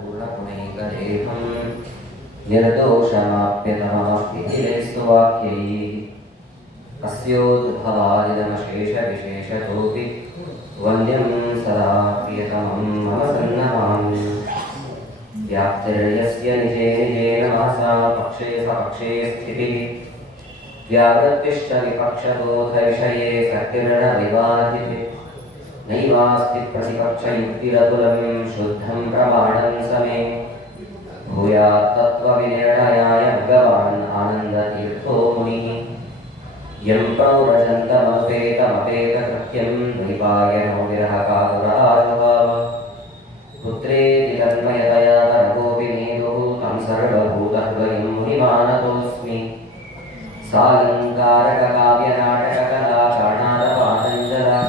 पूर्णपुणैकदेहं निर्दोषमाप्यतमाप्तिहिरेस्तुवाक्यैः अस्योद्भवादिदमशेषविशेषतोऽपि वन्द्यं सदा प्रियतमं मम सन्नमामि। व्याप्तिर्यस्य निजे निजेन मनसा पक्षे सपक्षे स्थितिः व्यावृत्तिश्च विपक्षतोऽथविषये सत्तिर्नविवादिते नैवास्ति प्रतिपक्षयुक्तिरतुलं शुद्धं प्रमाणं समे भूयात् तत्त्वविनिर्णयाय भगवान् आनन्दतीर्थो मुनिः यं प्रौरजन्तमपेतमपेतकृत्यं द्वैपायनो विरहकातुराजभाव पुत्रेति तन्मयतया तर्कोऽपि नेदुः तं सर्वभूतहृदयं मुनिमानतोऽस्मि। सालङ्कारककाव्यनाटककलाकाणादपातञ्जला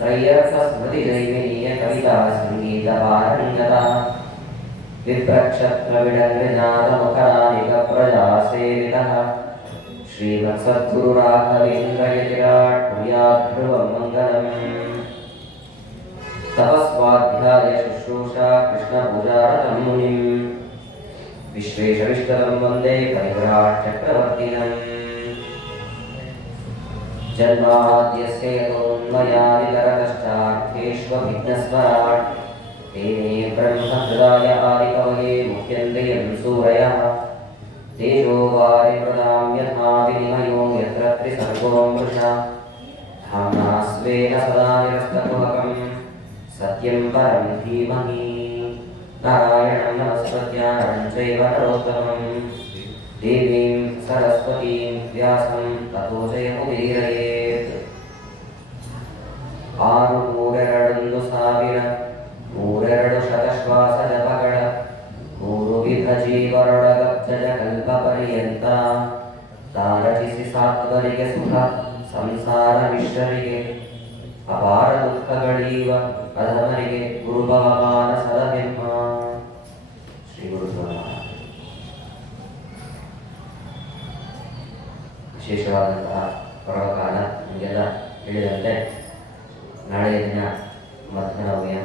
त्रय्यर्थस्मृतिजैमिनीय कविता सङ्गीतपारङ्गता विप्रक्षत्रविडङ्गजातमुखरानिकप्रजासेवितः श्रीमत्सद्गुरुराघवेन्द्रयतिराट् कुर्याद्ध्रुवं मङ्गलम्। तपस्वाध्यायशुश्रूषा कृष्णपूजारतं मुनिं विश्वेशविष्टं वन्दे परिव्राट् चक्रवर्तिनम्। जन्माद्यस्य यतोऽन्वयादितरतश्चार्थेष्वभिघ्नस्वराट् तेने ब्रह्महृदाय आदिकवये मुह्यन्ते सूरयः तेजो वारिमृदां यथा विनिमयो यत्र त्रिसर्गो मृषा धाम्ना स्वेन सदा निरस्तकुहकं सत्यं परं धीमहि। नारायणं नमस्कृत्य नरं चैव नरोत्तमं देवीं सरस्वतीं व्यासं ततो जयमुदीरयेत्। ಆರು ಮೂರೆರಡೊಂದು ಸಾವಿರ ಮೂರೆರಡು ಶತಶ್ವಾಸ ಜಪಗಳ ಮೂರು ವಿಧ ಜೀವರೊಡಗಚ್ಚಜ ಕಲ್ಪ ಪರ್ಯಂತ ತಾರಚಿಸಿ ಸಾತ್ವರಿಗೆ ಸುಖ ಸಂಸಾರ ಮಿಶ್ರರಿಗೆ ಅಪಾರ ದುಃಖಗಳೀವ ಅಧಮರಿಗೆ ಗುರುಭವಮಾನ ಸದನೆಮ್ಮ. ಶ್ರೀ ಗುರುಸ್ವಾಮಿ ವಿಶೇಷವಾದಂತಹ ಪರ್ವಕಾಲ ನಿಮಗೆಲ್ಲ ಹೇಳಿದಂತೆ ನಾಳೆಯ ದಿನ ಮಧ್ಯಾಹ್ನವಯ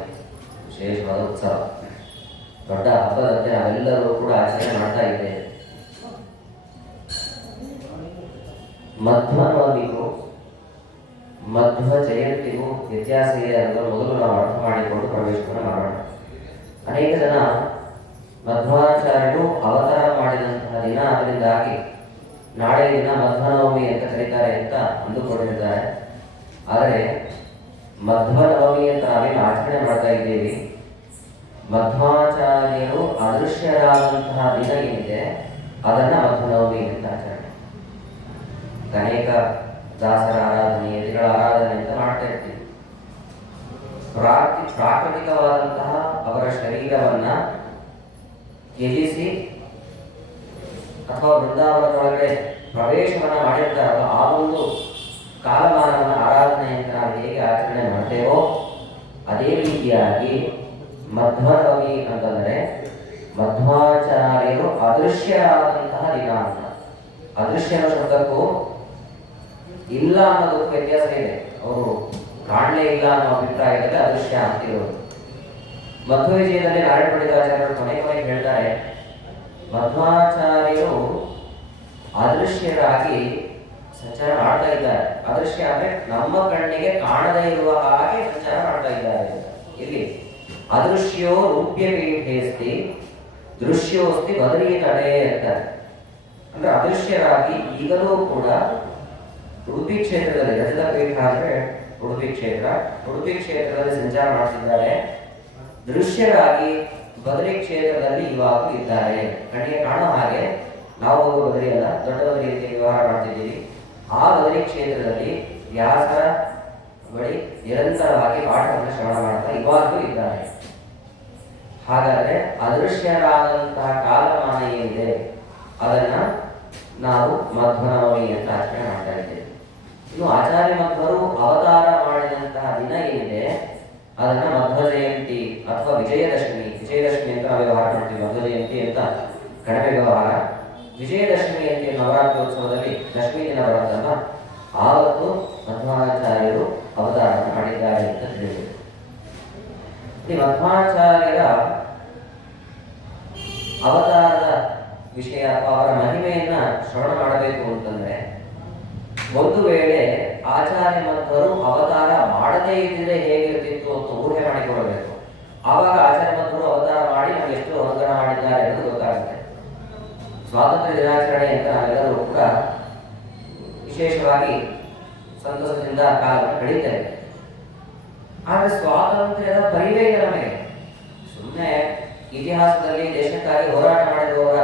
ವಿಶೇಷವಾದ ಉತ್ಸವ, ದೊಡ್ಡ ಹಬ್ಬದಂತೆ ನಾವೆಲ್ಲರೂ ಕೂಡ ಆಚರಣೆ ಮಾಡ್ತಾ ಇದ್ದೇವೆ. ಮಧ್ವನವಮಿಗೂ ಮಧ್ವ ಜಯಂತಿಗೂ ವ್ಯತ್ಯಾಸ ಇದೆ ಅಂತ ಮೊದಲು ನಾವು ಅರ್ಥ ಮಾಡಿಕೊಂಡು ಪ್ರವೇಶವನ್ನು ಮಾಡೋಣ. ಅನೇಕ ಜನ ಮಧ್ವಾಚಾರ್ಯರು ಅವತಾರ ಮಾಡಿದಂತಹ ದಿನ, ಅದರಿಂದಾಗಿ ನಾಳೆ ದಿನ ಮಧ್ವನವಮಿ ಅಂತ ಕರೀತಾರೆ ಅಂತ ಅಂದುಕೊಂಡಿದ್ದಾರೆ. ಆದರೆ ಮಧ್ವನವಮಿ ಅಂತ ನಾವೇನು ಆಚರಣೆ ಮಾಡ್ತಾ ಇದ್ದೀವಿ, ಮಧ್ವಾಚಾರ್ಯರು ಅದೃಶ್ಯರಾದಂತಹ ದಿನ ಏನಿದೆ ಅದನ್ನು ಮಧ್ವನವಮಿ ಅಂತ ಆಚರಣೆ. ಅನೇಕ ದಾಸರ ಆರಾಧನೆ, ಯತಿಗಳ ಆರಾಧನೆ ಅಂತ ಮಾಡ್ತಾ ಇರ್ತೀವಿ. ಪ್ರಾಕೃತಿಕವಾದಂತಹ ಅವರ ಶರೀರವನ್ನ ತ್ಯಜಿಸಿ ಅಥವಾ ವೃಂದಾವನದೊಳಗಡೆ ಪ್ರವೇಶವನ್ನ ಮಾಡಿರ್ತಾರಲ್ಲ, ಆ ಒಂದು ಕಾಲಮಾನವನ್ನು ಆರಾಧನೆ ಅಂತ ನಾವು ಹೇಗೆ ಆಚರಣೆ ಮಾಡ್ತೇವೋ ಅದೇ ರೀತಿಯಾಗಿ ಮಧ್ವನವಮಿ ಅಂತಂದರೆ ಮಧ್ವಾಚಾರ್ಯರು ಅದೃಶ್ಯರಾದಂತಹ ದಿನ ಅಂತ. ಅದೃಶ್ಯನ ಶಬ್ದಕ್ಕೂ ಇಲ್ಲ ಅನ್ನೋದಕ್ಕೂ ವ್ಯತ್ಯಾಸ ಇದೆ. ಅವರು ಕಾಣಲೇ ಇಲ್ಲ ಅನ್ನೋ ಅಭಿಪ್ರಾಯದಲ್ಲಿ ಅದೃಶ್ಯ ಅಂತಿರೋದು. ಮಧ್ವ ವಿಜಯದಲ್ಲಿ ನಾರಾಯಣ ಪಂಡಿತಾಚಾರ್ಯರು ಕೊನೆಗೆ ಹೇಳ್ತಾರೆ, ಮಧ್ವಾಚಾರ್ಯರು ಅದೃಶ್ಯರಾಗಿ ಸಂಚಾರ ಮಾಡ್ತಾ ಇದ್ದಾರೆ. ಅದೃಶ್ಯ ಅಂದ್ರೆ ನಮ್ಮ ಕಣ್ಣಿಗೆ ಕಾಣದೇ ಇರುವ ಹಾಗೆ ಸಂಚಾರ ಮಾಡ್ತಾ ಇದ್ದಾರೆ. ಇಲ್ಲಿ ಅದೃಶ್ಯೋ ರೂಪ್ಯಪೀಠೇಸ್ತಿ ದೃಶ್ಯೋಸ್ತಿ ಬದರಿ ತಡೆ ಅಂತಾರೆ. ಅಂದ್ರೆ ಅದೃಶ್ಯರಾಗಿ ಈಗಲೂ ಕೂಡ ಉಡುಪಿ ಕ್ಷೇತ್ರದಲ್ಲಿ, ರಜತ ಪೀಠ ಅಂದ್ರೆ ಉಡುಪಿ ಕ್ಷೇತ್ರ, ಉಡುಪಿ ಕ್ಷೇತ್ರದಲ್ಲಿ ಸಂಚಾರ ಮಾಡ್ತಿದ್ದಾರೆ. ದೃಶ್ಯರಾಗಿ ಬದರಿ ಕ್ಷೇತ್ರದಲ್ಲಿ ಇವಾಗಲೂ ಇದ್ದಾರೆ. ಕಣ್ಣಿಗೆ ಕಾಣೋ ಹಾಗೆ ನಾವು ಬದರಿ ಅಲ್ಲ, ದೊಡ್ಡ ಬದರಿ ರೀತಿಯ ವ್ಯವಹಾರ ಮಾಡ್ತಿದ್ದೀವಿ. ಆ ಬದರಿ ಕ್ಷೇತ್ರದಲ್ಲಿ ವ್ಯಾಸರ ಬಳಿ ನಿರಂತರವಾಗಿ ಪಾಠವನ್ನು ಶ್ರವಣ ಮಾಡ್ತಾ ಇವಾಗಲೂ ಇದ್ದಾರೆ. ಹಾಗಾದರೆ ಅದೃಶ್ಯರಾದಂತಹ ಕಾಲಮಾನ ಏನಿದೆ ಅದನ್ನ ನಾವು ಮಧ್ವನವಮಿ ಅಂತ ಆಚರಣೆ ಮಾಡ್ತಾ ಇದ್ದೇವೆ. ಇನ್ನು ಆಚಾರ್ಯ ಮಧ್ವರು ಅವತಾರ ಮಾಡಿದಂತಹ ದಿನ ಏನಿದೆ ಅದನ್ನ ಮಧ್ವ ಜಯಂತಿ ಅಥವಾ ವಿಜಯದಶಮಿ ಅಂತ ನಾವು ವ್ಯವಹಾರ ಮಾಡ್ತೀವಿ. ಮಧ್ವ ಜಯಂತಿ ಅಂತ ಕಡಿಮೆ ವ್ಯವಹಾರ. ವಿಜಯದಶಮಿ ಅಂತ ನವರಾತ್ರೋತ್ಸವದಲ್ಲಿ ದಶಮಿ ದಿನ ಬರುತ್ತಲ್ಲ, ಆವತ್ತು ಮಧ್ವಾಚಾರ್ಯರು ಅವತಾರವನ್ನು ಮಾಡಿದ್ದಾರೆ ಅಂತ ತಿಳಿದಿದೆ. ಈ ಮಧ್ವಾಚಾರ್ಯರ ಅವತಾರದ ವಿಷಯ ಅಥವಾ ಅವರ ಮಹಿಮೆಯನ್ನ ಶ್ರವಣ ಮಾಡಬೇಕು ಅಂತಂದ್ರೆ, ಒಂದು ವೇಳೆ ಆಚಾರ್ಯ ಮಧ್ವರು ಅವತಾರ ಮಾಡದೇ ಇದ್ದರೆ ಹೇಗಿರ್ತಿತ್ತು ಅಂತ ಊಹೆ ಮಾಡಿಕೊಳ್ಳಬೇಕು. ಆವಾಗ ಆಚಾರ್ಯ ಮಧ್ವರು ಅವತಾರ ಮಾಡಿ ನಮ್ಗೆ ಎಷ್ಟು ಅನುಗ್ರಹ ಮಾಡಿದ್ದಾರೆ ಅನ್ನೋದು ಗೊತ್ತಾಗುತ್ತೆ. ಸ್ವಾತಂತ್ರ್ಯ ದಿನಾಚರಣೆ ಅಂತ ನಾವೆಲ್ಲರೂ ಕೂಡ ವಿಶೇಷವಾಗಿ ಸಂತಸದಿಂದ ಕಾಲವನ್ನು ಕಳೀತೇವೆ. ಆದರೆ ಸ್ವಾತಂತ್ರ್ಯದ ಪರಿವೇ ಇಲ್ಲ ನಮಗೆ. ಸುಮ್ಮನೆ ಇತಿಹಾಸದಲ್ಲಿ ದೇಶಕ್ಕಾಗಿ ಹೋರಾಟ ಮಾಡಿದವರ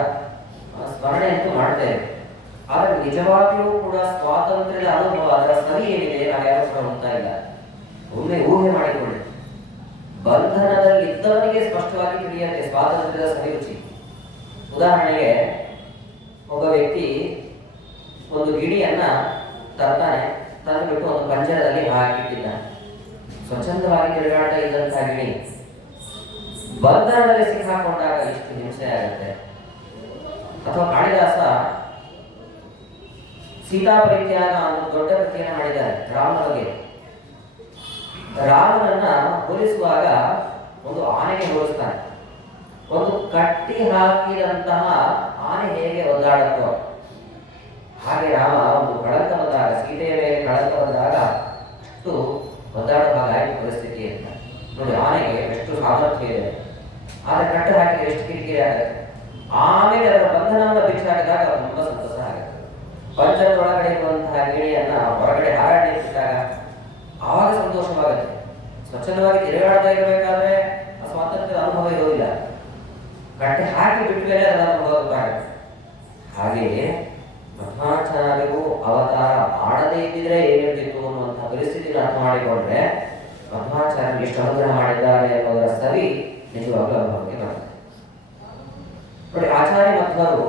ಸ್ಮರಣೆ ಅಂತೂ ಮಾಡ್ತೇವೆ. ಆದರೆ ನಿಜವಾಗಿಯೂ ಕೂಡ ಸ್ವಾತಂತ್ರ್ಯದ ಅನುಭವ, ಅದರ ಸರಿ ಏನಿದೆ ನಾವ್ಯಾರು ಕೂಡ ಹೋಗ್ತಾ ಇಲ್ಲ. ಒಮ್ಮೆ ಊಹೆ ಮಾಡಿಕೊಳ್ಳಿ. ಬಂಧನದಲ್ಲಿ ಇದ್ದವನಿಗೆ ಸ್ಪಷ್ಟವಾಗಿ ತಿಳಿಯುತ್ತೆ ಸ್ವಾತಂತ್ರ್ಯದ ಸರಿ ರುಚಿ. ಉದಾಹರಣೆಗೆ, ಒಬ್ಬ ವ್ಯಕ್ತಿ ಒಂದು ಗಿಣಿಯನ್ನ ತರ್ತಾನೆ, ತಂದುಬಿಟ್ಟು ಒಂದು ಪಂಜರದಲ್ಲಿ ಹಾಕಿಟ್ಟಿದ್ದಾನೆ. ಸ್ವಚ್ಛಂದವಾಗಿ ತಿರುಗಾಟ ಇದ್ದಂತಹ ಗಿಣಿ ಬಂಧನದಲ್ಲಿ ಸಿಕ್ಕಾಕೊಂಡಾಗ ಎಷ್ಟು ಹಿಂಸೆ ಆಗುತ್ತೆ. ಅಥವಾ ಕಾಳಿದಾಸ ಸೀತಾ ಪರಿತ್ಯಾಗ ಅನ್ನೋ ದೊಡ್ಡ ಕೃತಿಯನ್ನು ಮಾಡಿದ್ದಾರೆ ರಾಮನ ಬಗ್ಗೆ. ರಾಮನನ್ನ ಹೋಲಿಸುವಾಗ ಒಂದು ಆನೆಗೆ ಹೋಲಿಸ್ತಾನೆ. ಒಂದು ಕಟ್ಟಿ ಹಾಕಿದಂತಹ ಆನೆ ಹೇಗೆ ಒದ್ದಾಡುತ್ತೋ ಹಾಗೆ ರಾಮ ಒಂದು ಕಳಂಕ ಬಂದಾಗ, ಸೀತೆಯ ಮೇಲೆ ಕಳಂಕ ಬಂದಾಗ ಅಷ್ಟು ಒದ್ದಾಡುವ ಹಾಗಾಗಿ ಪರಿಸ್ಥಿತಿ ಅಂತ ನೋಡಿ. ಆನೆಗೆ ಎಷ್ಟು ಸಾಮರ್ಥ್ಯ ಇದೆ, ಆದರೆ ಕಟ್ಟು ಹಾಕಿದ್ರೆ ಎಷ್ಟು ಕಿರಿಕಿರಿ ಆಗುತ್ತೆ. ಆಮೇಲೆ ಅದರ ಬಂಧನವನ್ನು ಬಿಚ್ಚಾಕಿದಾಗ ತುಂಬಾ ಸಂತೋಷ ಆಗುತ್ತೆ. ಪಂಚರದೊಳಗಡೆ ಇರುವಂತಹ ಗಿಣಿಯನ್ನ ಹೊರಗಡೆ ಹಾರಾಡಿಸಿದಾಗ ಆವಾಗ ಸಂತೋಷವಾಗುತ್ತೆ. ಸ್ವಚ್ಛಂದವಾಗಿ ತಿರುಗಾಡ್ತಾ ಇರಬೇಕಾದ್ರೆ ಆ ಸ್ವಾತಂತ್ರ್ಯದ ಅನುಭವ ಇರೋದಿಲ್ಲ. ಕಟ್ಟೆ ಹಾಕಿ ಬಿಟ್ಟ ಮೇಲೆ ಅದರ ಅನುಭವ ಗೊತ್ತಾಗುತ್ತೆ. ಹಾಗೆಯೇ ಮಧ್ವಾಚಾರ್ಯರು ಅವತಾರ ಮಾಡದೇ ಇದ್ದಿದ್ರೆ ಏನಿರ್ತಿತ್ತು ಅನ್ನುವಂತಹ ಪರಿಸ್ಥಿತಿನ ಅರ್ಥ ಮಾಡಿಕೊಂಡ್ರೆ ಮಧ್ವಾಚಾರ್ಯರು ಎಷ್ಟು ಅನುಗ್ರಹ ಮಾಡಿದ್ದಾರೆ ಅನ್ನೋದರ ಸರಿ ನಿಜವಾಗ್ಲೂ ಅನುಭವಕ್ಕೆ ಬರುತ್ತೆ. ನೋಡಿ, ಆಚಾರ್ಯ ಮಧ್ವರು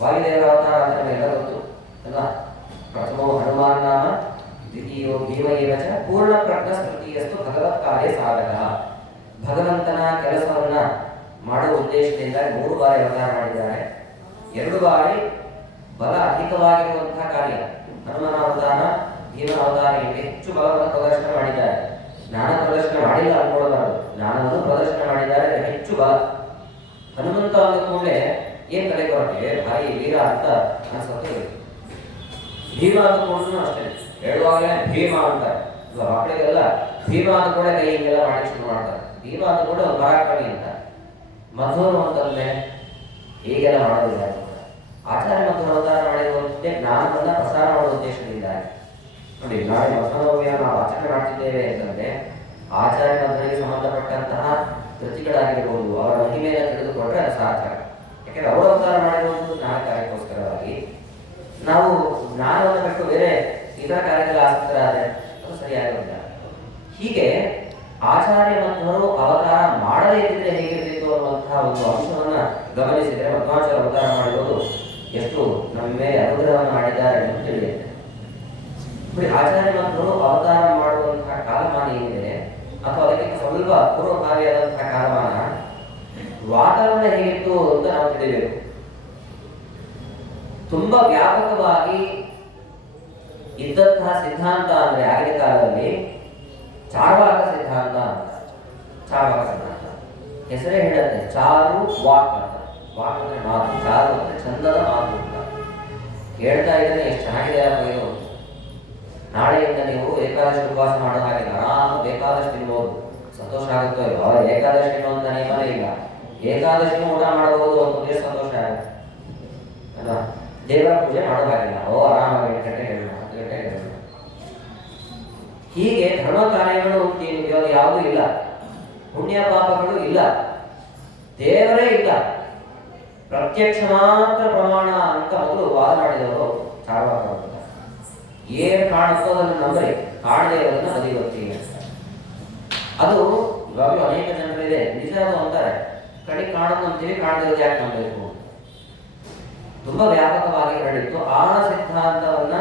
ವಾಯುದೇವರ ಅವತಾರ ಅಂತ ನಮಗೆಲ್ಲ ಗೊತ್ತು ಅಲ್ಲ. ಪ್ರಥಮೋ ಹನುಮಾನ್ ನಾಮ, ದ್ವಿತೀಯೋ ಭೀಮ ಏವ ಚ, ಪೂರ್ಣ ಪ್ರಜ್ಞ ತೃತೀಯಸ್ತು ಭಗವತ್ ಕಾರ್ಯ ಸಾಧಕ. ಭಗವಂತನ ಕೆಲಸವನ್ನ ಮಾಡುವ ಉದ್ದೇಶದಿಂದ 3 ಬಾರಿ ಅವತಾರ ಮಾಡಿದ್ದಾರೆ. 2 ಬಾರಿ ಬಲ ಅಧಿಕವಾಗಿರುವಂತಹ ಕಾರ್ಯ. ಹನುಮನ ಅವತಾರ, ಭೀಮನ ಅವತಾರ ಇಲ್ಲಿ ಹೆಚ್ಚು ಬಲವನ್ನು ಪ್ರದರ್ಶನ ಮಾಡಿದ್ದಾರೆ. ಜ್ಞಾನ ಪ್ರದರ್ಶನ ಮಾಡಿಲ್ಲ ಅನ್ಕೊಳ್ಬಾರದು, ಜ್ಞಾನವನ್ನು ಪ್ರದರ್ಶನ ಮಾಡಿದ್ದಾರೆ, ಹೆಚ್ಚು ಬಲ. ಹನುಮಂತ ಅಂದ ಕೂಡಲೇ ಏನ್ ತಲೆ ಬರುತ್ತೆ, ಭಾರಿ ವೀರ ಅಂತ ಅನ್ಸುತ್ತೆ. ಭೀಮ ಅಂದ ಕೂಡ ಅಷ್ಟೇ, ಹೇಳುವಾಗಲೇ ಭೀಮ ಅಂತಾರೆ. ಮಕ್ಕಳಿಗೆಲ್ಲ ಭೀಮ ಅಂದ ಕೂಡ ಕೈ ಹಿಂಗೆಲ್ಲ ಮಾಡಿ ಶುರು ಮಾಡ್ತಾರೆ. ಭೀಮ ಅಂದ ಕೂಡ ಒಂದು ಪರಾಕ್ರಮಿ ಅಂತ. ಮಧುರು ಅಂತಂದ್ರೆ ಹೀಗೆಲ್ಲ ಮಾಡೋದಿಲ್ಲ. ಆಚಾರ್ಯ ಮತ್ತು ಅವತಾರ ಮಾಡಿರುವಂತೆ ಜ್ಞಾನವನ್ನ ಪ್ರಸಾರ ಮಾಡುವ ಉದ್ದೇಶದಿಂದ ನೋಡಿ, ನಾಳೆ ಮಧ್ವನವ್ಯ ನಾವು ಆಚರಣೆ ಮಾಡ್ತಿದ್ದೇವೆ ಅಂತಂದ್ರೆ ಆಚಾರ್ಯ ಮಧ್ವರಿಗೆ ಸಂಬಂಧಪಟ್ಟಂತಹ ಕೃತಿಗಳಾಗಿರ್ಬೋದು, ಅವರ ಮಹಿಮೆಯನ್ನು ತಿಳಿದುಕೊಂಡ್ರೆ ಅದು ಸಾರ್ಥಕ. ಯಾಕೆಂದ್ರೆ ಅವರು ಅವತಾರ ಮಾಡಿರುವಂಥದ್ದು ಜ್ಞಾನ ಕಾರ್ಯಕ್ಕೋಸ್ಕರವಾಗಿ. ನಾವು ಜ್ಞಾನವನ್ನು ಬಿಟ್ಟು ಬೇರೆ ಇತರ ಕಾರ್ಯದಲ್ಲಿ ಆಸಕ್ತರಾದ್ರೆ ಅದು ಸರಿಯಾಗಿಲ್ಲ. ಹೀಗೆ ಆಚಾರ್ಯ ಮಧ್ವರು ಅವತಾರ ಮಾಡದೇ ಇದ್ದಿದ್ರೆ ಹೇಗಿರ್ತಿತ್ತು ಅನ್ನುವಂತಹ ಒಂದು ಅಂಶವನ್ನ ಗಮನಿಸಿದರೆ ಮಧ್ವಾಚಾರ್ಯ ಅವತಾರ ಮಾಡಿರೋದು ಎಷ್ಟು ನಮ್ಮ ಮೇಲೆ ಅನುಗ್ರಹವನ್ನು ಮಾಡಿದ್ದಾರೆ ಅಂತ ತಿಳಿಯುತ್ತೆ. ಆಚಾರ್ಯ ಮಧ್ವರು ಅವತಾರ ಮಾಡುವಂತಹ ಕಾಲಮಾನ ಏನಿದೆ ಅಥವಾ ಅದಕ್ಕಿಂತ ಸ್ವಲ್ಪ ಪೂರ್ವಭಾವಿಯಾದಂತಹ ಕಾಲಮಾನ, ವಾತಾವರಣ ಹೇಗಿತ್ತು ಅಂತ ನಾವು ತಿಳಿಬೇಕು. ತುಂಬಾ ವ್ಯಾಪಕವಾಗಿ ಇದ್ದಂತಹ ಸಿದ್ಧಾಂತ ಅಂದ್ರೆ ಆಗಿನ ಕಾಲದಲ್ಲಿ ಚಾರ್ವಾಕ ಸಿದ್ಧಾಂತ ಅಂತ. ಚಾರ್ವಾಕ ಸಿದ್ಧಾಂತ ಹೆಸರೇ ಹೇಳುತ್ತೆ, ಚಾರು ವಾಕ್ ಅಂತ. ವಾಕ್ ಅಂದ್ರೆ ಮಾತು, ಚಾರು ಅಂದ್ರೆ ಚಂದದ ಮಾತು ಅಂತ. ಹೇಳ್ತಾ ಇದ್ರೆ ಎಷ್ಟು ಚೆನ್ನಾಗಿದೆ ಇದು. ನಾಳೆಯಿಂದ ನೀವು ಏಕಾದಶಿ ಉಪವಾಸ ಮಾಡೋ ಹಾಗಿಲ್ಲ, ಆರಾಮ ಬೇಕಾದಷ್ಟು ತಿನ್ಬೋದು, ಸಂತೋಷ ಆಗುತ್ತೋ ಇಲ್ಲೋ. ಅವ್ರ ಏಕಾದಶಿ ಅನ್ನುವಂತ ನಿಯಮನೇ ಇಲ್ಲ. ಏಕಾದಶಿ ಊಟ ಮಾಡಬಹುದು ಅಂತ ಸಂತೋಷ ಆಗುತ್ತೆ ಅಲ್ಲ. ದೇವರ ಪೂಜೆ ಮಾಡೋ ಹಾಗಿಲ್ಲ, ಆರಾಮಾಗಿ 8 ಗಂಟೆಗೆ 10 ಗಂಟೆಗೆ. ಹೀಗೆ ಧರ್ಮ ಕಾರ್ಯಗಳು ಇವಾಗ ಯಾವುದೂ ಇಲ್ಲ, ಪುಣ್ಯ ಪಾಪಗಳು ಇಲ್ಲ, ದೇವರೇ ಇಲ್ಲ, ಪ್ರತ್ಯಕ್ಷ ಮಾತ್ರ ಪ್ರಮಾಣ ಅಂತ ಮೊದಲು ವಾದ ಮಾಡಿದವರು ಚಾರ್ವಾಕರು. ಏನು ಕಾಣುತ್ತೋ ಅದನ್ನು ನಂಬರಿ, ಕಾಣದೇ ಇರೋದನ್ನ ಬದಿಗೊತ್ತಿ ಅಂತ. ಅದು ಇವಾಗಲೂ ಅನೇಕ ಜನರಿದೆ, ನಿಜ ಅದು ಅಂತಾರೆ. ಕಡೆ ಕಾಣೋದು ಅಂತೀವಿ, ಕಾಣದಿರೋದು ಯಾಕೆ ನಂಬಬೇಕು. ತುಂಬಾ ವ್ಯಾಪಕವಾಗಿ ಹರಡಿತ್ತು. ಆ ಸಿದ್ಧಾಂತವನ್ನ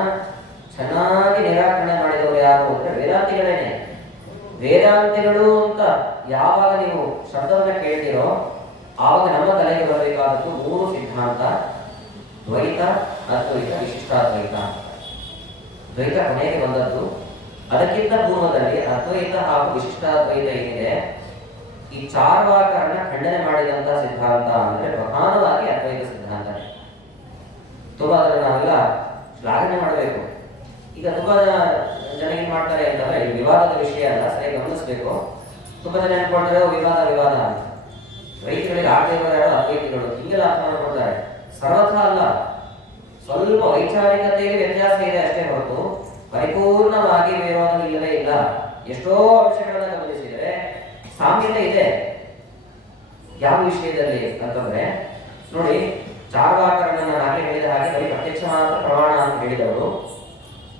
ಚೆನ್ನಾಗಿ ನಿರಾಕರಣೆ ಮಾಡಿದವರು ಯಾರು ಅಂದ್ರೆ ವೇದಾಂತಿಗಳೇನೆ. ವೇದಾಂತಿಗಳು ಅಂತ ಯಾವಾಗ ನೀವು ಶಬ್ದವನ್ನ ಕೇಳ್ತೀರೋ ಆವಾಗ ನಮ್ಮ ತಲೆಗೆ ಬರಬೇಕಾದದ್ದು 3 ಸಿದ್ಧಾಂತ: ದ್ವೈತ, ಅದ್ವೈತ, ವಿಶಿಷ್ಟಾದ್ವೈತ. ದ್ವೈತ ಕೊನೆಗೆ ಬಂದದ್ದು. ಅದಕ್ಕಿಂತ ಪೂರ್ವದಲ್ಲಿ ಅದ್ವೈತ ಹಾಗೂ ವಿಶಿಷ್ಟಾದ್ವೈತ ಏನಿದೆ ಈ ಚಾರ್ವಾಕರನ್ನ ಖಂಡನೆ ಮಾಡಿದಂತಹ ಸಿದ್ಧಾಂತ ಅಂದ್ರೆ ಪ್ರಧಾನವಾಗಿ ಅದ್ವೈತ ಸಿದ್ಧಾಂತ. ತುಂಬಾ ಅದನ್ನು ನಾವೆಲ್ಲ ಶ್ಲಾಘನೆ ಮಾಡಬೇಕು. ಈಗ ತುಂಬಾ ಜನ ಏನ್ ಮಾಡ್ತಾರೆ ಅಂತಂದ್ರೆ ಈ ವಿವಾದದ ವಿಷಯ ಅಲ್ಲ, ಸರಿಯಾಗಿ ಗಮನಿಸಬೇಕು. ತುಂಬಾ ಜನ ಅನ್ಕೊಳ್ತಾರೆ ವಿವಾದ ವಿವಾದ ಅಂತ. ರೈತರಿಗೆ ಆಗದೆ ಇರೋರು ಯಾರು ಅದ್ವೈತಿಗಳು ಹಿಂಗೆಲ್ಲ ಅರ್ಥ ಮಾಡ್ಕೊಳ್ತಾರೆ. ಸರ್ವಥಾ ಅಲ್ಲ, ಸ್ವಲ್ಪ ವೈಚಾರಿಕತೆಯಲ್ಲಿ ವ್ಯತ್ಯಾಸ ಇದೆ ಅಷ್ಟೇ ಹೊರತು ಪರಿಪೂರ್ಣವಾಗಿ ವಿರೋಧ ಇಲ್ಲವೇ ಇಲ್ಲ. ಎಷ್ಟೋ ಅಂಶಗಳನ್ನ ಗಮನಿಸಿದರೆ ಸಾಮ್ಯತೆ ಇದೆ. ಯಾವ ವಿಷಯದಲ್ಲಿ ಅಂತಂದ್ರೆ ನೋಡಿ, ಚಾರ್ವಾಕರನ್ನ ನಾನೇ ಹೇಳಿದ ಹಾಗೆ ಬರೀ ಪ್ರತ್ಯಕ್ಷ ಮಾತ್ರ ಪ್ರಮಾಣ ಅಂತ ಹೇಳಿದವರು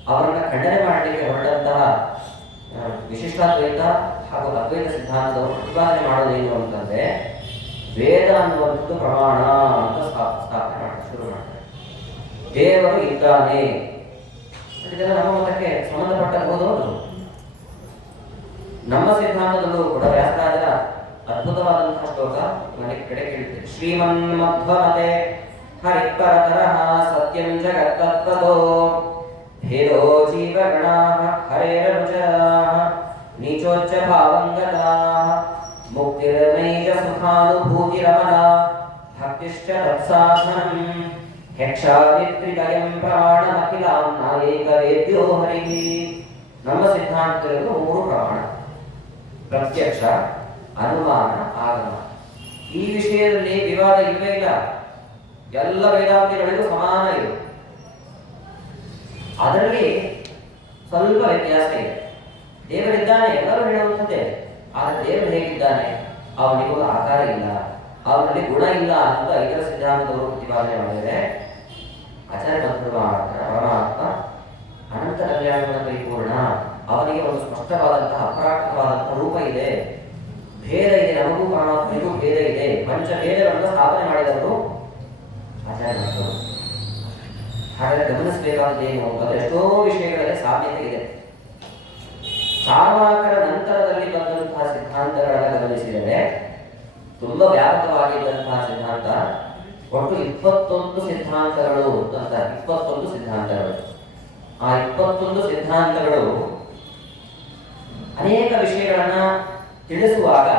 ಅವರನ್ನ ಖಂಡನೆ ಮಾಡಲಿಕ್ಕೆ ಹೊರಟಂತಹ ವಿಶಿಷ್ಟಾದ್ವೈತ ಹಾಗೂ ಅದ್ವೈತ ಸಿದ್ಧಾಂತವನ್ನು ಪ್ರತಿಪಾದನೆ ಮಾಡೋದೇನು ಅಂತಂದ್ರೆ ವೇದ ಅನ್ನುವಂಥದ್ದು ಪ್ರಮಾಣ ಅಂತ ಸ್ಥಾಪನೆ ಮಾಡಿ ಶುರು ಮಾಡ್ತಾರೆ. ದೇವರು ಇದ್ದಾನೆ, ಇದೆಲ್ಲ ನಮ್ಮ ಮತಕ್ಕೆ ಸಂಬಂಧಪಟ್ಟಬಹುದು. ನಮ್ಮ ಸಿದ್ಧಾಂತದಲ್ಲೂ ಕೂಡ ವ್ಯಾಸರಾಜರ ಅದ್ಭುತವಾದಂತಹ ಶ್ಲೋಕ ಮನೆಗೆ ಕಡೆ ಕೇಳ್ತೇವೆ. ಶ್ರೀಮನ್ ಮಧ್ವಮತೆ ಹರಿಪರತರಃ ಸತ್ಯಂ ಜಗತ್ತತ್ವದೋ ಭೇದೋ ಜೀವಗಣಾಃ ಹರೇರನುಚರಾಃ ನೀಚೋಚ್ಚ ಭಾವಂಗತಾಃ ಮುಕ್ತಿರ್ನೈಜ ಸುಖಾನುಭೂತಿರಮಲಾ ಭಕ್ತಿಶ್ಚ ತತ್ಸಾಧನಂ ಯಕ್ಷಾದಿತ್ರಿಗಯಂ ಪ್ರಾಣಮಖಿಲಾಂ ನಾಯೇಕ ವೇದ್ಯೋ ಹರಿಃ. ನಮ್ಮ ಸಿದ್ಧಾಂತಗಳು 3 ಪ್ರಮಾಣ: ಪ್ರತ್ಯಕ್ಷ, ಅನುಮಾನ, ಆಗಮ. ಈ ವಿಷಯದಲ್ಲಿ ವಿವಾದ ಇಲ್ಲವೇ ಇಲ್ಲ. ಎಲ್ಲ ವೇದಾಂತಿಗಳಿಗೂ ಸಮಾನ ಇದೆ. ಅದರಲ್ಲಿ ಸ್ವಲ್ಪ ವ್ಯತ್ಯಾಸ ಇದೆ. ದೇವರಿದ್ದಾನೆ ಎಲ್ಲರೂ ಹೇಳುವಂಥದ್ದೇ, ಆದರೆ ದೇವರು ಹೇಗಿದ್ದಾನೆ? ಅವನಿಗೂ ಆಕಾರ ಇಲ್ಲ, ಅವನಲ್ಲಿ ಗುಣ ಇಲ್ಲ ಅಂತ ಇತರ ಸಿದ್ಧಾಂತದವರು ಪ್ರತಿಪಾದನೆ ಮಾಡಿದರೆ, ಆಚಾರ್ಯ ಪರಮಾತ್ಮ ಅನಂತ ಕಲ್ಯಾಣಗಳ ಪರಿಪೂರ್ಣ, ಅವನಿಗೆ ಒಂದು ಸ್ಪಷ್ಟವಾದಂತಹ ಅಪರಾಕ್ತವಾದಂತಹ ರೂಪ ಇದೆ, ಭೇದ ಇದೆ, ನಮಗೂ ಪರಮಾತ್ಮನಿಗೂ ಭೇದ ಇದೆ. ಪಂಚಭೇದಗಳನ್ನು ಸ್ಥಾಪನೆ ಮಾಡಿದವರು ಆಚಾರ್ಯ. ಹಾಗಾದರೆ ಗಮನಿಸಬೇಕಾದದ್ದೇನು ಅಂತಂದ್ರೆ ಎಷ್ಟೋ ವಿಷಯಗಳಲ್ಲಿ ಸಾಮ್ಯತೆ ಇದೆ. ಚಾರ್ವಾಕರ ನಂತರದಲ್ಲಿ ಬಂದಂತಹ ಸಿದ್ಧಾಂತಗಳನ್ನು ಗಮನಿಸಿದರೆ ತುಂಬಾ ವ್ಯಾಪಕವಾಗಿದ್ದಂತಹ ಸಿದ್ಧಾಂತ. ಒಟ್ಟು 21 ಸಿದ್ಧಾಂತಗಳು ಅಂತ 21 ಸಿದ್ಧಾಂತಗಳು. ಆ 21 ಸಿದ್ಧಾಂತಗಳು ಅನೇಕ ವಿಷಯಗಳನ್ನ ತಿಳಿಸುವಾಗ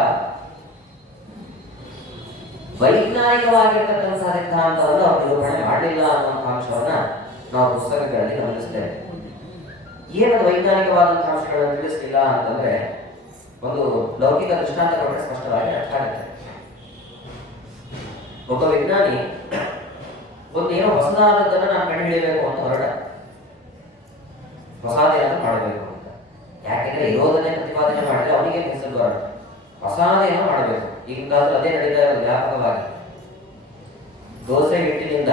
ವೈಜ್ಞಾನಿಕವಾಗಿರ್ತಕ್ಕಂತಹ ಸಿದ್ಧಾಂತವನ್ನು ಅವರು ನಿರೂಪಣೆ ಮಾಡಲಿಲ್ಲ ಅನ್ನುವಂತಹ ಅಂಶವನ್ನ ನಾವು ಪುಸ್ತಕಗಳಲ್ಲಿ ಗಮನಿಸ್ತೇವೆ. ಏನದು ವೈಜ್ಞಾನಿಕವಾದಂತಹ ಅಂಶಗಳನ್ನು ತಿಳಿಸಲಿಲ್ಲ ಅಂತಂದ್ರೆ ಒಂದು ಲೌಕಿಕ ದೃಷ್ಟಾಂತ ಕೊಟ್ಟರೆ ಸ್ಪಷ್ಟವಾಗಿ ಅರ್ಥ ಆಗುತ್ತೆ. ಒಬ್ಬ ವಿಜ್ಞಾನಿ ಒಂದು ಏನೋ ಹೊಸದಾದದ್ದನ್ನು ನಾನು ಕಂಡುಹಿಡಿಯಬೇಕು ಅಂತ ಹೊರಟ, ಹೊಸದೇನಾದ್ರೂ ಮಾಡಬೇಕು ಅಂತ. ಯಾಕೆಂದ್ರೆ ಇರೋದನ್ನೇ ಪ್ರತಿಪಾದನೆ ಮಾಡಿದ್ರೆ ಅವನಿಗೆ ಹೆಸರು ಬರೋಣ. ಹೊಸದೇನೋ ಮಾಡಬೇಕು. ಈಗಾದ್ರೂ ಅದೇ ನಡೀತಾ ಇರೋದು ವ್ಯಾಪಕವಾಗಿ. ದೋಸೆ ಹಿಟ್ಟಿನಿಂದ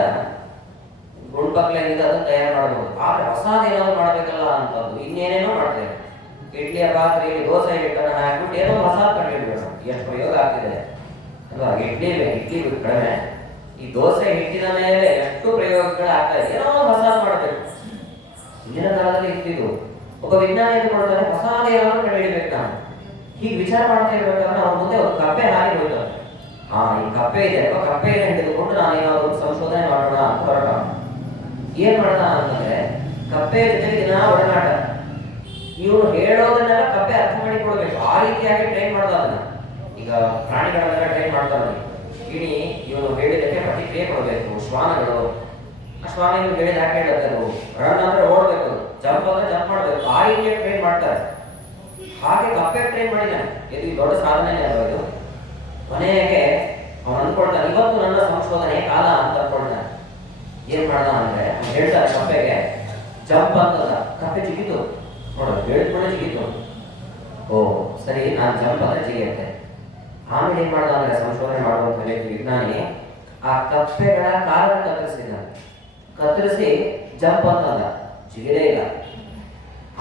ಗುಂಡ್ಪಕ್ಲೆಯಿಂದ ಅದನ್ನು ತಯಾರು ಮಾಡಬಹುದು, ಆದ್ರೆ ಹೊಸದೇನಾದ್ರು ಮಾಡಬೇಕಲ್ಲ ಅಂತಂದು ಇನ್ನೇನೇನೋ ಮಾಡ್ತೇವೆ. ಇಡ್ಲಿಯ ಪಾತ್ರೆಯಲ್ಲಿ ದೋಸೆ ಹಿಟ್ಟನ್ನು ಹಾಕ್ಬಿಟ್ಟು ಏನೋ ಹೊಸ ಕಂಡುಹಿಡಿಯೋಣ. ಎಷ್ಟು ಪ್ರಯೋಗ ಆಗ್ತಿದೆ ಅಲ್ವಾ? ಇಡ್ಲಿ ಕಡಿಮೆ, ಈ ದೋಸೆ ಹಿಟ್ಟಿನ ಮೇಲೆ ಎಷ್ಟು ಪ್ರಯೋಗಗಳು ಆಗ್ತಾ ಇದೆ. ಏನೋ ಹೊಸ ಮಾಡಬೇಕು. ಹಿಂದಿನ ಕಾಲದಲ್ಲಿ ಇರ್ತಿದ್ದು ಒಬ್ಬ ವಿಜ್ಞಾನಿ ಕೊಡ್ತಾರೆ, ಹೊಸದೇನಾದ್ರು ಕಂಡುಹಿಡಿಬೇಕು ನಾನು. ಹೀಗೆ ವಿಚಾರ ಮಾಡ್ತಾ ಇರ್ಬೇಕಾದ್ರೆ ಅವ್ರ ಮುಂದೆ ಒಂದು ಕಪ್ಪೆ ಹಾಕಿ ಹೋಗ್ತಾರೆ. ಈ ಕಪ್ಪೆ ಇದೆ, ಕಪ್ಪೆಯನ್ನು ಹಿಡಿದುಕೊಂಡು ನಾನು ಏನಾದ್ರು ಸಂಶೋಧನೆ ಮಾಡೋಣ ಅಂತ ಹೊರಟ. ಏನ್ ಮಾಡೋಣ ಅಂತಂದ್ರೆ ಕಪ್ಪೆ ಜೊತೆಗೆ ದಿನ ಒಡನಾಟ. ಇವರು ಹೇಳೋದನ್ನೆಲ್ಲ ಕಪ್ಪೆ ಅರ್ಥ ಮಾಡಿಕೊಡ್ಬೇಕು. ಆ ರೀತಿಯಾಗಿ ಟ್ರೈನ್ ಮಾಡೋದು ಅದನ್ನ. ಈಗ ಪ್ರಾಣಿಗಳನ್ನೆಲ್ಲ ಟ್ರೈನ್ ಮಾಡ್ತಾರೆ. ಗಿಣಿ ಇವನು ಹೇಳಿದಕ್ಕೆ ಪ್ರತಿಕ್ರಿಯೆ ಕೊಡಬೇಕು. ಶ್ವಾನಗಳು, ಆ ಶ್ವಾನ ಇವ್ರು ಹೇಳಿದ ಹಾಕಿ ಹೇಳಬೇಕು. ರನ್ ಅಂದ್ರೆ ಓಡಬೇಕು, ಜಂಪ್ ಅಂದ್ರೆ ಜಂಪ್ ಮಾಡಬೇಕು. ಆ ರೀತಿಯಾಗಿ ಟ್ರೈನ್ ಮಾಡ್ತಾರೆ. ಹಾಗೆ ಕಪ್ಪೆ ಟ್ರೈನ್ ಮಾಡಿದ್ದಾನೆ. ಇದು ದೊಡ್ಡ ಸಾಧನೆ ಅಲ್ವಾ ಇದು? ಕೊನೆಗೆ ಅವನು ಅನ್ಕೊಳ್ತಾನೆ, ಇವತ್ತು ನನ್ನ ಸಂಶೋಧನೆ ಕಾಲ ಅಂತ ಅನ್ಕೊಳ್ತಾನೆ. ಏನ್ ಮಾಡ್ದ ಅಂದ್ರೆ ಹೇಳ್ತಾರೆ ಕಪ್ಪೆಗೆ ಜಂಪ್ ಅಂತದ. ಕಪ್ಪೆ ಜಿಗಿತು, ನೋಡೋದು ಹೇಳ್ಕೊಂಡೆ ಜಿಗಿತು. ಓ ಸರಿ, ನಾನು ಜಂಪ್ ಅಂದ್ರೆ ಜಿಗಿಯುತ್ತೆ. ಆಮೇಲೆ ಏನ್ ಮಾಡ್ದ ಅಂದ್ರೆ ಸಂಶೋಧನೆ ಮಾಡುವಂತ ವ್ಯಕ್ತಿ ವಿಜ್ಞಾನಿ ಆ ಕಪ್ಪೆಗಳ ಕಾಲನ್ನು ಕತ್ತರಿಸಿ ಜಂಪ್ ಅಂತಂದ, ಜಿಗಿದೇ ಇಲ್ಲ.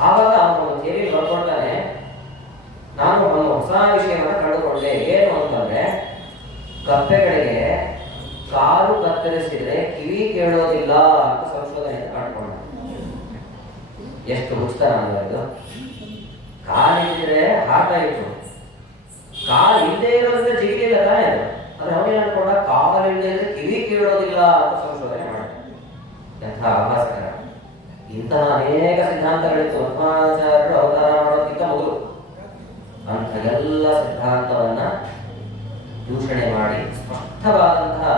ಆವಾಗ ಅವನು ಥಿಯರಿ ಬರ್ಕೊಳ್ತಾನೆ, ನಾನು ಒಂದು ಹೊಸ ವಿಷಯವನ್ನು ಕಂಡುಕೊಂಡೆ. ಏನು ಅಂತಂದ್ರೆ ಕಪ್ಪೆಗಳಿಗೆ ಕಾಲು ಕತ್ತರಿಸಿದ್ರೆ ಕಿವಿ ಕೇಳೋದಿಲ್ಲ ಅಂತ ಸಂಶೋಧನೆಯನ್ನು ಕಂಡುಕೊಂಡ. ಎಷ್ಟು ಹುಚ್ಚಾರ ಅಂದ್ರೆ ಅದು. ಕಾಲಿದ್ರೆ ಹಾಟ ಇತ್ತು, ಕಾಲು ಇಲ್ಲದೆ ಇರೋದ್ರೆ ಜಿಗಿಲಿಲ್ಲ ತಾನೇ ಅದು. ಆದ್ರೆ ಅವನೇನು ಅನ್ಕೊಂಡ, ಕಾಲು ಇಲ್ಲದೆ ಇದ್ರೆ ಕಿವಿ ಕೇಳೋದಿಲ್ಲ ಅಂತ ಸಂಶೋಧನೆ ಮಾಡ. ಎಂಥ ಅಭ್ಯಾಸಕರ. ಇಂತಹ ಅನೇಕ ಸಿದ್ಧಾಂತಗಳಿತ್ತು. ಮಧ್ವಾಚಾರ್ಯರು ಅವತಾರ ಮಾಡೋದಕ್ಕಿಂತ ಮೊದಲು ಅಂತ ಎಲ್ಲ ಸಿದ್ಧಾಂತವನ್ನ ದೂಷಣೆ ಮಾಡಿ ಸ್ಪಷ್ಟವಾದಂತಹ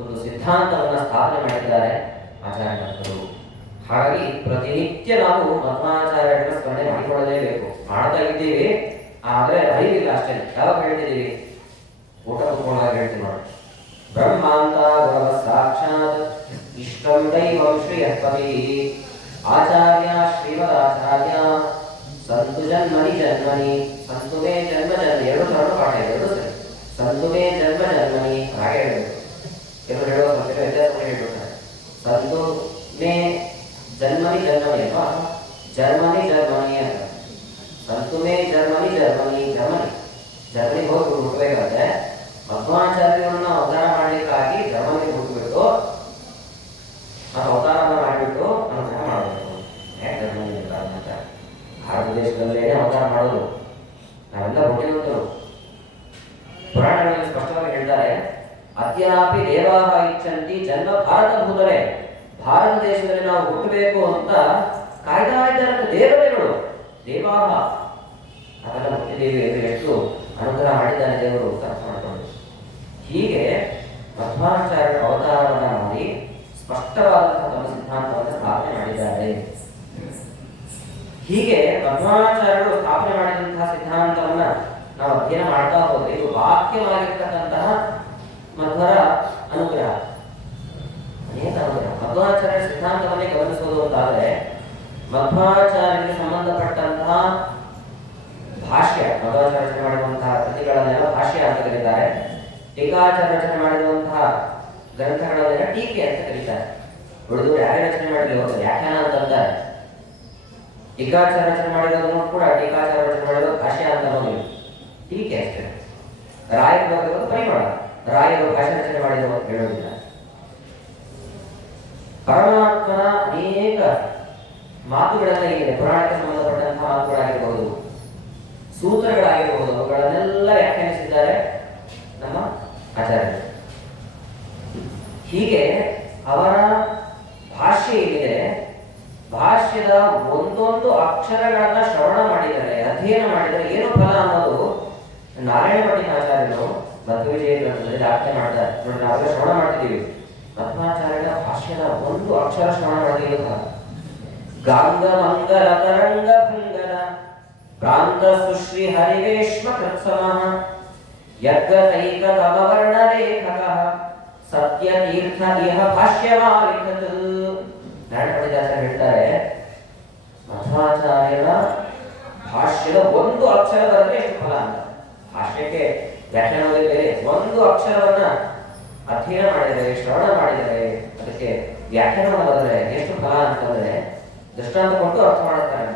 ಒಂದು ಸಿದ್ಧಾಂತವನ್ನು ಸ್ಥಾಪನೆ ಮಾಡಿದ್ದಾರೆ ಆಚಾರ್ಯರು. ಹಾಗಾಗಿ ಪ್ರತಿನಿತ್ಯ ನಾವು ಮಧ್ವಾಚಾರ್ಯರನ್ನ ಸ್ಮರಣೆ ಮಾಡಿಕೊಳ್ಳಲೇಬೇಕು. ಮಾಡ್ತಾ ಇದ್ದೀವಿ, ಆದರೆ ಅರಿವಿಲ್ಲ ಅಷ್ಟೇ. ಯಾವಾಗ ಹೇಳ್ತಿದ್ದೀವಿ? ಊಟ ಕುತ್ಕೊಂಡಾಗ ಹೇಳ್ತೀವಿ ನೋಡಿ. ಬ್ರಹ್ಮಾಂತ ಗುರವ ಸಾಕ್ಷಾತ್ ಇಷ್ಟಂ ದೈವಂ ಶ್ರೀಯತ್ವಮಿ ಆಚಾರ್ಯ ಶ್ರೀಮದಾಚಾರ್ಯ ಸಂತು ಜನ್ಮನಿ ಜನ್ಮನಿ ಸಂತು ಮೇ ಜನ್ಮ ಜನ್ಮ. ಎರಡು ಥರ ಪಾಠ ಇದೆ, ಎರಡು ಸರಿ. ಸಂತು ಮೇ ಜನ್ಮ ಜನ್ಮನಿ ಹಾಗೆ ಹೇಳಬೇಕು. ಕೆಲವರು ಹೇಳುವ ಸ್ವಲ್ಪ ವ್ಯತ್ಯಾಸವನ್ನು ಹೇಳ್ಬಿಡ್ತಾರೆ. ಸಂತು ಮೇ ಜನ್ಮನಿ ಜನ್ಮನಿ ಅಲ್ವಾ, ಜರ್ಮನಿ ಜರ್ಮನಿ ಅಂತ. ಸಂತು ಮೇ ಜರ್ಮನಿ ಜರ್ಮನಿ ಜರ್ಮನಿ ಜರ್ಮನಿಗೆ ಹೋಗಿ ಹುಟ್ಟಬೇಕಾದ್ರೆ ಮಧ್ವಾಚಾರ್ಯರನ್ನ ಅವತಾರ ಮಾಡಲಿಕ್ಕಾಗಿ ಜರ್ಮನಿಗೆ ಹುಟ್ಟುಬಿಟ್ಟು ಅವತಾರವನ್ನು ಮಾಡಿಬಿಟ್ಟು ಅನುಗ್ರಹ ಮಾಡಬೇಕು. ಯಾಕೆ ಜರ್ಮನಿ ಅಂತ? ಭಾರತ ದೇಶದಲ್ಲೇ ಅವತಾರ ಮಾಡೋದು. ನಾವೆಲ್ಲ ಹುಟ್ಟಿದಂತರು. ಪುರಾಣಗಳಲ್ಲಿ ಸ್ಪಷ್ಟವಾಗಿ ಹೇಳ್ತಾರೆ, ಅದ್ಯಾಪಿ ದೇವಾಹ ಇಚ್ಛಂತಿ ಜನ್ಮ ಭಾರತ ಭೂತಲೆ. ಭಾರತ ದೇಶದಲ್ಲಿ ನಾವು ಹುಟ್ಟಬೇಕು ಅಂತ ಕಾಯ್ದಾ ಇದ್ದಾರೆ ದೇವತೆಗಳು, ದೇವಾಹ. ನಾವೆಲ್ಲ ಹುಟ್ಟಿದ್ದೇವೆ ಎಂದು ಎಷ್ಟು ಅನುಗ್ರಹ ಮಾಡಿದ್ದಾನೆ ದೇವರು ಅರ್ಥ ಮಾಡಿಕೊಂಡು. ಹೀಗೆ ಮಧ್ವಾಚಾರ್ಯರ ಅವತಾರವನ್ನು ಮಾಡಿ ಸ್ಪಷ್ಟವಾದಂತಹ ತಮ್ಮ ಸಿದ್ಧಾಂತವನ್ನು ಸ್ಥಾಪನೆ ಮಾಡಿದ್ದಾರೆ. ಹೀಗೆ ಮಧ್ವಾಚಾರ್ಯರು ಸ್ಥಾಪನೆ ಮಾಡಿದಂತಹ ಸಿದ್ಧಾಂತವನ್ನ ನಾವು ಅಧ್ಯಯನ ಮಾಡ್ತಾ ಹೋದ್ರೆ ಇದು ವಾಕ್ಯವಾಗಿರ್ತಕ್ಕಂತಹ ಮಧ್ವರ ಅನುಗ್ರಹ, ಅನೇಕ ಅನುಗ್ರಹ. ಮಧ್ವಾಚಾರ್ಯ ಸಿದ್ಧಾಂತವನ್ನೇ ಗಮನಿಸುವುದು ಅಂತಾದರೆ ಮಧ್ವಾಚಾರ್ಯರಿಗೆ ಸಂಬಂಧಪಟ್ಟಂತಹ ಭಾಷ್ಯ, ಮಧ್ವಾಚಾರ್ಯ ರಚನೆ ಮಾಡಿರುವಂತಹ ಕೃತಿಗಳನ್ನೆಲ್ಲ ಭಾಷ್ಯ ಅಂತ ಕರೀತಾರೆ. ಟೀಕಾಚಾರ್ಯ ರಚನೆ ಮಾಡಿರುವಂತಹ ಗ್ರಂಥಗಳನ್ನೆಲ್ಲ ಟೀಕೆ ಅಂತ ಕರೀತಾರೆ. ಉಳಿದು ಯಾರೇ ರಚನೆ ಮಾಡಲಿ ಹೋಗ್ತದೆ ವ್ಯಾಖ್ಯಾನ ಅಂತಂತಾರೆ. ಟೀಕಾಚಾರ್ಯ ರಚನೆ ಮಾಡಿರೋದನ್ನು ಕೂಡ ಟೀಕಾಚಾರ್ಯ ರಚನೆ ಮಾಡಿರೋದು ಭಾಷ್ಯ ಅಂತ ಅನ್ನೋದಿಲ್ಲ, ಟೀಕೆ ಅಷ್ಟೇ. ರಾಯರು ಬರೆದಿರೋದು ಪರಿಮಳ, ರಾಯರು ಭಾಷೆ ರಚನೆ ಮಾಡಿರೋ ಹೇಳೋದಿಲ್ಲ. ಪರಮಾತ್ಮನ ಅನೇಕ ಮಾತುಗಳೆಲ್ಲ ಇದೆ. ಪುರಾಣಕ್ಕೆ ಸಂಬಂಧಪಟ್ಟಂತಹ ಮಾತುಗಳಾಗಿರಬಹುದು, ಸೂತ್ರಗಳಾಗಿರಬಹುದು, ಅವುಗಳನ್ನೆಲ್ಲ ವ್ಯಾಖ್ಯಾನಿಸಿದ್ದಾರೆ ನಮ್ಮ ಆಚಾರ್ಯರು. ಹೀಗೆ ಅವರ ಭಾಷ್ಯ ಏನಿದೆ, ಭಾಷ್ಯದ ಒಂದೊಂದು ಅಕ್ಷರಗಳನ್ನ ಶ್ರವಣ ಮಾಡಿದರೆ, ಅಧ್ಯಯನ ಮಾಡಿದರೆ ಏನು ಫಲ ಅನ್ನೋದು ನಾರಾಯಣ ಪಂಡಿತಾಚಾರ್ಯರು ಮಧ್ವವಿಜಯ ಗ್ರಂಥದಲ್ಲಿ ದಾಖಲೆ ಮಾಡ್ತಾರೆ. ನೋಡಿ, ನಾವೆಲ್ಲ ಶ್ರವಣ ಮಾಡ್ತಿದ್ದೀವಿ. ಮಧ್ವಾಚಾರ್ಯರ ಭಾಷ್ಯದ ಒಂದು ಅಕ್ಷರ ಶ್ರವಣ ಮಾಡಿದ ಗಾಂಗ ಮಂಗಲ ತರಂಗ ಭಂಗನ ಪ್ರಾಂತ ಸುಶ್ರೀ ಹರಿವೇಶ್ಮ ಕೃತ್ಸಮಃ ಯಜ್ಞತೈಕ ತಮ ವರ್ಣ ಲೇಖಕಃ ಸತ್ಯ ತೀರ್ಥ ಇಹ ಭಾಷ್ಯಮಾಲಿಖತ್. ನಾರಾಯಣ ಪಂಡಿತಾಚಾರ್ಯ ಹೇಳ್ತಾರೆ, ಮಧ್ವಾಚಾರ್ಯರ ಭಾಷ್ಯದ ಒಂದು ಅಕ್ಷರ ಬರೆದ್ರೆ ಎಷ್ಟು ಫಲ ಅಂತ. ಭಾಷ್ಯಕ್ಕೆ ವ್ಯಾಖ್ಯಾನವೇ ಬೇರೆ. ಒಂದು ಅಕ್ಷರವನ್ನ ಅಧ್ಯಯನ ಮಾಡಿದರೆ, ಶ್ರವಣ ಮಾಡಿದರೆ, ಅದಕ್ಕೆ ವ್ಯಾಖ್ಯಾನವನ್ನು ಬರೆದ್ರೆ ಎಷ್ಟು ಫಲ ಅಂತಂದ್ರೆ ದೃಷ್ಟಾಂತ ಕೊಟ್ಟು ಅರ್ಥ ಮಾಡುತ್ತಾರೆ.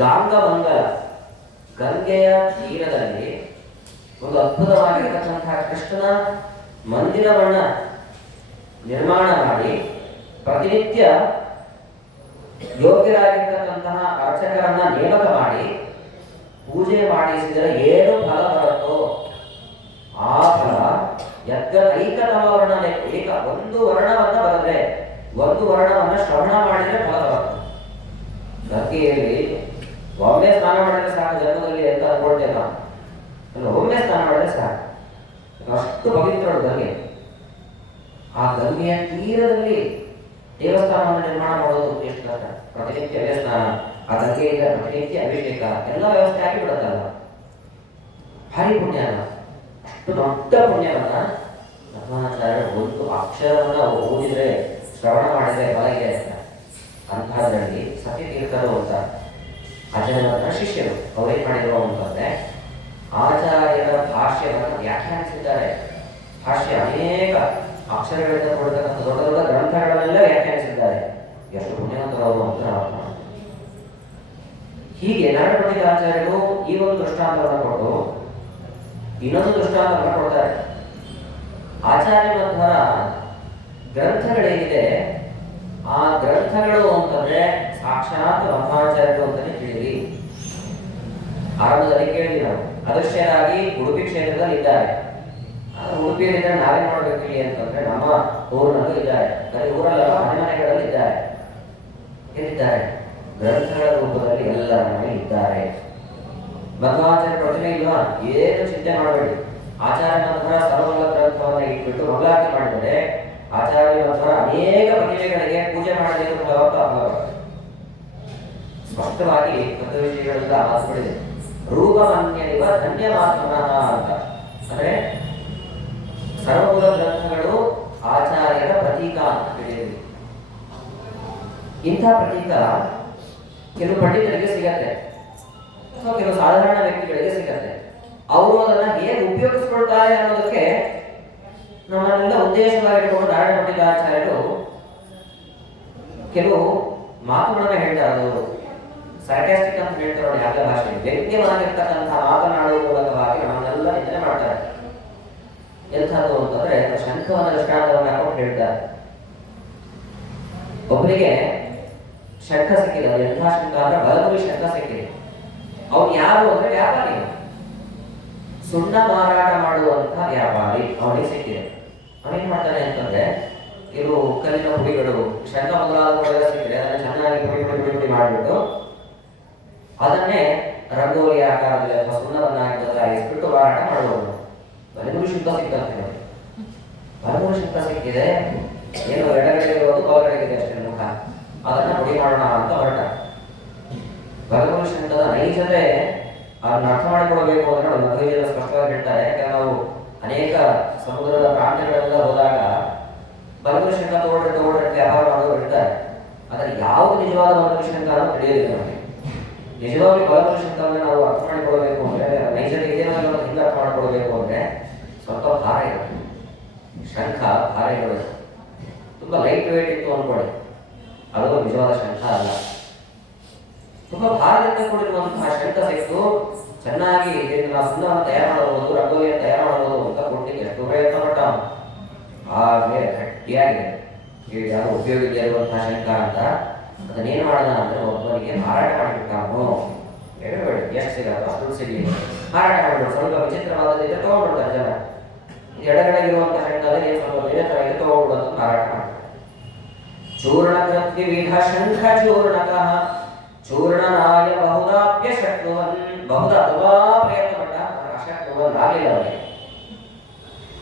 ಗಾಂಗ ಮಂಗಲ, ಗಂಗೆಯ ತೀರದಲ್ಲಿ ಒಂದು ಅದ್ಭುತವಾಗಿರತಕ್ಕಂತಹ ಕೃಷ್ಣನ ಮಂದಿರವನ್ನ ನಿರ್ಮಾಣ ಮಾಡಿ ಪ್ರತಿನಿತ್ಯ ಯೋಗ್ಯರಾಗಿರ್ತಕ್ಕಂತಹ ಅರ್ಚಕರನ್ನ ನೇಮಕ ಮಾಡಿ ಪೂಜೆ ಮಾಡಿಸಿದರೆ ಏನು ಫಲ ಬರುತ್ತೋ ಆ ಫಲ ಯಜ್ಞೈಕತಮ ವರ್ಣ ಏಕ. ಒಂದು ವರ್ಣವನ್ನ ಬರೆದ್ರೆ, ಒಂದು ವರ್ಣವನ್ನ ಶ್ರವಣ ಮಾಡಿದ್ರೆ ಫಲ ಬರುತ್ತೆ. ಗಂಗೆಯಲ್ಲಿ ಒಮ್ಮೆ ಸ್ನಾನ ಮಾಡಿದ್ರೆ ಸಾಕು ಜನ್ಮದಲ್ಲಿ ಅಂತ ಅನ್ಕೊಳ್ತೇವೆ ನಾವು. ಒಮ್ಮೆ ಸ್ನಾನ ಮಾಡಿದ್ರೆ ಸಾಕು, ಅಷ್ಟು ಪವಿತ್ರಳು ಗಂಗೆ. ಆ ಗಂಗೆಯ ತೀರದಲ್ಲಿ ದೇವಸ್ಥಾನವನ್ನು ನಿರ್ಮಾಣ ಮಾಡೋದು ಎಷ್ಟು ಕಷ್ಟ. ಪ್ರತಿನಿತ್ಯ ಸ್ನಾನ, ಆ ಗಂಗೆಯಿಂದ ಪ್ರತಿನಿತ್ಯ ಅಭಿಷೇಕ ಎಲ್ಲ ವ್ಯವಸ್ಥೆ ಆಗಿ ಬಿಡುತ್ತಲ್ಲ, ಭಾರಿ ಪುಣ್ಯ ಅಲ್ಲ. ಅಷ್ಟು ದೊಡ್ಡ ಪುಣ್ಯವನ್ನ ಮಧ್ವಾಚಾರ್ಯರು ಒಂದು ಅಕ್ಷರವನ್ನ ಓದಿದ್ರೆ, ಶ್ರವಣ ಮಾಡಿದ್ರೆ ಫಲ ಇದೆ ಅಂತ. ಅಂತಹದ್ರಲ್ಲಿ ಸತ್ಯತೀರ್ಥರು ಅಂತ ಆಚಾರ್ಯರ ಶಿಷ್ಯರು ಅವರೇನ್ ಮಾಡಿದ್ರು ಅಂತಂದ್ರೆ ಆಚಾರ್ಯರ ಭಾಷ್ಯವನ್ನು ವ್ಯಾಖ್ಯಾನಿಸಿದ್ದಾರೆ. ಭಾಷ್ಯ ಅನೇಕ ಅಕ್ಷರಗಳಿಂದ ಕೊಡತಕ್ಕಂಥ ದೊಡ್ಡ ದೊಡ್ಡ ಗ್ರಂಥಗಳನ್ನೆಲ್ಲ ವ್ಯಾಖ್ಯಾನಿಸಿದ್ದಾರೆ. ಎಷ್ಟು ಪುಣ್ಯವಂತರು ಅವರು ಅಂತ ನಾವು. ಹೀಗೆ ನಾರಾಯಣ ಪಂಡಿತಾಚಾರ್ಯರು ಈ ಒಂದು ದೃಷ್ಟಾಂತವನ್ನು ಕೊಟ್ಟು ಇನ್ನೊಂದು ದೃಷ್ಟಾಂತವನ್ನು ಕೊಡ್ತಾರೆ. ಆಚಾರ್ಯ ಮಧ್ವರ ಗ್ರಂಥಗಳೇನಿದೆ ಆ ಗ್ರಂಥಗಳು ಅಂತಂದ್ರೆ ಸಾಕ್ಷಾತ್ ಮಧ್ವಾಚಾರ್ಯರು ಅಂತಾನೆ ತಿಳಿರಿ. ಆರಂಭದಲ್ಲಿ ಕೇಳಿದ್ವಿ ನಾವು, ಅದೃಶ್ಯರಾಗಿ ಉಡುಪಿ ಕ್ಷೇತ್ರದಲ್ಲಿ ಇದ್ದಾರೆ. ಉಡುಪಿಯಲ್ಲಿದ್ದರೆ ನಾವೇನ್ ಮಾಡ್ಬೇಕಿಲ್ಲ ಅಂತಂದ್ರೆ ನಮ್ಮ ಊರಿನಲ್ಲೂ ಇದ್ದಾರೆ, ಬರೀ ಊರಲ್ಲ ಮನೆ ಮನೆಗಳಲ್ಲಿ ಇದ್ದಾರೆ. ಎಲ್ಲಿದ್ದಾರೆ? ಗ್ರಂಥಗಳ ರೂಪದಲ್ಲಿ ಎಲ್ಲರ ಮನೆ ಇದ್ದಾರೆ. ಮಧ್ವಾಚಾರ್ಯ ಪ್ರತಿಮೆ ಇಲ್ವಾ? ಏನು ಚಿಂತೆ ಮಾಡಬೇಡಿ. ಆಚಾರ್ಯ ಮಧ್ವರ ಸರ್ವಮಂಗಲ ಗ್ರಂಥವನ್ನು ಇಟ್ಬಿಟ್ಟು ಮಂಗಳಾರತಿ ಮಾಡಿದರೆ ಆಚಾರ್ಯ ಮಧ್ವರ ಅನೇಕ ಪ್ರತಿಮೆಗಳಿಗೆ ಪೂಜೆ ಮಾಡಬೇಕು ಫಲ ಸ್ಪಷ್ಟವಾಗಿ ತತ್ವವಿಷಯಗಳೆಲ್ಲ ಮಾತುಗಳಿದೆ. ರೂಪಮನ್ಯನಿವ ಧನ್ಯವಾತ್ಮನಃ ಅಂತ ಅಂದ್ರೆ ಸರ್ವಮೂಲ ಗ್ರಂಥಗಳು ಆಚಾರ್ಯರ ಪ್ರತೀಕ ಅಂತ ತಿಳಿಯಿರಿ. ಇಂಥ ಪ್ರತೀಕ ಕೆಲವು ಪಂಡಿತರಿಗೆ ಸಿಗತ್ತೆ ಅಥವಾ ಕೆಲವು ಸಾಧಾರಣ ವ್ಯಕ್ತಿಗಳಿಗೆ ಸಿಗತ್ತೆ. ಅವರು ಅದನ್ನ ಹೇಗೆ ಉಪಯೋಗಿಸ್ಕೊಳ್ತಾರೆ ಅನ್ನೋದಕ್ಕೆ ನಮ್ಮನ್ನೆಲ್ಲ ಉದ್ದೇಶವಾಗಿಟ್ಟುಕೊಂಡು ನಾರಾಯಣ ಪಂಡಿತಾಚಾರ್ಯರು ಕೆಲವು ಮಾತುಗಳನ್ನ ಹೇಳ್ತಾರೆ. ಅದು ಸರ್ಕಾಸ್ಟಿಕ್ ಅಂತ ಹೇಳ್ತಾರೆ ನೋಡಿ, ಆಂಗ್ಲ ಭಾಷೆ ವ್ಯಂಗ್ಯವಾಗಿರ್ತಕ್ಕಂಥ ಮಾತನಾಡುವ ಮೂಲಕವಾಗಿ ನಮ್ಮನ್ನೆಲ್ಲ ನಿಂದನೆ ಮಾಡ್ತಾರೆ. ಎಂಥದ್ದು ಅಂತಂದ್ರೆ ಶಂಖವನ್ನ ದೃಷ್ಟಾಂತವನ್ನು ಹಾಕೊಂಡು ಹೇಳ್ತಾರೆ. ಒಬ್ಬರಿಗೆ ಶಂಖ ಸಿಕ್ಕಿದೆ. ಅದು ಎಂಥ ಶಂಖ ಅಂದ್ರೆ ಬಲಗುರಿ ಶಂಖ ಸಿಕ್ಕಿದೆ. ಅವನು ಯಾರು ಅಂದ್ರೆ ವ್ಯಾಪಾರಿ, ಸುಣ್ಣ ಮಾರಾಟ ಮಾಡುವಂತಹ ವ್ಯಾಪಾರಿ ಅವನಿಗೆ ಸಿಕ್ಕಿದೆ. ಅವನೇನ್ ಮಾಡ್ತಾನೆ ಅಂತಂದ್ರೆ ಇವು ಕಲ್ಲಿನ ಪುಡಿಗಳು ಶಂಖ ಮೊದಲಾದಗಳೆಲ್ಲ ಸಿಕ್ಕಿದೆ, ಅದನ್ನ ಚೆನ್ನಾಗಿ ಪುಡಿ ಪುಡಿ ಪುಡಿ ಪುಡಿ ಮಾಡಿಬಿಟ್ಟು ಅದನ್ನೇ ರಂಗೋಲಿ ಆಕಾರದಲ್ಲಿ ಅಥವಾ ಸುಣ್ಣವನ್ನಾಗಿ ಬದಲಾಯಿಸ್ಬಿಟ್ಟು ಮಾರಾಟ ಮಾಡುವವನು. ಬಲಗುರಿ ಶಂಖ ಸಿಕ್ಕಂತೆ ನೋಡಿ, ಬಲಗುರಿ ಶಂಖ ಸಿಕ್ಕಿದೆ, ಏನು ಎಡಗಡೆ ಇರೋದು ಬಲಗಡೆಗಿದೆ ಅಷ್ಟೇ ಮುಖ, ಅದನ್ನ ಪುಡಿ ಮಾಡೋಣ ಅಂತ ಹೊರಟ. ಬಲಗುರಿ ಶಂಖದ ನೈಜತೆ ಅದನ್ನ ಅರ್ಥ ಮಾಡಿಕೊಳ್ಬೇಕು ಅಂದ್ರೆ ನೋಡಿ ಮಧ್ವೀಯರು ಸ್ಪಷ್ಟವಾಗಿ ಹೇಳ್ತಾರೆ. ಯಾಕಂದ್ರೆ ನಾವು ಅನೇಕ ಸಮುದ್ರದ ಪ್ರಾಂತ್ಯಗಳೆಲ್ಲ ಹೋದಾಗ ಬಲಗುರಿ ಶಂಖ ತಗೊಂಡ್ರೆ ವ್ಯಾಪಾರ ಮಾಡೋರು ಇರ್ತಾರೆ. ಆದರೆ ಯಾವುದು ನಿಜವಾದ ಬಲಗುರಿ ಶಂಖ ಅನ್ನೋ ತಿಳಿಯೋದಿಲ್ಲ ನಮಗೆ. ನಿಜವಾಗಿ ಬಲಗುರಿ ಶಂಖವನ್ನು ನಾವು ಅರ್ಥ ಮಾಡಿಕೊಳ್ಬೇಕು ಅಂದ್ರೆ ನೈಜತೆ ಇದೇನೋ ಹಿಂದೆ ಅರ್ಥ ಮಾಡಿಕೊಳ್ಬೇಕು ಅಂದ್ರೆ ಸ್ವಲ್ಪ ಭಾರ ಇರುತ್ತೆ. ಶಂಖ ಭಾರ ಇರೋದು ತುಂಬಾ ಲೈಟ್ ವೇಟ್ ಇತ್ತು ಅನ್ಕೊಳ್ಳಿ, ಅದು ನಿಜವಾದ ಶಂಖ ಅಲ್ಲ. ತುಂಬಾ ಭಾರದಿಂದ ಕೂಡಿರುವಂತಹ ಶಂಖ ಸಿಕ್ಕು ಚೆನ್ನಾಗಿ ನಾವು ಸುಣ್ಣವನ್ನು ತಯಾರು ಮಾಡಬಹುದು, ರಂಗೋಲಿಯನ್ನು ತಯಾರು ಮಾಡಬಹುದು ಅಂತ ಕೊಟ್ಟಿಗೆ ಎಷ್ಟು ಪ್ರಯತ್ನ ಪಟ್ಟ. ಆಮೇಲೆ ಗಟ್ಟಿಯಾಗಿದೆ ಈಗ ಯಾರು ಉಪಯೋಗಿಗೆ ಇರುವಂತಹ ಶಂಖ ಅಂತ ಅದನ್ನೇನು ಮಾಡೋಣ ಅಂದ್ರೆ ಒಬ್ಬರಿಗೆ ಮಾರಾಟ ಮಾಡಿಬಿಟ್ಟ. ಅವನು ಹೇಳಬೇಡಿ ಎಷ್ಟು ಸಿಗಲ್ಲ ಅಷ್ಟು ಸಿಗಲಿ ಮಾರಾಟ ಮಾಡಿಬಿಟ್ಟು ಸ್ವಲ್ಪ ವಿಚಿತ್ರವಾದದಿದ್ರೆ ತಗೊಂಡ್ಬಿಡ್ತಾರೆ ಜನ. ಎಡಗಡೆ ಇರುವಂತಹ ಶಂಖದಲ್ಲಿ ಸ್ವಲ್ಪ ಬೇರೆ ತರ ಇದೆ ತಗೊಂಡ್ಬಿಡೋದು ಮಾರಾಟ ಮಾಡ್ತಾರೆ. ಚೂರ್ಣ ವಿವಿಧ ಶಂಖ ಚೂರ್ಣಕಃ ಚೂರ್ಣನಾಯ ಬಹುದಾಪ್ಯ ಶಕ್ನುವನ್ ಬಹುದ ತುಂಬಾ ಪ್ರಯತ್ನ ಪಟ್ಟ ಅಶಕ್ನುವನ್ ಆಗಲಿಲ್ಲ ಅವರಿಗೆ.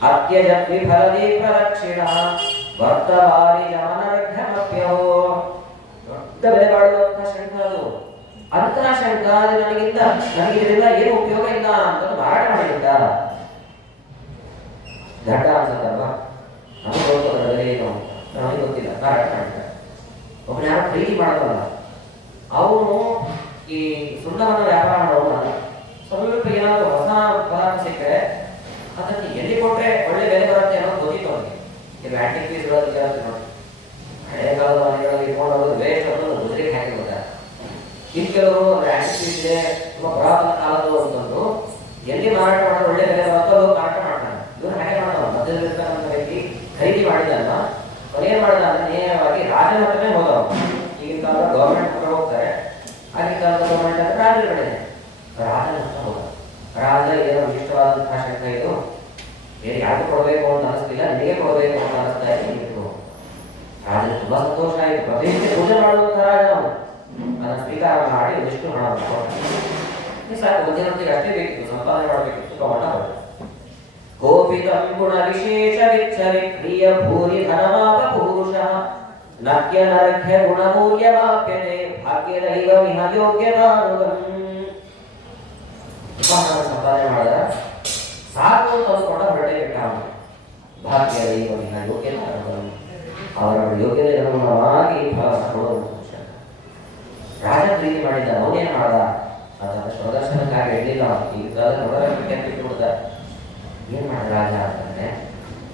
ಅತ್ಯಜತ್ ವಿಫಲದಿ ಪ್ರದಕ್ಷಿಣ ವರ್ತವಾರಿ ಜಮನರ್ಘ್ಯಮಪ್ಯೋ ದೊಡ್ಡ ಬೆಲೆ ಬಾಳುವಂತಹ ಶಂಖ ಅದು. ಅಂತಹ ಶಂಖ ನನಗೆ ಇದರಿಂದ ಏನು ಉಪಯೋಗ ಇಲ್ಲ ಅಂತ ಮಾರಾಟ ಮಾಡಿದ್ದ. ದಡ್ಡ ಅನ್ಸತ್ತಲ್ವಾ? ನಮಗೆ ಗೊತ್ತಿಲ್ಲ ಏನು ಅಂತ, ನಮಗೆ ಗೊತ್ತಿಲ್ಲ, ಮಾರಾಟ ಮಾಡಿದ್ದ. ಒಬ್ಬನ ಯಾರು ಪ್ರೀತಿ ಮಾಡೋದಲ್ಲ, ಅವನು ಈ ಸುಣ್ಣವನ್ನು ವ್ಯಾಪಾರ ಮಾಡೋನಲ್ಲ, ಸ್ವಲ್ಪ ಏನಾದರೂ ಹೊಸ ಪದಾರ್ಥ ಸಿಕ್ಕರೆ ಅದನ್ನು ಎಲ್ಲಿ ಕೊಟ್ಟರೆ ಒಳ್ಳೆ ಬೆಲೆ ಬರುತ್ತೆ ಅನ್ನೋದು ಗೊತ್ತಿತ್ತು ಅವನಿಗೆ. ಇದು ಆಂಟಿಕ್ ಪೀಸ್ ಇರೋದು ನೋಡಿ, ಹಳೆಯ ಕಾಲದ ಮನೆಗಳಲ್ಲಿ ಇಟ್ಕೊಂಡು ಹೋಗೋದು ವೇಸ್ಟ್ ಅನ್ನೋದು ಗುಜರಿಗೆ ಹಾಕಿ ಬರ್ತಾರೆ. ಇನ್ನು ಕೆಲವರು ಆಂಟಿಕ್ ಪೀಸ್ ಇದೆ ತುಂಬ ಪುರಾತನ ಕಾಲದ್ದು ಅಂತಂದು ಎಲ್ಲಿ ಮಾರಾಟ ಮಾಡೋದು ಒಳ್ಳೆ ಬೆಲೆ ಬರುತ್ತೋ ಅದು ಮಾರಾಟ ಮಾಡ್ತಾನೆ. ಇವರು ಹಾಗೆ ಮಾಡೋದು ಮಧ್ಯದಲ್ಲಿರ್ತಕ್ಕಂಥ ವ್ಯಕ್ತಿ ಖರೀದಿ ಮಾಡಿದಲ್ಲ, ಅವನೇನು ಮಾಡಿದ ಅಂದ್ರೆ ನೇರವಾಗಿ ರಾಜನ ಹತ್ರನೇ ಹೋದವ. ಈಗಿನ ಕಾಲದ ಗೌರ್ಮೆಂಟ್ ಹತ್ರ ಹೋಗ್ತಾರೆ, ಆಗಿನ ಕಾಲದ ಗೌರ್ಮೆಂಟ್ ಅಂದ್ರೆ ರಾಜರ ಕಡೆ ರಾಜನ ಹತ್ರ ಹೋದ. ರಾಜ ಏನೋ ಇಷ್ಟವಾದಂತಹ ಶಂಖ ಇದು ಬೇರೆ ಯಾರು ಕೊಡಬೇಕು ಅಂತ ಅನಿಸ್ತಿಲ್ಲ, ನಿಮಗೆ ಕೊಡಬೇಕು ಅಂತ ಅನಿಸ್ತಾ ಇತ್ತು. ರಾಜ ತುಂಬಾ ಸಂತೋಷ ಆಯಿತು. ಪ್ರತಿನಿತ್ಯ ಪೂಜೆ ಮಾಡುವಂತಹ ರಾಜ ಅವನು. ಅದನ್ನು ಸ್ವೀಕಾರ ಮಾಡಿ ಒಂದಿಷ್ಟು ಹಣ ಕೊಡ್ತಾನೆ. ಸಾಕು, ಮಧ್ಯಂತಿಗೆ ಅಷ್ಟೇ ಬೇಕಿತ್ತು, ಸಂಪಾದನೆ ಮಾಡಬೇಕಿತ್ತು, ತಗೊಂಡ ಹೊರಟ. ಕೋಪಿತಂ ಗುಣ ವಿಶೇಷ ವೆಚ್ಚ ವಿಕ್ರಿಯ ಭೂರಿ ಧನಮಾಪ ಪುರುಷ ನಕ್ಯ ನರಕ್ಯ ಗುಣಮೂಲ್ಯವಾಪ್ಯತೆ ಭಾಗ್ಯದೈವ ವಿಹ ಯೋಗ್ಯವಾನುಗಂ. ಸಂಪಾದನೆ ಮಾಡಿದ ಸಾಕು ತಂದುಕೊಂಡ ಹೊರಟೆ ಬಿಟ್ಟ. ಭಾಗ್ಯದೈವ ವಿಹ ಯೋಗ್ಯವಾನುಗಂ, ಅವರ ಯೋಗ್ಯತೆ ಅನುಗುಣವಾಗಿ ರಾಜ ಪ್ರೀತಿ ಮಾಡಿದ್ದ. ಅವನೇನು ಮಾಡ್ದ ಅದನ್ನು ಪ್ರದರ್ಶನಕ್ಕಾಗಿ ಹೇಳಲಿಲ್ಲ. ಈಗ ಬಿಟ್ಟುಬಿಡ್ದ. ಏನ್ ಮಾಡ ರಾಜ ಅಂತಂದ್ರೆ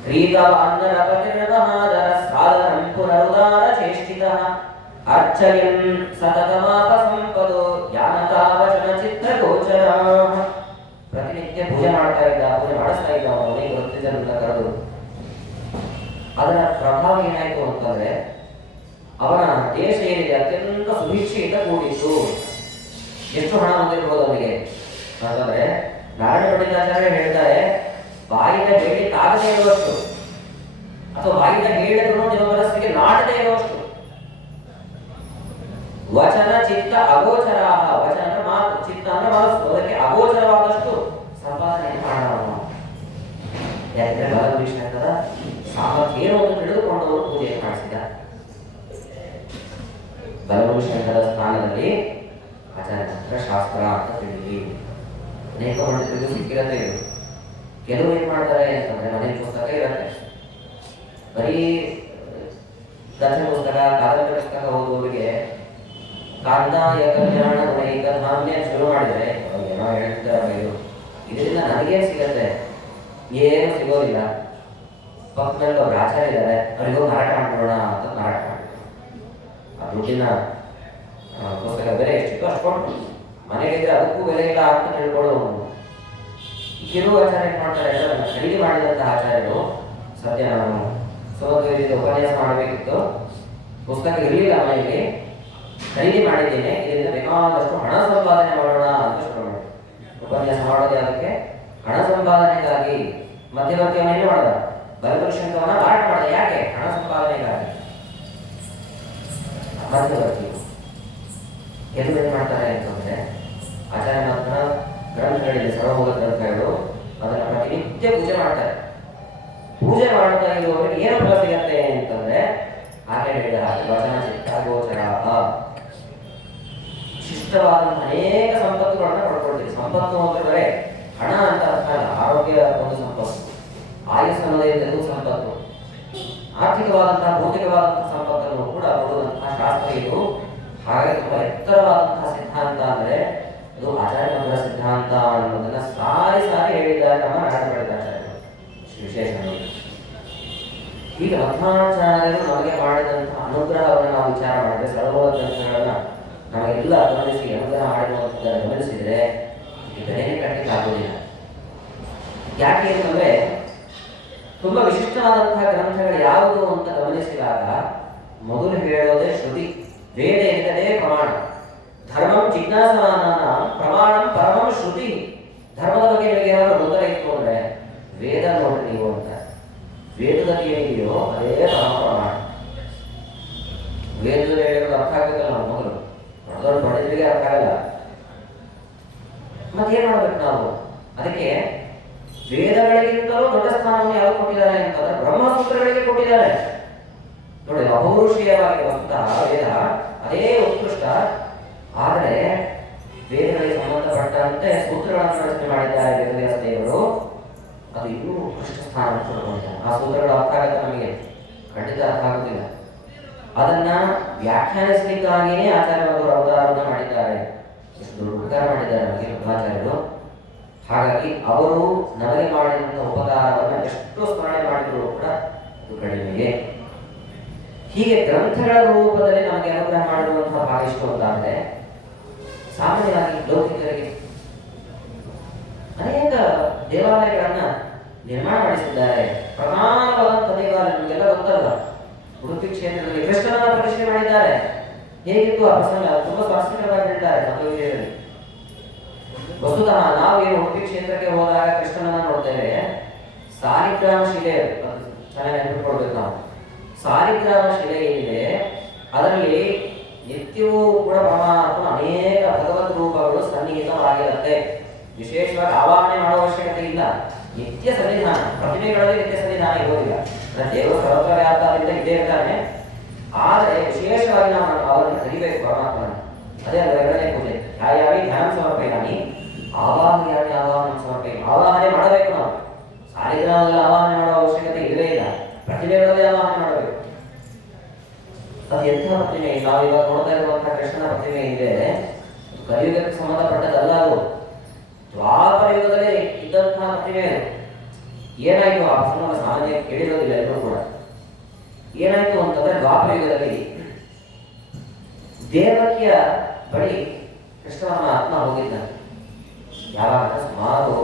ಕ್ರೀತವಾನ್ನರಪತಿರ್ಮಹಾದರ ಸಾಧನಂ ಪುನರುದಾರ ಚೇಷ್ಟಿತ ಅರ್ಚಯನ್ ಸತತಮಾಪ ಸಂಪದೋ ಜ್ಞಾನತಾವಚನ ಚಿತ್ರಗೋಚರ. ಪ್ರತಿನಿತ್ಯ ಪೂಜೆ ಮಾಡ್ತಾ ಇದ್ದ, ಪೂಜೆ ಮಾಡಿಸ್ತಾ ಇದ್ದ. ಅವನಿಗೆ ಗೊತ್ತಿದ್ದಂತ ಕರೆದು ಅದರ ಪ್ರಭಾವ ಏನಾಯ್ತು ಅಂತಂದ್ರೆ ಅವನ ದೇಶ ಏನಿದೆ ಅತ್ಯಂತ ಸುಭಿಕ್ಷೆಯಿಂದ ಕೂಡಿತ್ತು. ಎಷ್ಟು ಹಣ ಬಂದಿರ್ಬೋದು ಅವನಿಗೆ ಅಂತಂದ್ರೆ ನಾರಾಯಣ ಪಂಡಿತಾಚಾರ್ಯ ಹೇಳ್ತಾರೆ, ಬಾಯಿಂದ ಹೇಳಿ ತಾಗದೇ ಇರುವಷ್ಟು ಅಥವಾ ಬಾಯಿಂದ ಹೇಳಿದ್ರು ನಿಮ್ಮ ಮನಸ್ಸಿಗೆ ನಾಟದೇ ಇರುವಷ್ಟು ವಚನ ಚಿತ್ತ ಅಗೋಚರ. ವಚನ ಅಂದ್ರೆ ಮಾತು, ಚಿತ್ತ ಅಂದ್ರೆ ಮನಸ್ಸು, ಅದಕ್ಕೆ ಅಗೋಚರ ಯಾಕೆಂದ್ರೆ ಬಲಭೀಷಣದ ಸಾಮರ್ಥ್ಯ ಏನು ಅಂತ ತಿಳಿದುಕೊಂಡು ಅವರು ಪೂಜೆ ಮಾಡಿಸಿದ. ಬಲಭೀಷಣದ ಸ್ಥಾನದಲ್ಲಿ ಆಚಾರ್ಯ ಮಂತ್ರ ಶಾಸ್ತ್ರ ಅಂತ ತಿಳಿದಿ ಅನೇಕ ಪಂಡಿತರಿಗೂ ಸಿಕ್ಕಿರತ್ತೆ ಇದು. ಕೆಲವರು ಏನ್ ಮಾಡ್ತಾರೆ ಅಂತಂದ್ರೆ ಮನೇಲಿ ಪುಸ್ತಕ ಇರುತ್ತೆ, ಬರೀ ಕಥೆ ಪುಸ್ತಕ ಕಾದಂಬರಿ ಪುಸ್ತಕ ಓದುವವರಿಗೆ ಕಾಂತಾಯ ಕಲ್ಯಾಣ ಧಾಮ್ಯ ಶುರು ಮಾಡಿದ್ರೆ ಏನೋ ಹೇಳ್ತಾರೆ ಇದು, ಇದರಿಂದ ನನಗೇನು ಸಿಗತ್ತೆ? ಏನು ಸಿಗೋದಿಲ್ಲ. ಪಕ್ಕದಲ್ಲಿ ಅವ್ರು ಆಚಾರ್ಯ ಇದ್ದಾರೆ, ಅವರಿಗೂ ಮಾರಾಟ ಮಾಡ್ಬಿಡೋಣ ಅಂತ ಮಾರಾಟ ಮಾಡ್ತಾರೆ. ಆ ದುಡ್ಡಿನ ಪುಸ್ತಕ ಬೆಲೆ ಎಷ್ಟಿತ್ತು ಅಷ್ಟು ಕೊಟ್ಟು ಮನೆಗಿದ್ರೆ ಅದಕ್ಕೂ ಬೆಲೆ ಇಲ್ಲ ಅಂತ ತಿಳ್ಕೊಳ್ಳೋದು. ಕೆಲವು ಆಚಾರ್ಯ ಏನ್ ಮಾಡ್ತಾರೆ ಅಂದ್ರೆ ಅದನ್ನ ಖರೀದಿ ಮಾಡಿದಂತಹ ಆಚಾರ್ಯರು, ಸದ್ಯ ನಾನು ಸೋದರಿಯಿಂದ ಉಪನ್ಯಾಸ ಮಾಡಬೇಕಿತ್ತು, ಪುಸ್ತಕ ಇರಲಿಲ್ಲ ಮನೆಯಲ್ಲಿ, ಖರೀದಿ ಮಾಡಿದ್ದೇನೆ, ಇದರಿಂದ ಬೇಕಾದಷ್ಟು ಹಣ ಸಂಪಾದನೆ ಮಾಡೋಣ ಅಂತ ಶುರು ಮಾಡಿ ಉಪನ್ಯಾಸ ಮಾಡೋದೇ ಅದಕ್ಕೆ ಹಣ ಸಂಪಾದನೆಗಾಗಿ. ಮಧ್ಯವರ್ತಿಯವನ್ನೇನು ಮಾಡ್ದ? ಬಲಭೀಷಣವನ್ನ ಮಾರಾಟ ಮಾಡ್ದ. ಯಾಕೆ? ಹಣ ಸಂಪಾದನೆಗಾಗಿ. ಮಧ್ಯವರ್ತಿ ಎಲ್ಲೂ ಏನ್ ಮಾಡ್ತಾರೆ ಅಂತಂದ್ರೆ ಆಚಾರ್ಯ ಮಾತ್ರ ಗ್ರಂಥಗಳಿದೆ, ಸರ್ವಭೋಗ ಗ್ರಂಥಗಳು, ಅದನ್ನ ಪ್ರತಿನಿತ್ಯ ಪೂಜೆ ಮಾಡ್ತಾರೆ. ಪೂಜೆ ಮಾಡ್ತಾ ಇರುವವರಿಗೆ ಏನು ಫಲ ಸಿಗತ್ತೆ ಅಂತಂದ್ರೆ ಹಾಗೆ ಹೇಳಿದ ಹಾಗೆ ವಚನ ಚಿತ್ತ ಗೋಚರ ಶಿಷ್ಟವಾದಂತಹ ಅನೇಕ ಸಂಪತ್ತುಗಳನ್ನ ಪಡ್ಕೊಳ್ತೀವಿ. ಸಂಪತ್ತು ಅಂತಂದ್ರೆ ಹಣ ಅಂತ ಅರ್ಥ ಅಲ್ಲ, ಆರೋಗ್ಯ ಒಂದು ಸಂಪತ್ತು, ಆಯುಷ್ ಅನ್ನೋದು ಸಂಪತ್ತು, ಆರ್ಥಿಕವಾದಂತಹ ಭೌತಿಕವಾದಂತಹ ಸಂಪತ್ತನ್ನು ಕೂಡ ಕೊಡುವಂತಹ ಶಾಸ್ತ್ರ ಇದು. ಹಾಗೆ ತುಂಬಾ ಎತ್ತರವಾದಂತಹ ಸಿದ್ಧಾಂತ ಅಂದ್ರೆ ಇದು ಆಚಾರ್ಯ ಮಂತ್ರ ಸಿದ್ಧಾಂತ ಅನ್ನೋದನ್ನ ಸಾರಿ ಸಾರಿ ಹೇಳಿದ್ದಾರೆ ನಮ್ಮ ನಾಡಗಳಿದ್ದಾಚಾರ್ಯರು. ವಿಶೇಷ ಈಗ ಮಧ್ವಾಚಾರ್ಯರು ನಮಗೆ ಮಾಡಿದಂತಹ ಅನುಗ್ರಹವನ್ನು ನಾವು ವಿಚಾರ ಮಾಡಿದ್ರೆ, ಸರ್ವೋದ ಗ್ರಂಥಗಳನ್ನ ನಮಗೆಲ್ಲ ಗಮನಿಸಿ ಅನುಗ್ರಹ ಮಾಡಿರುವಂಥದ್ದನ್ನು ಗಮನಿಸಿದ್ರೆ ಬೆಲೆನೇ ಕಟ್ಟಲಿಕ್ಕೆ ಆಗೋದಿಲ್ಲ. ಯಾಕೆ ಅಂತಂದ್ರೆ ತುಂಬಾ ವಿಶಿಷ್ಟವಾದಂತಹ ಗ್ರಂಥಗಳು ಯಾವುದು ಅಂತ ಗಮನಿಸಿದಾಗ ಮೊದಲು ಹೇಳೋದೇ ಶ್ರುತಿ. ವೇದ ಎಂದರೆ ಪ್ರಮಾಣ. ಧರ್ಮಂ ಜಿಜ್ಞಾಸಮಾನ ಪ್ರಮಾಣಂ ಪರಮಂ ಶ್ರುತಿ. ಧರ್ಮದ ಬಗ್ಗೆ ನಿಮಗೆ ಏನಾದರೂ ಗೊಂದಲ ಇತ್ತು ಅಂದ್ರೆ ವೇದ ನೋಡ್ರಿ ನೀವು ಅಂತ. ವೇದದಲ್ಲಿ ಏನಿದೆಯೋ ಅದೇ ಪರಮ ಪ್ರಮಾಣ. ವೇದದಲ್ಲಿ ಹೇಳೋದು ಅರ್ಥ ಆಗಬೇಕಲ್ಲ ನಾವು ಮೊದಲು, ದೊಡ್ಡ ಪಡೆದರಿಗೆ ಅರ್ಥ ಆಗಲ್ಲ. ಮತ್ತೇನ್ ಮಾಡ್ಬೇಕು ನಾವು? ಅದಕ್ಕೆ ವೇದಗಳಿಗಿಂತಲೂ ದೊಡ್ಡ ಸ್ಥಾನವನ್ನು ಯಾರು ಕೊಟ್ಟಿದ್ದಾರೆ ಅಂತಂದ್ರೆ ಬ್ರಹ್ಮಸೂತ್ರಗಳಿಗೆ ಕೊಟ್ಟಿದ್ದಾರೆ. ನೋಡಿ, ಅಪೌರುಷೀಯವಾಗಿ ವಸ್ತುತಃ ವೇದ ಅದೇ ಉತ್ಕೃಷ್ಟ, ಆದರೆ ವೇದಗಳಿಗೆ ಸಂಬಂಧಪಟ್ಟಂತೆ ಸೂತ್ರಗಳನ್ನು ರಚನೆ ಮಾಡಿದ್ದಾರೆ ವೇದವ್ಯಾಸ ದೇವರು. ಅದು ಇನ್ನೂ ಉತ್ಕೃಷ್ಟ ಸ್ಥಾನ ಪಡ್ಕೊಂಡಿದ್ದಾರೆ. ಆ ಸೂತ್ರಗಳು ಅರ್ಥ ಆಗುತ್ತೆ ನಮಗೆ? ಖಂಡಿತ ಅರ್ಥ ಆಗುತ್ತಿಲ್ಲ. ಅದನ್ನ ವ್ಯಾಖ್ಯಾನಿಸಲಿಕ್ಕಾಗಿಯೇ ಆಚಾರ್ಯರು ಅವತಾರವನ್ನು ಮಾಡಿದ್ದಾರೆ. ಎಷ್ಟು ಉಪಕಾರ ಮಾಡಿದ್ದಾರೆ ನಮಗೆ ಮಧ್ವಾಚಾರ್ಯರು. ಹಾಗಾಗಿ ಅವರು ನಮಗೆ ಮಾಡಿದಂತಹ ಉಪಕಾರವನ್ನು ಎಷ್ಟು ಸ್ಮರಣೆ ಮಾಡಿದ್ರು ಕೂಡ ಅದು ಕಡಿಮೆಯೇ. ಹೀಗೆ ಗ್ರಂಥಗಳ ರೂಪದಲ್ಲಿ ನಮಗೆ ಅನುಗ್ರಹ ಮಾಡಿರುವಂತಹ ಭಾಗ ಎಷ್ಟು ಅಂತಾದ್ರೆ, ಸಾಮಾನ್ಯವಾಗಿ ಲೌಕಿಕರಿಗೆ ಅನೇಕ ದೇವಾಲಯಗಳನ್ನ ನಿರ್ಮಾಣ ಮಾಡಿಸಿದ್ದಾರೆ. ಪ್ರಧಾನವಾದಂತಹ ದೇವಾಲಯ ನಮಗೆಲ್ಲ ಗೊತ್ತಲ್ಲ, ಉಡುಪಿ ಕ್ಷೇತ್ರದಲ್ಲಿ ಕೃಷ್ಣನನ್ನ ಪ್ರತಿಷ್ಠೆ ಮಾಡಿದ್ದಾರೆ. ಹೇಗಿತ್ತು ಆ ಪ್ರಸಂಗ? ತುಂಬಾ ಸ್ವಾಸ್ಥ್ಯಕರವಾಗಿ ಹೇಳ್ತಾರೆ ನಮ್ಮ ವಿಷಯದಲ್ಲಿ. ವಸ್ತುತಃ ನಾವೇನು ಉಡುಪಿ ಕ್ಷೇತ್ರಕ್ಕೆ ಹೋದಾಗ ಕೃಷ್ಣನನ್ನ ನೋಡ್ತೇವೆ, ಸಾಲಿಗ್ರಾಮ ಶಿಲೆ, ಚೆನ್ನಾಗಿ ನೆನಪಿಟ್ಕೊಳ್ಬೇಕು ನಾವು. ಸಾಲಿಗ್ರಾಮ ಶಿಲೆ ಏನಿದೆ ಅದರಲ್ಲಿ ನಿತ್ಯವೂ ಕೂಡ ಪರಮಾತ್ಮ ಅನೇಕ ಭಗವದ್ ರೂಪಗಳು ಸನ್ನಿಹಿತವಾಗಿರುತ್ತೆ. ವಿಶೇಷವಾಗಿ ಆವಾಹನೆ ಮಾಡುವ ಅವಶ್ಯಕತೆ ಇಲ್ಲ, ನಿತ್ಯ ಸನ್ನಿಧಾನ. ಪ್ರತಿಮೆಗಳಲ್ಲಿ ನಿತ್ಯ ಸನ್ನಿಧಾನ ಇರೋದಿಲ್ಲ. ದೇವರು ಸರ್ವತ್ರ ವ್ಯಾಪಾರದಿಂದ ಇದ್ದೇ ಇರ್ತಾನೆ, ಆದರೆ ವಿಶೇಷವಾಗಿ ನಾವು ಅವರನ್ನು ಕರಿಬೇಕು ಪರಮಾತ್ಮನ. ಅದೇ ಅಲ್ಲ ಎರಡನೇ ಪೂಜೆ. ಯಾವ್ಯಾವ ಧ್ಯಾನ ಸಮರ್ಪಯಾಮಿ ಆವಾಹಯಾಮಿ ಆವಾಹನ ಸಮರ್ಪಯಾಮಿ. ಆವಾಹನೆ ಮಾಡಬೇಕು ನಾವು. ಸಾಲಿಗ್ರಾಮದಲ್ಲಿ ಆವಾಹನೆ ಮಾಡುವ ಅವಶ್ಯಕತೆ ಇಲ್ಲವೇ ಇಲ್ಲ, ಪ್ರತಿಮೆಗಳಲ್ಲಿ ಆವಾಹನೆ ಮಾಡಬೇಕು. ಅದು ಎಂಥ ಪ್ರತಿಮೆ? ನಾವು ಇವಾಗ ನೋಡ್ತಾ ಇರುವಂತಹ ಕೃಷ್ಣನ ಪ್ರತಿಮೆ ಇದೆ, ಕಲಿಯುಗಕ್ಕೆ ಸಂಬಂಧಪಟ್ಟದಲ್ಲ. ಅದು ದ್ವಾಪರ ಯುಗದಲ್ಲಿ ಇದ್ದಂತಹ ಪ್ರತಿಮೆ. ಏನಾಯ್ತು ಆ ಪ್ರಸಂಗ ಸಾಮಾನ್ಯ ಕೇಳಿರೋದಿಲ್ಲ ಎಲ್ಲರೂ ಕೂಡ. ಏನಾಯ್ತು ಅಂತಂದ್ರೆ ದ್ವಾಪರ ಯುಗದಲ್ಲಿ ದೇವಕಿಯ ಬಳಿ ಕೃಷ್ಣನ ಆತ್ಮ ಹೋಗಿದ್ದಾನೆ. ಯಾವಾಗ? ಸುಮಾರು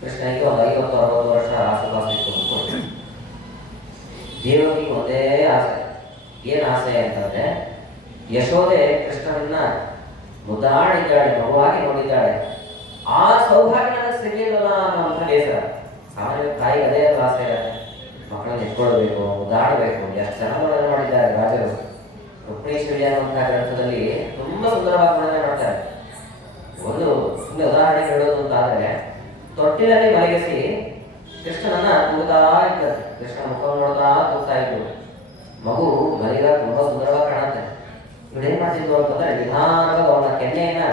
ಕೃಷ್ಣನಿಗೆ ಒಂದು 50-60 ವರ್ಷ ಆಸುಪಾಸು ಇತ್ತು. ದೇವಕಿಗೆ ಒಂದೇ ಆಸೆ. ಏನ್ ಆಸೆ ಅಂತಂದ್ರೆ ಯಶೋದೆ ಕೃಷ್ಣನನ್ನ ಮುದ್ದಾಡಿದ್ದಾಳೆ, ಮಗುವಾಗಿ ನೋಡಿದ್ದಾಳೆ. ಆ ಸೌಭಾಗ್ಯ ನನಗೆ ಸಿಗಲಿಲ್ಲ ಅನ್ನುವಂಥ ಬೇಸರ. ಸಾಮಾನ್ಯ ತಾಯಿಗೆ ಅದೇ ಆಸೆ ಇರುತ್ತೆ, ಮಕ್ಕಳನ್ನ ಎತ್ಕೊಳ್ಬೇಕು, ಮುದ್ದಾಡಬೇಕು. ಎಷ್ಟು ಚೆನ್ನಾಗಿ ಮಾಡಿದ್ದಾರೆ ರಾಜರು. ರುಕ್ಮಿಣೀಶ್ವರಿ ಅನ್ನುವಂತಹ ಗ್ರಂಥದಲ್ಲಿ ತುಂಬಾ ಸುಂದರವಾಗಿ ವರ್ಣನೆ ಮಾಡ್ತಾರೆ. ಒಂದು ಸುಮ್ಮನೆ ಉದಾಹರಣೆ ಹೇಳೋದು ಅಂತಾದ್ರೆ, ತೊಟ್ಟಿನಲ್ಲಿ ಮಲಗಿಸಿ ಕೃಷ್ಣನನ್ನ ತೂಗ್ತಾ ಇದ್ದ ಕೃಷ್ಣ ಮುಖ ನೋಡ್ತಾ ತೂಗ್ತಾ ಇದ್ರು. ಮಗು ಮರಿಗ ತುಂಬಾ ಸುಂದರವಾಗಿ ಕಾಣುತ್ತೆ. ಇವ್ರು ಏನ್ ಮಾಡ್ತಿದ್ರು ಅಂತಂದ್ರೆ ನಿಧಾನವಾಗಿ ಅವನ ಕೆನ್ನೆಯನ್ನ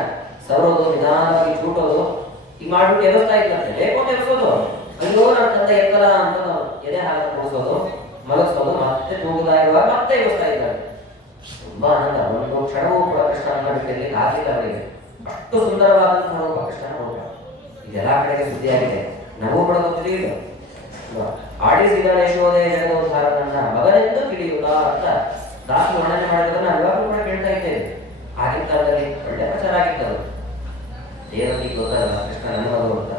ಸವರೋದು, ನಿಧಾನವಾಗಿ ಚೂಟೋದು, ಈಗ ಮಾಡ್ಬಿಟ್ಟು ಎದುರಿಸ್ತಾ ಇದ್ದಂತೆ. ಬೇಕು ಎದುರಿಸೋದು, ಅಯ್ಯೋ ನನ್ನ ತಂದೆ ಎಕ್ಕಲ್ಲ ಅಂತ ಎದೆ ಹಾಕ ಕೂಡಿಸೋದು, ಮಲಗಿಸೋದು, ಮತ್ತೆ ತೂಗುತ್ತಾ ಇರುವಾಗ ಮತ್ತೆ ಎದುರಿಸ್ತಾ ಇದ್ದಾರೆ. ತುಂಬಾ ಆನಂದ. ಒಂದು ಕ್ಷಣವೂ ಕೂಡ ಕೃಷ್ಣ ಬಿಟ್ಟಿರ್ಲಿ ಆಗ್ಲಿಲ್ಲ ಅವರಿಗೆ. ಅಷ್ಟು ಸುಂದರವಾದಂತಹ ರೂಪ ಕೃಷ್ಣ ರೂಪ. ಇದೆಲ್ಲ ಕಡೆಗೆ ಸುದ್ದಿಯಾಗಿದೆ. ನಮಗೂ ಕೂಡ ಗೊತ್ತಿಲ್ಲ. ಆಡಿಸಿದ ಯಶೋದೆ ಜಗದೋದ್ಧಾರನನ್ನ ಮಗನೆಂದು ತಿಳಿಯುವುದ ಅಂತ ದಾಸು ವರ್ಣನೆ ಮಾಡಿರೋದನ್ನ ಇವಾಗಲೂ ಕೂಡ ಕೇಳ್ತಾ ಇದ್ದೇವೆ. ಆಗಿನ ಕಾಲದಲ್ಲಿ ಒಳ್ಳೆ ಪ್ರಚಾರ ಆಗಿತ್ತದು. ದೇವರಿಗೆ ಗೊತ್ತಾಗಲ್ಲ ಕೃಷ್ಣ ನನ್ನ ಮಗು ಅಂತ.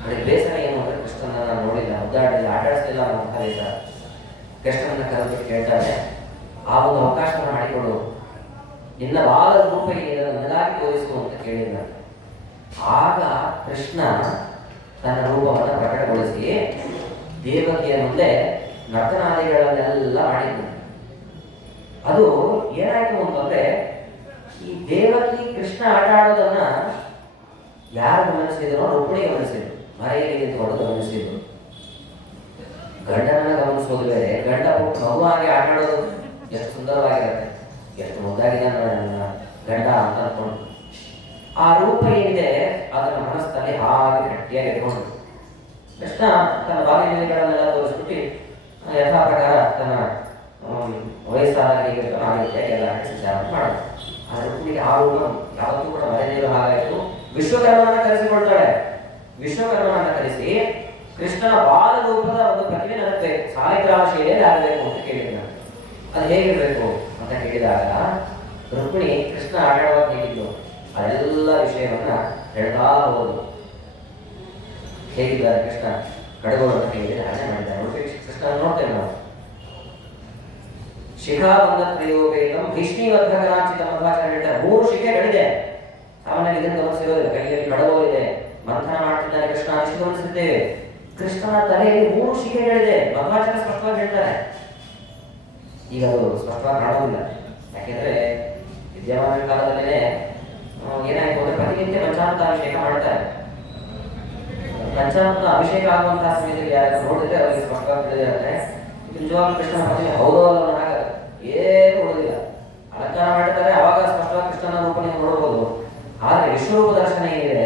ಅದಕ್ಕೆ ಬೇಸರ ಏನು ಅಂದ್ರೆ ಕೃಷ್ಣನ ನೋಡಿಲ್ಲ, ಮುದ್ದಾಡಿಲ್ಲ, ಆಟಾಡಿಸಲಿಲ್ಲ ಅಂತ ಬೇಸರ. ಕೃಷ್ಣನ ಕರೆದು ಕೇಳ್ತಾಳೆ, ಆ ಒಂದು ಅವಕಾಶವನ್ನು ಮಾಡಿಕೊಡು, ನಿನ್ನ ಬಾಲದ ರೂಪ ಏನಿದೆ ನನಗಾಗಿ ತೋರಿಸು ಅಂತ ಕೇಳಿದ. ಆಗ ಕೃಷ್ಣ ತನ್ನ ರೂಪವನ್ನು ಪ್ರಕಟಗೊಳಿಸಿ ದೇವಕಿಯ ಮುಂದೆ ನರ್ತನಾದಿಗಳನ್ನೆಲ್ಲ ಮಾಡಿದ್ನು. ಅದು ಏನಾಯ್ತು ಅಂತಂದ್ರೆ, ಈ ದೇವಕಿ ಕೃಷ್ಣ ಆಟ ಆಡೋದನ್ನ ಯಾರು ಗಮನಿಸಿದ್ರು? ರುಕ್ಮಿಣಿ ಗಮನಿಸಿದ್ರು. ಮರೆಯಲ್ಲಿ ನಿಂತುಕೊಂಡು ಗಮನಿಸಿದ್ರು. ಗಂಡನನ್ನ ಗಮನಿಸೋದು ಬೇರೆ, ಗಂಡ ಮಗುವಾಗಿ ಆಟ ಆಡೋದು ಎಷ್ಟು ಸುಂದರವಾಗಿರುತ್ತೆ, ಎಷ್ಟು ಮುದ್ದಾಗಿದೆ ನನ್ನ ಗಂಡ ಅಂತ ಅನ್ಕೊಂಡು ಆ ರೂಪ ಏನಿದೆ ಅದನ್ನ ಮನಸ್ಸಲ್ಲಿ ಹಾಗೆ ಗಟ್ಟಿಯಾಗಿ ಇಟ್ಕೊಂಡು ಕೃಷ್ಣ ತನ್ನ ಬಾಲ್ಯಗಳನ್ನೆಲ್ಲ ತೋರಿಸ್ಬಿಟ್ಟು ಯಥಾ ಪ್ರಕಾರ ತನ್ನ ವಯಸ್ಸಾದ ಎಲ್ಲ ಸಿದ್ಧಾಂತ ಮಾಡೋದು. ಆ ರುಕ್ಮಿಣಿಗೆ ಆ ರೂಪ ಯಾವತ್ತೂ ಕೂಡ ಮರೆಯದಿರೋ ಹಾಗಾಯಿತು. ವಿಶ್ವಕರ್ಮನನ್ನ ಕರೆಸಿಕೊಳ್ತಾಳೆ. ವಿಶ್ವಕರ್ಮನನ್ನ ಕರೆಸಿ ಕೃಷ್ಣನ ಬಾಲ ರೂಪದ ಒಂದು ಪ್ರತಿಮೆ ನನಗೆ ಬೇಕು, ಸಾಲಿಗ್ರಾಮ ಶೈಲಿಯಲ್ಲಿ ಆಗಬೇಕು ಅಂತ ಕೇಳಿದ. ಅದು ಹೇಗಿರ್ಬೇಕು ಅಂತ ಕೇಳಿದಾಗ ರುಕ್ಮಿಣಿ ಕೃಷ್ಣ ಆಟಾಡುವಾಗ ಹೇಗಿದ್ದು ಅದೆಲ್ಲ ವಿಷಯವನ್ನ ಹೇಳ್ತಾ ಹೋದು. ಹೇಗಿದ್ದಾರೆ ಕೃಷ್ಣ ಕಡಗೋಳು ಅಂತ ಕೇಳಿದ್ರೆ ಧಾರಣೆ ಮಾಡಿದ್ದಾರೆ. ಕೃಷ್ಣ ನೋಡ್ತೇವೆ ನಾವು. ಶಿಖಾಬಂಧ ಪ್ರಯೋಗೇಕಂ ಭೀಷ್ಮೀವರ್ಧಕರಾಂಚಿತ ಮಧ್ವಾಚಾರ್ಯ ಹೇಳ್ತಾರೆ, 3 ಶಿಖೆಗಳಿದೆ. ಸಾಮಾನ್ಯವಾಗಿ ಇದನ್ನು ಗಮನಿಸಿರೋದಿಲ್ಲ. ಕೈಯಲ್ಲಿ ಕಡಗೋಲಿದೆ, ಮಂಥನ ಮಾಡ್ತಿದ್ದಾನೆ ಕೃಷ್ಣ, ಇಷ್ಟು ಗಮನಿಸಿದ್ದೇವೆ. ಕೃಷ್ಣನ ತಲೆಯಲ್ಲಿ 3 ಶಿಖೆಗಳಿದೆ. ಮಧ್ವಾಚಾರ್ಯ ಸ್ಪಷ್ಟವಾಗಿ ಹೇಳ್ತಾರೆ. ಈಗ ಅದು ಸ್ಪಷ್ಟವಾಗಿ ಕಾಣುವುದಿಲ್ಲ. ಯಾಕೆಂದ್ರೆ ವಿದ್ಯಮಾನ ಕಾಲದಲ್ಲೇ ಏನಾಯ್ತು ಅಂದ್ರೆ ಪ್ರತಿನಿತ್ಯ ಪಂಚಾಮೃತ ಅಭಿಷೇಕ ಮಾಡ್ತಾರೆ. ಪಂಚಾಮೃತ ಅಭಿಷೇಕ ಆಗುವಂತಹ ಸಮಯದಲ್ಲಿ ಯಾರು ನೋಡಿದ್ರೆ ಅವರಿಗೆ ಸ್ಪಷ್ಟವಾಗಿ ತಿಳಿದಿರುತ್ತೆ ನಿಜವಾಗ್ಲೂ ಕೃಷ್ಣನ ಪ್ರತಿಮೆ ಹೌದೋ ಅಲ್ಲ ಹಾಗಾದ್ರೆ ಏನು ಉಳಿದಿಲ್ಲ. ಅಲಂಕಾರ ಮಾಡಿರ್ತಾರೆ, ಅವಾಗ ಸ್ಪಷ್ಟವಾಗಿ ಕೃಷ್ಣನ ರೂಪ ನೀವು ನೋಡಬಹುದು. ಆದ್ರೆ ವಿಶ್ವರೂಪ ದರ್ಶನ ಏನಿದೆ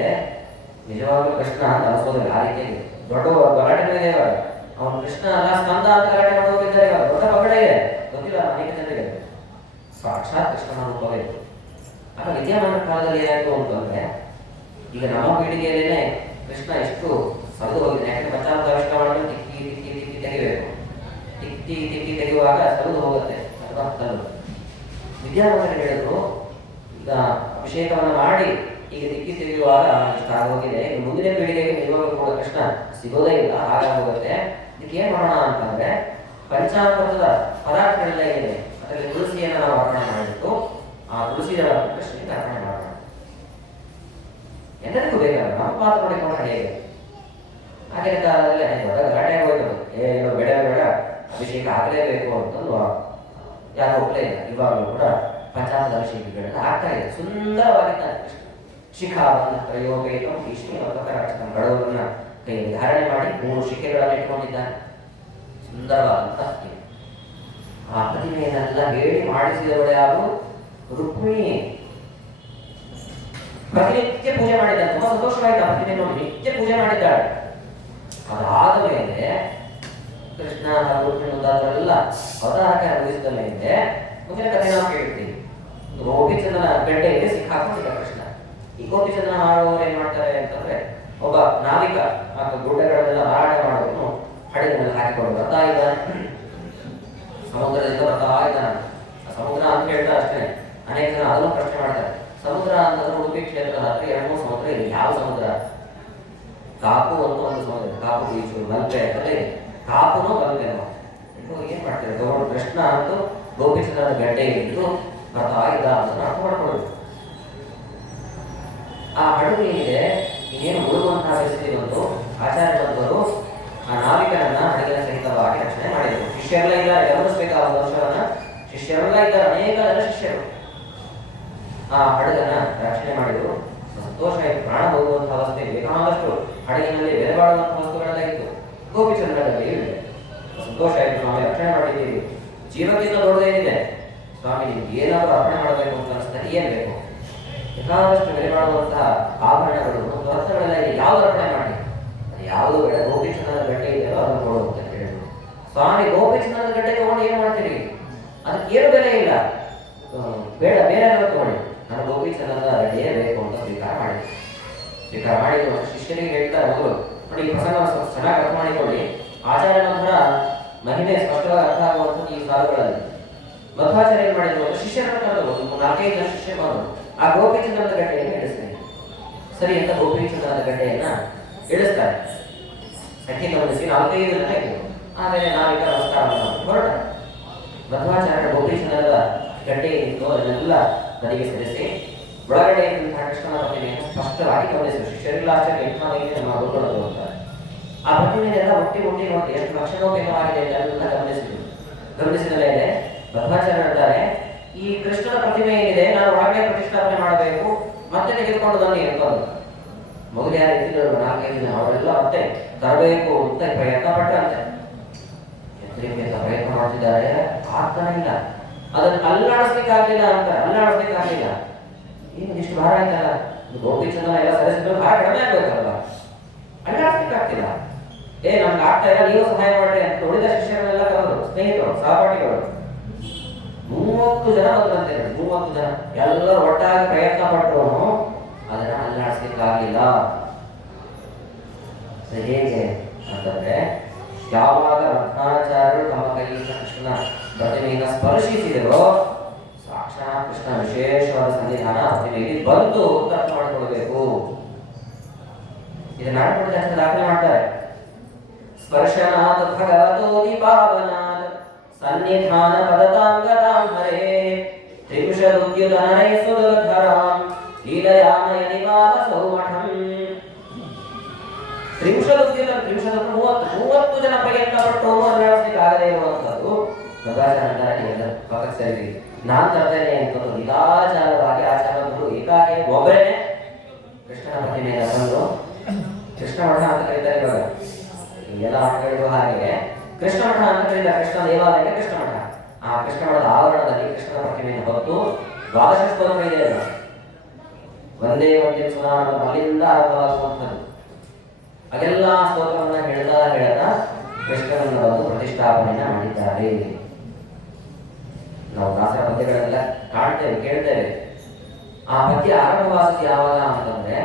ನಿಜವಾಗ್ಲೂ ಕೃಷ್ಣ ಅಂತ ಅನಿಸೋದಿಲ್ಲ. ಆ ರೀತಿಯಾಗಿ ದೊಡ್ಡ ಗಲಾಟೆ ಇದೆ ಇವಾಗ. ಅವನು ಕೃಷ್ಣ ಅಲ್ಲ ಸ್ಕಂದ ಅಂತ ಗಲಾಟೆ ಮಾಡೋದಿದ್ದಾರೆ. ಇವಾಗ ದೊಡ್ಡ ಪಗಡ ಇದೆ, ಗೊತ್ತಿಲ್ಲ ಅನೇಕ ಜನರಿಗೆ. ಸಾಕ್ಷಾತ್ ಕೃಷ್ಣನ ರೂಪವೇ. ಆಗ ವಿದ್ಯಮಾನ ಕಾಲದಲ್ಲಿ ಏನಾಯ್ತು ಅಂತಂದ್ರೆ, ಈಗ ನಮ್ಮ ಪೀಳಿಗೆಯಲ್ಲೇನೆ ಕೃಷ್ಣ ಎಷ್ಟು ಸರಿದು ಹೋಗಿದೆ. ಯಾಕಂದ್ರೆ ಪಂಚಾಮೃತ ಅಭಿಷೇಕ ಮಾಡಿದ್ರೆ ತಿಕ್ಕಿ ತಿಕ್ಕಿ ತಿಕ್ಕಿ ತೆಗಿಬೇಕು. ತಿಕ್ಕಿ ತಿಕ್ಕಿ ತೆಗೆಯುವಾಗ ಸರಿದು ಹೋಗುತ್ತೆ ಅಥವಾ ತಲ್ಲು. ವಿದ್ಯಾವಂತರು ಹೇಳಿದ್ರು, ಈಗ ಅಭಿಷೇಕವನ್ನು ಮಾಡಿ ಈಗ ತಿಕ್ಕಿ ತೆಗೆಯುವಾಗ ಇಷ್ಟ ಆಗೋಗಿದೆ, ಮುಂದಿನ ಪೀಳಿಗೆಗೆ ನಿಜವಾಗ್ಲೂ ಕೂಡ ಕೃಷ್ಣ ಸಿಗೋದೇ ಇಲ್ಲ, ಹಾಗಾಗೋಗುತ್ತೆ. ಇದಕ್ಕೆ ಏನ್ ಮಾಡೋಣ ಅಂತಂದ್ರೆ, ಪಂಚಾಮೃತದ ಪದಾರ್ಥಗಳೆಲ್ಲ ಇದೆ, ಅದರಲ್ಲಿ ತುಳಸಿಯನ್ನು ನಾವು ಅರ್ಪಣೆ ಮಾಡಿಬಿಟ್ಟು ಆ ತುಳಸಿ ಕೃಷ್ಣನಿಗೆ ಅರ್ಪಣೆ ಮಾಡೋಣ. ಎಲ್ಲರಿಗೂ ಬೇಕಾದ್ರೆ ನಮ್ಮ ಮಾತು ನೋಡಿಕೊಂಡು ಹೇಗೆ ಆಗಿನ ಕಾಲದಲ್ಲಿ ದೊಡ್ಡ ಗಲಾಟೆ ಹೋಯ್ತು. ಏನೋ ಬೇಡ ಬೇಡ ಅಭಿಷೇಕ ಆಗಲೇಬೇಕು ಅಂತಂದು ಯಾರು ಹೋಗ್ಲೇ ಇಲ್ಲ. ಇವಾಗಲೂ ಕೂಡ ಪಂಚಾಮೃತ ಅಭಿಷೇಕಗಳೆಲ್ಲ ಆಗ್ತಾ ಇದೆ. ಸುಂದರವಾಗಿದ್ದಾನೆ ಕೃಷ್ಣ. ಶಿಖಾವನ್ನು ಪ್ರಯೋಗೇಕಂ ಭೀಷ್ಮಿ ಅವಕರಾಕ್ಷಕಂ ಗಡವನ್ನ ಕೈಯಲ್ಲಿ ಧಾರಣೆ ಮಾಡಿ 3 ಶಿಖೆಗಳನ್ನು ಇಟ್ಕೊಂಡಿದ್ದಾನೆ. ಸುಂದರವಾದಂತಹ ಆ ಪ್ರತಿಮೆಯನ್ನೆಲ್ಲ ಹೇಳಿ ಮಾಡಿಸಿದವಳೆ ಯಾರು? ರುಕ್ಮಿಣಿ. ಪ್ರತಿನಿತ್ಯ ಪೂಜೆ ಮಾಡಿದ್ದಾಳೆ. ತುಂಬಾ ಸಂತೋಷವಾಯಿತು ಆ ಪ್ರತಿಮೆ ನೋಡಿ. ನಿತ್ಯ ಪೂಜೆ ಮಾಡಿದ್ದಾಳೆ. ಅದಾದ ಮೇಲೆ ಕೃಷ್ಣ ರುಕ್ಮಿಣಿ ಮುಂತಾದವರೆಲ್ಲ ಅವತಾರಕ್ಕೆ ಅನುಭವಿಸಿದ ಮೇಲೆ ಮುಂದಿನ ಕಥೆ ನಾವು ಕೇಳ್ತೀವಿ. ಗೋಪಿಚಂದನ ಗಡ್ಡೆಯಲ್ಲಿ ಸಿಕ್ಕಾಕೊಂಡಿದ್ದ ಕೃಷ್ಣ. ಈ ಗೋಪಿಚಂದನ ಮಾಡುವವರು ಏನ್ ಮಾಡ್ತಾರೆ ಅಂತಂದ್ರೆ, ಒಬ್ಬ ನಾವಿಕ ಆ ಗುಡ್ಡಗಳನ್ನೆಲ್ಲ ಮಾರಾಟ ಮಾಡೋನು ಹಡಗಿನಲ್ಲಿ ಹಾಕಿಕೊಂಡು ಬರ್ತಾ ಇದ್ದಾನೆ. ಸಮುದ್ರದಿಂದ ಬರ್ತಾ ಇದ್ದಾನೆ. ಸಮುದ್ರ ಅಂತ ಹೇಳ್ತಾರೆ ಅಷ್ಟೇ. ಅನೇಕ ಜನ ಅದನ್ನು ಪ್ರಶ್ನೆ ಮಾಡ್ತಾರೆ. ಸಮುದ್ರ ಅಂತಂದ್ರೆ ಉಡುಪಿ ಕ್ಷೇತ್ರದ ಹತ್ರ 2-3 ಸಮುದ್ರ ಇದೆ. ಯಾವ ಸಮುದ್ರ? ಕಾಪು ಅಂತ ಒಂದು ಸಮುದ್ರ, ಕಾಪು ಬೀಚು, ಮಲ್ಪೆ ಅಂತಲೇ ಇದೆ. ಕಾಪುನೋ ಮಲ್ಪೆನೋ ಏನ್ ಮಾಡ್ತಾರೆ? ಗೌಡ ಕೃಷ್ಣ ಅಂತೂ ಗೋಪಿಚಂದ್ರನ ಗಡ್ಡೆ ಇಟ್ಟು ಬರ್ತಾ ಇದ್ದ ಅಂತ ಅರ್ಥ ಮಾಡ್ಕೊಳ್ಳೋದು. ಆ ಹಡಗು ಏನಿದೆ, ಇನ್ನೇನು ಮುಳುಗುವಂತಹ ಪರಿಸ್ಥಿತಿ ಬಂದು ಆಚಾರ್ಯ ಬಂದವರು ಆ ನಾವಿಕರನ್ನ ಹಡಗಿನ ಸಹಿತವಾಗಿ ರಕ್ಷಣೆ ಮಾಡಿದರು. ಶಿಷ್ಯರೆಲ್ಲ ಇದ್ದಾರೆ, ಗಮನಿಸಬೇಕಾದ ಅಂಶವನ್ನ. ಶಿಷ್ಯರೆಲ್ಲ ಇದ್ದಾರೆ, ಅನೇಕ ಜನ ಶಿಷ್ಯರು ಆ ಹಡಗನ್ನ ರಕ್ಷಣೆ ಮಾಡಿದರು. ಸಂತೋಷ ಆಯಿತು. ಪ್ರಾಣ ಹೋಗುವಂತಹ ಅವಸ್ಥೆ ಬೇಕಾದಷ್ಟು ಹಡಗಿನಲ್ಲಿ ಬೆಲೆ ಬಾಳುವಂತಹ ವಸ್ತುಗಳೆಲ್ಲ ಇತ್ತು. ಗೋಪಿಚಂದ್ರದಲ್ಲಿ ಇದೆ. ಸಂತೋಷ ಆಯಿತು, ಸ್ವಾಮಿ ರಕ್ಷಣೆ ಮಾಡಿದ್ದೀವಿ, ಜೀವಕ್ಕಿಂತ ದೊಡ್ಡದೇನಿದೆ ಸ್ವಾಮಿ, ನಿಮ್ಗೆ ಏನಾದರೂ ಅರ್ಪಣೆ ಮಾಡಬೇಕು ಅಂತ ಅನಿಸ್ತಾ ಏನ್ ಬೇಕು? ಬೇಕಾದಷ್ಟು ಬೆಲೆ ಮಾಡುವಂತಹ ಆಭರಣಗಳು ಮತ್ತು ರತ್ನಗಳೆಲ್ಲ ಇದೆ, ಯಾವ್ದು ಅರ್ಪಣೆ ಮಾಡಿ? ಅದು ಯಾವುದು ಬೇಡ, ಗೋಪಿಚಂದ್ರದ ಗಡ್ಡೆ ಇದೆಯೋ ಅದನ್ನು ಕೊಡು ಅಂತ ಹೇಳಿದ್ರು. ಸ್ವಾಮಿ ಗೋಪಿಚಂದ್ರದ ಗಡ್ಡೆ ತಗೊಂಡು ಏನ್ ಮಾಡ್ತೀರಿ? ಅದಕ್ಕೆ ಏನು ಬೆಲೆ ಇಲ್ಲ, ಬೇಡ ಬೇರೆ ತಗೊಳ್ಳಿ, ನಾನು ಗೋಪಿಚಂದ್ರದ ಗಡ್ಡೆಯೇ ಬೇಕು ಅಂತ ಸ್ವೀಕಾರ ಮಾಡಿದ್ರು. ಶಿಷ್ಯರಿಗೆ ಹೇಳ್ತಾರೆ ಮೊದಲು ನೋಡಿ, ಈ ಪ್ರಸಂಗ ಚೆನ್ನಾಗಿ ಅರ್ಥ ಮಾಡಿಕೊಳ್ಳಿ. ಆಚಾರ್ಯ ನಂತರ ಮಹಿಮೆ ಸ್ಪಷ್ಟವಾಗಿ ಅರ್ಥ ಆಗುವಂಥದ್ದು ಈ ಸಾಲುಗಳಲ್ಲಿ. ಮಧ್ವಾಚಾರ್ಯ ಏನ್ ಮಾಡಿದ್ರು, ಶಿಷ್ಯರನ್ನು ಕರೆದು ಒಂದು 4-5 ಜನ ಶಿಷ್ಯರು ಬಂದರು, ಆ ಗೋಪಿಚಂದ್ರದ ಗಡ್ಡೆಯನ್ನು ಇಳಿಸ್ತಾರೆ. ಸರಿ ಅಂತ ಗೋಪಿಚಂದ್ರದ ಗಡ್ಡೆಯನ್ನ ಇಳಿಸ್ತಾರೆ. ಸಂಖ್ಯೆ ಗಮನಿಸಿ 4-5 ಜನ ಇದ್ರು. ಆಮೇಲೆ ನಾವೀಗ ನಮಸ್ಕಾರ ಹೊರಟ ಮಧ್ವಾಚಾರ್ಯ ಗೋಪಿಚಂದ್ರದ ಗಡ್ಡೆ ಇತ್ತು, ಅದನ್ನೆಲ್ಲ ನದಿಗೆ ಸರಿಸಿ ಒಳಗಡೆ ಕೃಷ್ಣನ ಪ್ರತಿಮೆಯನ್ನು ಸ್ಪಷ್ಟವಾಗಿ ಗಮನಿಸಿದರು. ಶಿಷ್ಯರೆಲ್ಲ ಆಚಾರ್ಯ ಎಂಟನೇ ನಮ್ಮ ಗುರುಗಳು ಅಂತಾರೆ. ಆ ಪ್ರತಿಮೆಯನ್ನೆಲ್ಲ ಒಟ್ಟಿ ನೋಡಿ ಎಷ್ಟು ಲಕ್ಷಣೋಪೇತವಾಗಿದೆ ಅಂತ ಗಮನಿಸಿದ ಮೇಲೆ ಮಧ್ವಾಚಾರ್ಯ ಹೇಳ್ತಾರೆ, ಈ ಕೃಷ್ಣನ ಪ್ರತಿಮೆ ಏನಿದೆ ನಾನು ಒಳಗಡೆ ಪ್ರತಿಷ್ಠಾಪನೆ ಮಾಡಬೇಕು, ಮತ್ತೆ ತೆಗೆದುಕೊಂಡು ಬನ್ನಿ ಅಂತಂದು. ಮೊದಲು ಯಾರು ಇದ್ದಿದ್ರು 4-5 ಜನ, ಅವರೆಲ್ಲ ಮತ್ತೆ ತರಬೇಕು ಅಂತ ಪ್ರಯತ್ನ ಪಟ್ಟಂತೆ. ಪ್ರಯತ್ನ ಮಾಡ್ತಿದ್ದಾರೆ, ಆಗ್ತಾನೆ ಇಲ್ಲ. ಅದನ್ನು ಅಲ್ಲಾಡಿಸ್ಲಿಕ್ಕಾಗ್ಲಿಲ್ಲ ಅಂತ, ಅಲ್ಲಾಡಿಸ್ಲಿಕ್ಕಾಗ್ಲಿಲ್ಲ. ಏನು ಇಷ್ಟು ಭಾರ ಆಯ್ತಲ್ಲ, ಗೋಪಿಚಂದ್ರ ಎಲ್ಲ ಸರಿಸಿದ್ರು, ಭಾರ ಕಡಿಮೆ ಆಗ್ಬೇಕಲ್ಲ, ಅಲ್ಲಾಡಿಸ್ಲಿಕ್ಕಾಗ್ತಿಲ್ಲ. ನಮ್ಗೆ ಆಗ್ತಾ ಇಲ್ಲ, ನೀವು ಸಹಾಯ ಮಾಡ್ರಿ ಅಂತ ಉಳಿದ ಶಿಷ್ಯರನ್ನೆಲ್ಲ ಕರೆದ್ರು, ಸ್ನೇಹಿತರು ಸಹಪಾಠಿಗಳು 30 ಜನ ಬಂದ್ರಂತೆ. 30 ಜನ ಎಲ್ಲರೂ ಒಟ್ಟಾಗಿ ಪ್ರಯತ್ನ ಪಟ್ಟರು, ಅದನ್ನ ಅಲ್ಲಾಡಿಸ್ಲಿಕ್ಕಾಗಲಿಲ್ಲ. ಹೇಗೆ ಅಂತಂದ್ರೆ, ಯಾವಾಗ ರತ್ನಾಚಾರ್ಯರು ತಮ್ಮ ಕೈಯಿಂದ ಕೃಷ್ಣನ ಪ್ರತಿಮೆಯನ್ನು ಸ್ಪರ್ಶಿಸಿದರೋ ಸಾಕ್ಷಾತ್ ಕೃಷ್ಣ ವಿಶೇಷವಾದ ಸನ್ನಿಧಾನ ಪ್ರತಿಮೆಯಲ್ಲಿ ಬಂತು ಅಂತ ಅರ್ಥ ಮಾಡಿಕೊಳ್ಬೇಕು. ಇದನ್ನ ಆಡ್ಬಿಟ್ಟು ದಾಖಲೆ ಮಾಡ್ತಾರೆ. ಸ್ಪರ್ಶನಾದ ಭಗವತೋದಿ ಪಾವನಾದ ಸನ್ನಿಧಾನ ಪದತಾಂಗತಾಂ ಹರೇ ತ್ರಿಪುಷರುದ್ಯುತನರೇ ಸುಧರಾಂ ಲೀಲಯಾಮಯ ನಿವಾಸ ಸೌಮಠಂ. 30 ಜನ ಪ್ರಯತ್ನ ಪಟ್ಟು ಅಲ್ಲಾಡಿಸ್ಲಿಕ್ಕಾಗದೇ ಇರುವಂಥದ್ದು ಪಕ್ಕಕ್ಕೆ ಸರಿ ನಾನ್ ತರ್ತೇನೆ ಅಂತ ನಿರಾಚಾರವಾಗಿ ಆಚಾರ್ಯರು ಏಕಾಗೆ ಒಬ್ಬರೇ ಕೃಷ್ಣನ ಪ್ರತಿಮೆಯನ್ನು ತಂದು ಕೃಷ್ಣ ಮಠ ಅಂತ ಕರೀತಾರೆ. ಇವಾಗ ಎಲ್ಲ ಮಠಗಳಿಗೂ ಹಾಗೆ ಕೃಷ್ಣ ಮಠ ಅಂತ ಕರೀತಾರೆ. ಕೃಷ್ಣ ದೇವಾಲಯಕ್ಕೆ ಕೃಷ್ಣ ಮಠ. ಆ ಕೃಷ್ಣ ಮಠದ ಆವರಣದಲ್ಲಿ ಕೃಷ್ಣನ ಪ್ರತಿಮೆಯನ್ನು ಹೊತ್ತು 12 ಸ್ತೋತ್ರ ಇದೆ. ಒಂದೇ ಒಂದೇ ಸುಧಾರಣ ಅಲ್ಲಿಂದ ಆರಂಭವಾಗುವಂಥದ್ದು. ಅದೆಲ್ಲ ಸ್ತೋತ್ರವನ್ನ ಹೇಳ್ತಾ ಕೃಷ್ಣನನ್ನು ಬಂದು ಪ್ರತಿಷ್ಠಾಪನೆಯನ್ನ ಮಾಡಿದ್ದಾರೆ. ನಾವು ದಾಸರ ಪದ್ಯಗಳೆಲ್ಲ ಕಾಣ್ತೇವೆ, ಕೇಳ್ತೇವೆ. ಆ ಪದ್ಯ ಆರಂಭವಾದದ್ದು ಯಾವಾಗ ಅಂತಂದ್ರೆ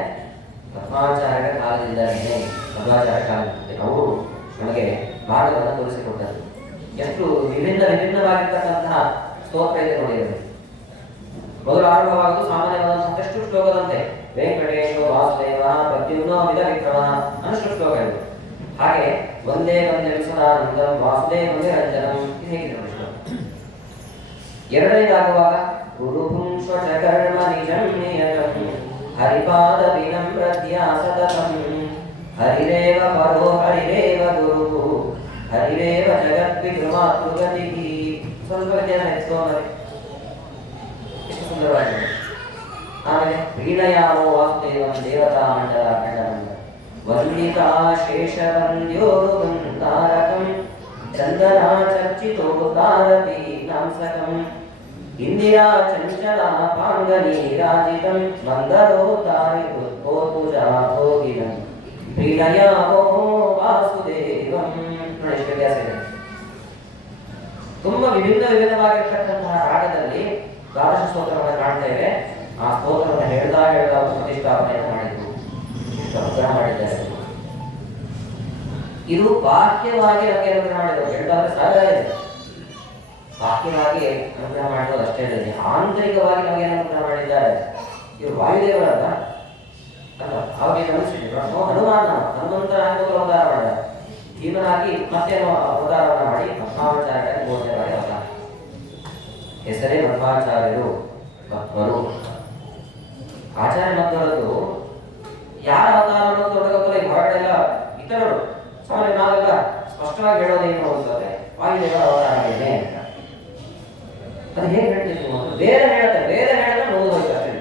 ಮಧ್ವಾಚಾರ್ಯರ ಕಾಲದಿಂದಲೇ. ಮಧ್ವಾಚಾರ್ಯ ಕಾಲದಿಂದ ಅವರು ನಮಗೆ ಭಾಗವನ್ನು ತೋರಿಸಿಕೊಟ್ಟರು. ಎಷ್ಟು ವಿಭಿನ್ನವಾಗಿರ್ತಕ್ಕಂತಹ ಸ್ತೋತ್ರ ಇದೆ ನೋಡಿದರೆ. ಮೊದಲು ಆರಂಭವಾಗುವುದು ಸಾಮಾನ್ಯವಾದಂತಹ ಎಷ್ಟು ಶ್ಲೋಕದಂತೆ ವೆಂಕಟೇಶೋ ವಾಸುದೇವ ಪ್ರದ್ಯುಮ್ನೋ ವಿಧ ವಿಕ್ರಮ ಅಷ್ಟು ಶ್ಲೋಕಗಳು. ಹಾಗೆ ಒಂದೇ ಒಂದೇ ವಿಶ್ವನಾನಂದಂ ವಾಸುದೇವ ನಿರಂಜನಂ ಇದು ಹೇಗಿದೆ ಶ್ಲೋಕ. ಎರಡನೇದಾಗುವಾಗ ಗುರುಪುಂಸ ಕರ್ಮ ನಿಜಂ ನಿಯತಂ ಹರಿಪಾದ ವಿನಮ್ರತ್ಯಾ ಸತತಂ ಹರಿರೇವ ಪರೋ ಹರಿರೇವ ಗುರು ಹರಿರೇವ ಜಗದ್ವಿಕ್ರಮಾತೃಗತಿಃ. ಸ್ವಲ್ಪ ವ್ಯತ್ಯಾಸ ಎತ್ಕೊಂಡ್ರೆ ಎಷ್ಟು ಸುಂದರವಾಗಿದೆ. ಆಮೇಲೆ ಪ್ರೀಣಯಾಮೋ ವಾಸುದೇವಂ ದೇವತಾ ಮಂಡಲ ಖಂಡಮಂಡ ವಂದಿತಾ ಶೇಷವಂದ್ಯೋರು ತಾರಕಂ ಚಂದನಾ ಚರ್ಚಿತೋ ತಾರತಿ ನಾಂಸಕಂ ಇಂದಿರಾ ಚಂಚಲ ಪಾಂಗನೀರಾಜಿತಂ ಮಂದರೋ ತಾರಿ ಹೃತ್ಕೋ ಪೂಜಾ ಭೋಗಿನಂ ಪ್ರೀಣಯಾಮೋ ವಾಸುದೇವಂ. ನೋಡಿ ಎಷ್ಟು ವ್ಯತ್ಯಾಸ ಇದೆ. ತುಂಬಾ ವಿಭಿನ್ನವಾಗಿರ್ತಕ್ಕಂತಹ ರಾಗದಲ್ಲಿ ದ್ವಾದಶ ಸ್ತೋತ್ರವನ್ನು ಕಾಣ್ತೇವೆ. ಆ ಸ್ತೋತ್ರವನ್ನು ಹೇಳ್ತಾ ಅವರು ಪ್ರತಿಷ್ಠಾಪನೆಯನ್ನು ಮಾಡಿದ್ರು, ಅನುಗ್ರಹ ಮಾಡಿದ್ದಾರೆ. ಇದು ಬಾಹ್ಯವಾಗಿ ನಮಗೆ ಅನುಗ್ರಹ ಮಾಡಿದ್ರು. ಹೇಳ್ತಾರೆ ಸಾಗರ ಇದೆ, ಬಾಹ್ಯವಾಗಿ ಅನುಗ್ರಹ ಮಾಡಿರೋದು ಅಷ್ಟೇ ಇದೆ. ಆಂತರಿಕವಾಗಿ ನಮಗೆ ಅನುಗ್ರಹ ಮಾಡಿದ್ದಾರೆ. ಇವರು ವಾಯುದೇವರಲ್ಲ ಅಲ್ಲ, ಅವಾಗ ಗಮನಿಸಿದ್ರು. ಹನುಮಂತನಾಗಿ ಅವತಾರ ಮಾಡಿದ, ಭೀಮನಾಗಿ ಮತ್ತೆ ಅವತಾರವನ್ನು ಮಾಡಿ ಮಧ್ವಾಚಾರ್ಯ 30ನೇ ಬಾರಿ ಅವತಾರ. ಹೆಸರೇ ಮಧ್ವಾಚಾರ್ಯರು ಮಧ್ವರು. ಆಚಾರ್ಯ ಮಧ್ವರದ್ದು ಯಾರ ಅವತಾರ ತೊಡಗುತ್ತದೆ ಹೊರಗಡೆಲ್ಲ ಇತರರು ಸಾಮಾನ್ಯ ನಾವೆಲ್ಲ ಸ್ಪಷ್ಟವಾಗಿ ಹೇಳೋದೇನು ಅಂತಂದ್ರೆ ವಾಯುದೇವರ ಅವತಾರ ಇದೆ ಅಂತ. ಅದು ಹೇಗೆ ಹೇಳ್ತೀವಿ? ವೇದ ಹೇಳುತ್ತೆ, ವೇದ ಹೇಳಿದ್ರೆ ನೋಡೋದಷ್ಟೇ.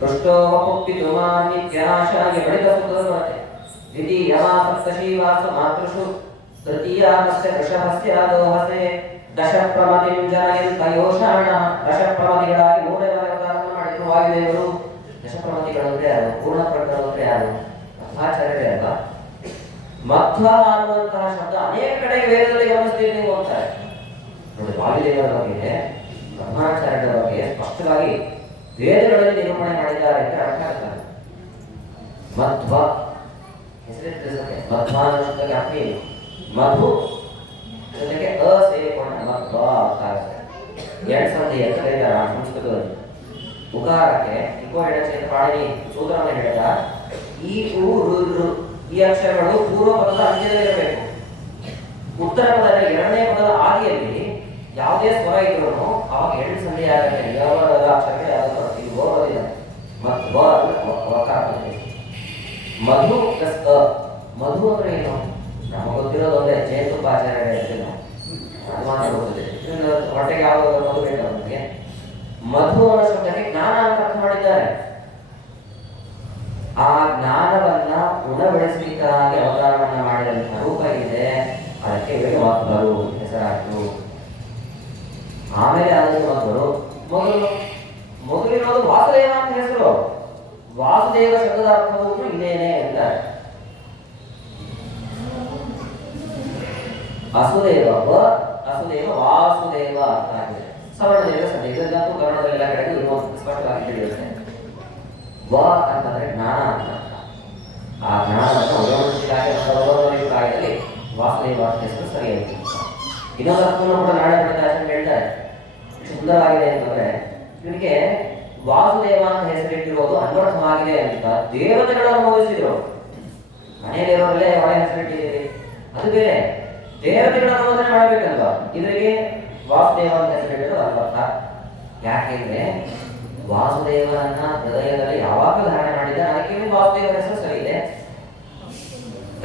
ಪೃಷ್ಟೋ ಪುಪ್ಪಿತು ನಿತ್ಯಾಶಾಗಿ ಬಳಿದ ಸುಖ ಬರುತ್ತೆ. द्वितीयमा सप्तशीवासु मातृषु तृतीया तस्य वृषभस्य दोहसे दश प्रमतिं जनयन्त ಯೋಷಾಣ ದಶ ಪ್ರಮತಿಗಳಾಗಿ ಮೂರನೇ ಅವತಾರವನ್ನು ಮಾಡಿದ್ರು ವಾಯುದೇವರು. ದಶ ಪ್ರಮತಿಗಳು ಅಂದ್ರೆ ಯಾರು? ಪೂರ್ಣ ಪ್ರಜ್ಞರು ಅಂದ್ರೆ ಯಾರು? ಮಧ್ವಾಚಾರ್ಯರೇ ಅಲ್ವಾ? ಮಧ್ವ ಅನ್ನುವಂತಹ ಶಬ್ದ ಅನೇಕ ಕಡೆ ವೇದದಲ್ಲಿ ಗಮನಿಸ್ತೀರಿ ನೀವು ಅಂತಾರೆ ನೋಡಿ. ವಾಯುದೇವರ ಬಗ್ಗೆ ಮಧ್ವಾಚಾರ್ಯರ ಬಗ್ಗೆ ಸ್ಪಷ್ಟವಾಗಿ ವೇದಗಳಲ್ಲಿ ನಿರೂಪಣೆ ಮಾಡಿದ್ದಾರೆ ಅಂತ ಅರ್ಥ ಆಗ್ತದೆ. ಮಧ್ವ ಹೆಸರಿಟ್ಟಿರುತ್ತೆ. ಮಧ್ವ ಅನ್ನೋ ಶಬ್ದಕ್ಕೆ ಅರ್ಥ ಏನು? ಮಧು ಜೊತೆಗೆ ಅ ಸೇರಿಕೊಂಡ ಮಧ್ವ ಅಂತ ಆಗುತ್ತೆ. ಎರಡು ಸಂಧಿ ಅಂತ ಕರೀತಾರೆ ಸಂಸ್ಕೃತದಲ್ಲಿ. ಉಕಾರಕ್ಕೆ ಇಕೋಚೇತ ಪಾಣಿನಿ ಸೂತ್ರವನ್ನು ಹೇಳಿದ ಈ ಉ ರು ಈ ಅಕ್ಷರಗಳು ಪೂರ್ವ ಪದದ ಅಂತ್ಯದಲ್ಲಿರಬೇಕು. ಉತ್ತರ ಪದದ ಎರಡನೇ ಪದದ ಆದಿಯಲ್ಲಿ ಯಾವುದೇ ಸ್ವರ ಇದ್ರೂ ಅವಾಗ ಎರಡು ಸಂಧಿ ಆಗುತ್ತೆ. ಯಾವ ಅಕ್ಷರಗಳು ಯಾವ್ದು ಇದು ಬರೋದಿಲ್ಲ. ಮಧ್ವ ವಕಾರ ಮಧು ಪ್ಲಸ್ ಅ. ಮಧು ಅಂದ್ರೆ ಏನು? ನಮಗೆ ಗೊತ್ತಿರೋದು ಒಂದೇ, ಜಯಂತುಪಾಚಾರ್ಯ ಹೇಳ್ತೀವಿ ನಾವು. ಹೊಟ್ಟೆಗೆ ಯಾವ ಮಧು ಬೇಕು ನಮಗೆ? ಮಧು ಅನ್ನೋ ಶಬ್ದಕ್ಕೆ ಜ್ಞಾನ ಅಂತ ಅರ್ಥ ಮಾಡಿದ್ದಾರೆ. ಆ ಜ್ಞಾನವನ್ನ ಉಣಬಡಿಸಲಿಕ್ಕಾಗಿ ಅವತಾರವನ್ನ ಮಾಡಿದಂತಹ ರೂಪ ಇದೆ. ಅದಕ್ಕೆ ಇವರಿಗೆ ಮಧ್ವರು ಹೆಸರಾಯಿತು. ಆಮೇಲೆ ಅದಕ್ಕೆ ಮಧ್ವರು ಮೊದಲಿರೋದು ವಾಸುದೇವ ಅಂತ ಹೆಸರು. ವಾಸುದೇವ ಶಬ್ದದ ಅರ್ಥವು ಇನ್ನೇನೆ ಅಂತಾರೆ. ಅಸುದೇವ ಅಸುದೇವ ವಾಸುದೇವ ಅಂತ ಆಗಿದೆ. ಸವರ್ಣದೇವ ಸಂಧಿ ಇದಕ್ಕೂ ಕನ್ನಡದಲ್ಲೆಲ್ಲ ಕಡೆಗೂ ಸ್ಪಷ್ಟವಾಗಿ ತಿಳಿಯುತ್ತೆ. ವ ಅಂತಂದ್ರೆ ಜ್ಞಾನ ಅಂತ. ಆ ಜ್ಞಾನವನ್ನು ಉಪಯೋಗಿಸಿದಾಗ ವಾಸುದೇವ ಹೆಸರು ಸರಿಯಾಗಿ. ಇನ್ನೊಂದು ಅರ್ಥವನ್ನು ಕೂಡ ನಾಳೆ ಹೇಳ್ತಾರೆ. ಸುಂದರವಾಗಿದೆ ಅಂತಂದ್ರೆ ಇವನಿಗೆ ವಾಸುದೇವ ಅಂತ ಹೆಸರಿಟ್ಟಿರೋದು ಅನ್ವರ್ಥವಾಗಿದೆ ಅಂತ ದೇವತೆಗಳನ್ನು ಅನುಭವಿಸಿದ್ರು. ಮನೆ ದೇವರಲ್ಲೇ ಒಳ್ಳೆ ಹೆಸರಿಟ್ಟಿದ್ದೀರಿ, ಅದು ಬೇರೆ. ದೇವತೆಗಳ ಅನುಮೋದನೆ ಮಾಡಬೇಕಲ್ವಾ? ಇದರಿಗೆ ವಾಸುದೇವ ಅಂತ ಹೆಸರಿಟ್ಟಿರೋ ಅನ್ವರ್ಥ. ಯಾಕೆಂದ್ರೆ ವಾಸುದೇವನನ್ನ ಹೃದಯದಲ್ಲಿ ಯಾವಾಗ ಧಾರಣೆ ಮಾಡಿದ್ದ ಅದಕ್ಕೆ ವಾಸುದೇವನ ಹೆಸರು ಸರಿ ಇದೆ.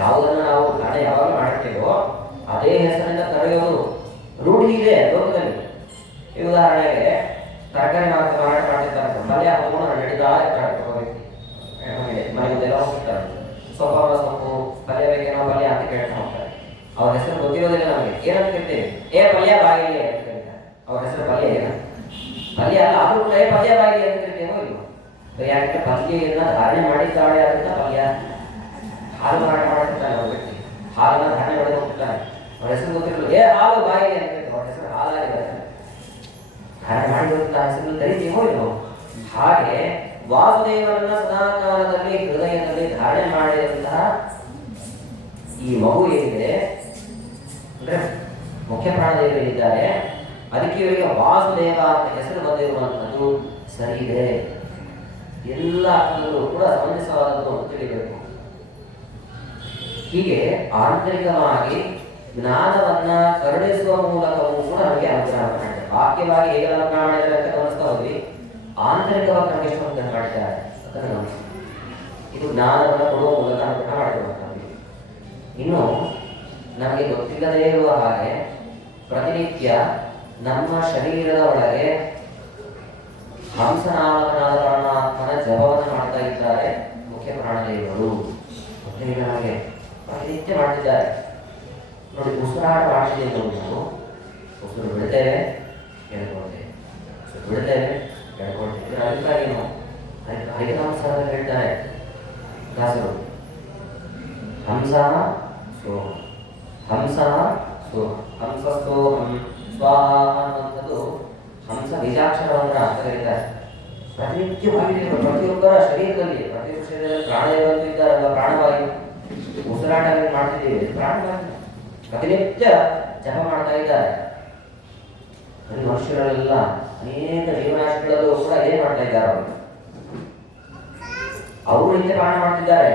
ಯಾವುದನ್ನ ನಾವು ಧಾರಣೆ ಯಾವಾಗ ಮಾಡಿರ್ತೇವೋ ಅದೇ ಹೆಸರಿನಿಂದ ಕರೆಯೋದು ರೂಢಿ ಇದೆ ಲೋಕದಲ್ಲಿ. ಈ ಉದಾಹರಣೆಗೆ ತರಕಾರಿ ಮಾರಾಟ ಮಾಡ್ತಿರ್ತಾರೆ. ಪಲ್ಯ ಹಾಕೊಂಡು ನಡೀತಾ ಇರ್ತಾರೆ. ಮನೆಗೆಲ್ಲ ಹೋಗ್ತಿರ್ತಾರೆ. ಸೊಪ್ಪು ಪಲ್ಯ ಬೇಕೇನೋ ಪಲ್ಯ ಅಂತ ಕೇಳ್ತಾ ಹೋಗ್ತಾರೆ. ಅವ್ರ ಹೆಸರು ಗೊತ್ತಿರೋದಿಲ್ಲ ನಮಗೆ. ಏನಂತ ಕೇಳ್ತೇವೆ? ಪಲ್ಯ ಬಾಗಿಲಿ ಅಂತ ಕೇಳ್ತಾರೆ. ಅವ್ರ ಹೆಸರು ಪಲ್ಯ ಏನ? ಪಲ್ಯ ಅಲ್ಲ, ಆದ್ರೂ ಕೂಡ ಪಲ್ಯ ಬಾಗಿಲಿ ಅಂತ ಕೇಳ್ತೇವೋ ಇಲ್ವೋ? ಯಾಕೆ ಪಲ್ಯೆಯನ್ನ ಧಾರಣೆ ಮಾಡಿದ್ದಾಳೆ ಅದನ್ನ ಪಲ್ಯ. ಹಾಲು ಮಾರಾಟ ಮಾಡ್ತಿರ್ತಾನೆ ಅವ್ರ ವ್ಯಕ್ತಿ, ಹಾಲನ್ನ ಧಾರಣೆ ಮಾಡಿ ಹೋಗ್ತಿರ್ತಾನೆ. ಅವ್ರ ಹೆಸರು ಗೊತ್ತಿರಲಿಲ್ಲ. ಹಾಲು ಬಾಗಿಲಿ ಅಂತ ಕೇಳ್ತೇವೆ. ಅವ್ರ ಹೆಸರು ಹಾಲಾಗಿದೆ, ಧಾರಣೆ ಮಾಡಿರುವಂತಹ ಹೆಸರು ಕರಿತೀವೋ ಇಲ್ವೋ? ಹಾಗೆ ವಾಸುದೇವನನ್ನ ಸದಾಕಾಲದಲ್ಲಿ ಹೃದಯದಲ್ಲಿ ಧಾರಣೆ ಮಾಡಿದಂತಹ ಈ ಮಗು ಏನಿದೆ ಅಂದ್ರೆ ಮುಖ್ಯ ಪ್ರಾಣದೇವರಿದ್ದಾರೆ. ಅದಕ್ಕೆ ಇವರಿಗೆ ವಾಸುದೇವ ಅಂತ ಹೆಸರು ಬಂದಿರುವಂಥದ್ದು ಸರಿ ಇದೆ. ಎಲ್ಲ ಅರ್ಥದಲ್ಲೂ ಕೂಡ ಸಮಂಜಸವಾದದ್ದು ಅಂತ ತಿಳಿಬೇಕು. ಹೀಗೆ ಆಂತರಿಕವಾಗಿ ಜ್ಞಾನವನ್ನ ಕರುಣಿಸುವ ಮೂಲಕವೂ ಕೂಡ ನಮಗೆ ಅನುಗ್ರಹ ಮಾಡಿದ್ದಾರೆ. ಬಾಹ್ಯವಾಗಿ ಹೇಗೆ ಅನುಗ್ರಹ ಮಾಡಿದ್ದಾರೆ ಅಂತ ಗಮನಿಸ್ತಾ ಹೋದ್ವಿ. ಆಂತರಿಕವಾಗಿ ನಮಗೆ ಎಷ್ಟು ಅನುಗ್ರಹ ಮಾಡಿದ್ದಾರೆ ಅದನ್ನು ಗಮನಿಸಿ. ಇದು ಜ್ಞಾನವನ್ನು ಕೊಡುವ ಮೂಲಕ ಅನುಗ್ರಹ ಮಾಡಿರುವಂಥದ್ದು. ಇನ್ನು ನಮಗೆ ಗೊತ್ತಿಲ್ಲದೇ ಇರುವ ಹಾಗೆ ಪ್ರತಿನಿತ್ಯ ನಮ್ಮ ಶರೀರದ ಒಳಗೆ ಹಂಸನಾಮಕನಾದ ಪರಮಾತ್ಮನ ಜಪವನ್ನು ಮಾಡ್ತಾ ಇದ್ದಾರೆ ಮುಖ್ಯ ಪ್ರಾಣದೇವರು. ಗೊತ್ತಿಲ್ಲ ನಮಗೆ, ಪ್ರತಿನಿತ್ಯ ಮಾಡ್ತಿದ್ದಾರೆ ನೋಡಿ. ಉಸಿರಾಟ ಮಾಡ್ತಿದ್ದೀವಿ ನೋಡಿ. ನಾವು ಉಸಿರು ಬಿಡ್ತೇವೆ, ಹೇಳ್ಕೊಳ್ತೇವೆ, ಉಸಿರು ಬಿಡ್ತೇವೆ, ಹೇಳ್ಕೊಳ್ತೇವೆ. ಇದರ ಅಭಿಪ್ರಾಯ ಏನು? ಹರಿನಾಮಸ್ವರದಲ್ಲಿ ಹೇಳ್ತಾರೆ ದಾಸರು, ಹಂಸ ಸೋಹಂ, ಹಂಸ ಸೋಹಂ, ಹಂಸಸ್ತೋಹಂ ಸ್ವಾಹ ಅನ್ನುವಂಥದ್ದು ಹಂಸ ಬೀಜಾಕ್ಷರವನ್ನು ಅರ್ಥ ಕರೀತಾರೆ. ಪ್ರತಿನಿತ್ಯವಾಗಿ ಪ್ರತಿಯೊಬ್ಬರ ಶರೀರದಲ್ಲಿ ಪ್ರಾಣದೇವರು ಇದ್ದಾರಲ್ಲ, ಪ್ರಾಣವಾಯು ಉಸಿರಾಟ ಮಾಡ್ತಿದ್ದೀವಿ. ಪ್ರಾಣವಾಯು ಪ್ರತಿನಿತ್ಯ ಜಪ ಮಾಡ್ತಾ ಇದ್ದಾರೆ. ಮನುಷ್ಯರೆಲ್ಲ ಅನೇಕ ಜೀವರಾಶಿಗಳಲ್ಲೂ ಕೂಡ ಏನ್ ಮಾಡ್ತಾ ಇದ್ದಾರೆ ಅವರು ಹಿಂದೆ ಪ್ರಾಣ ಮಾಡ್ತಿದ್ದಾರೆ.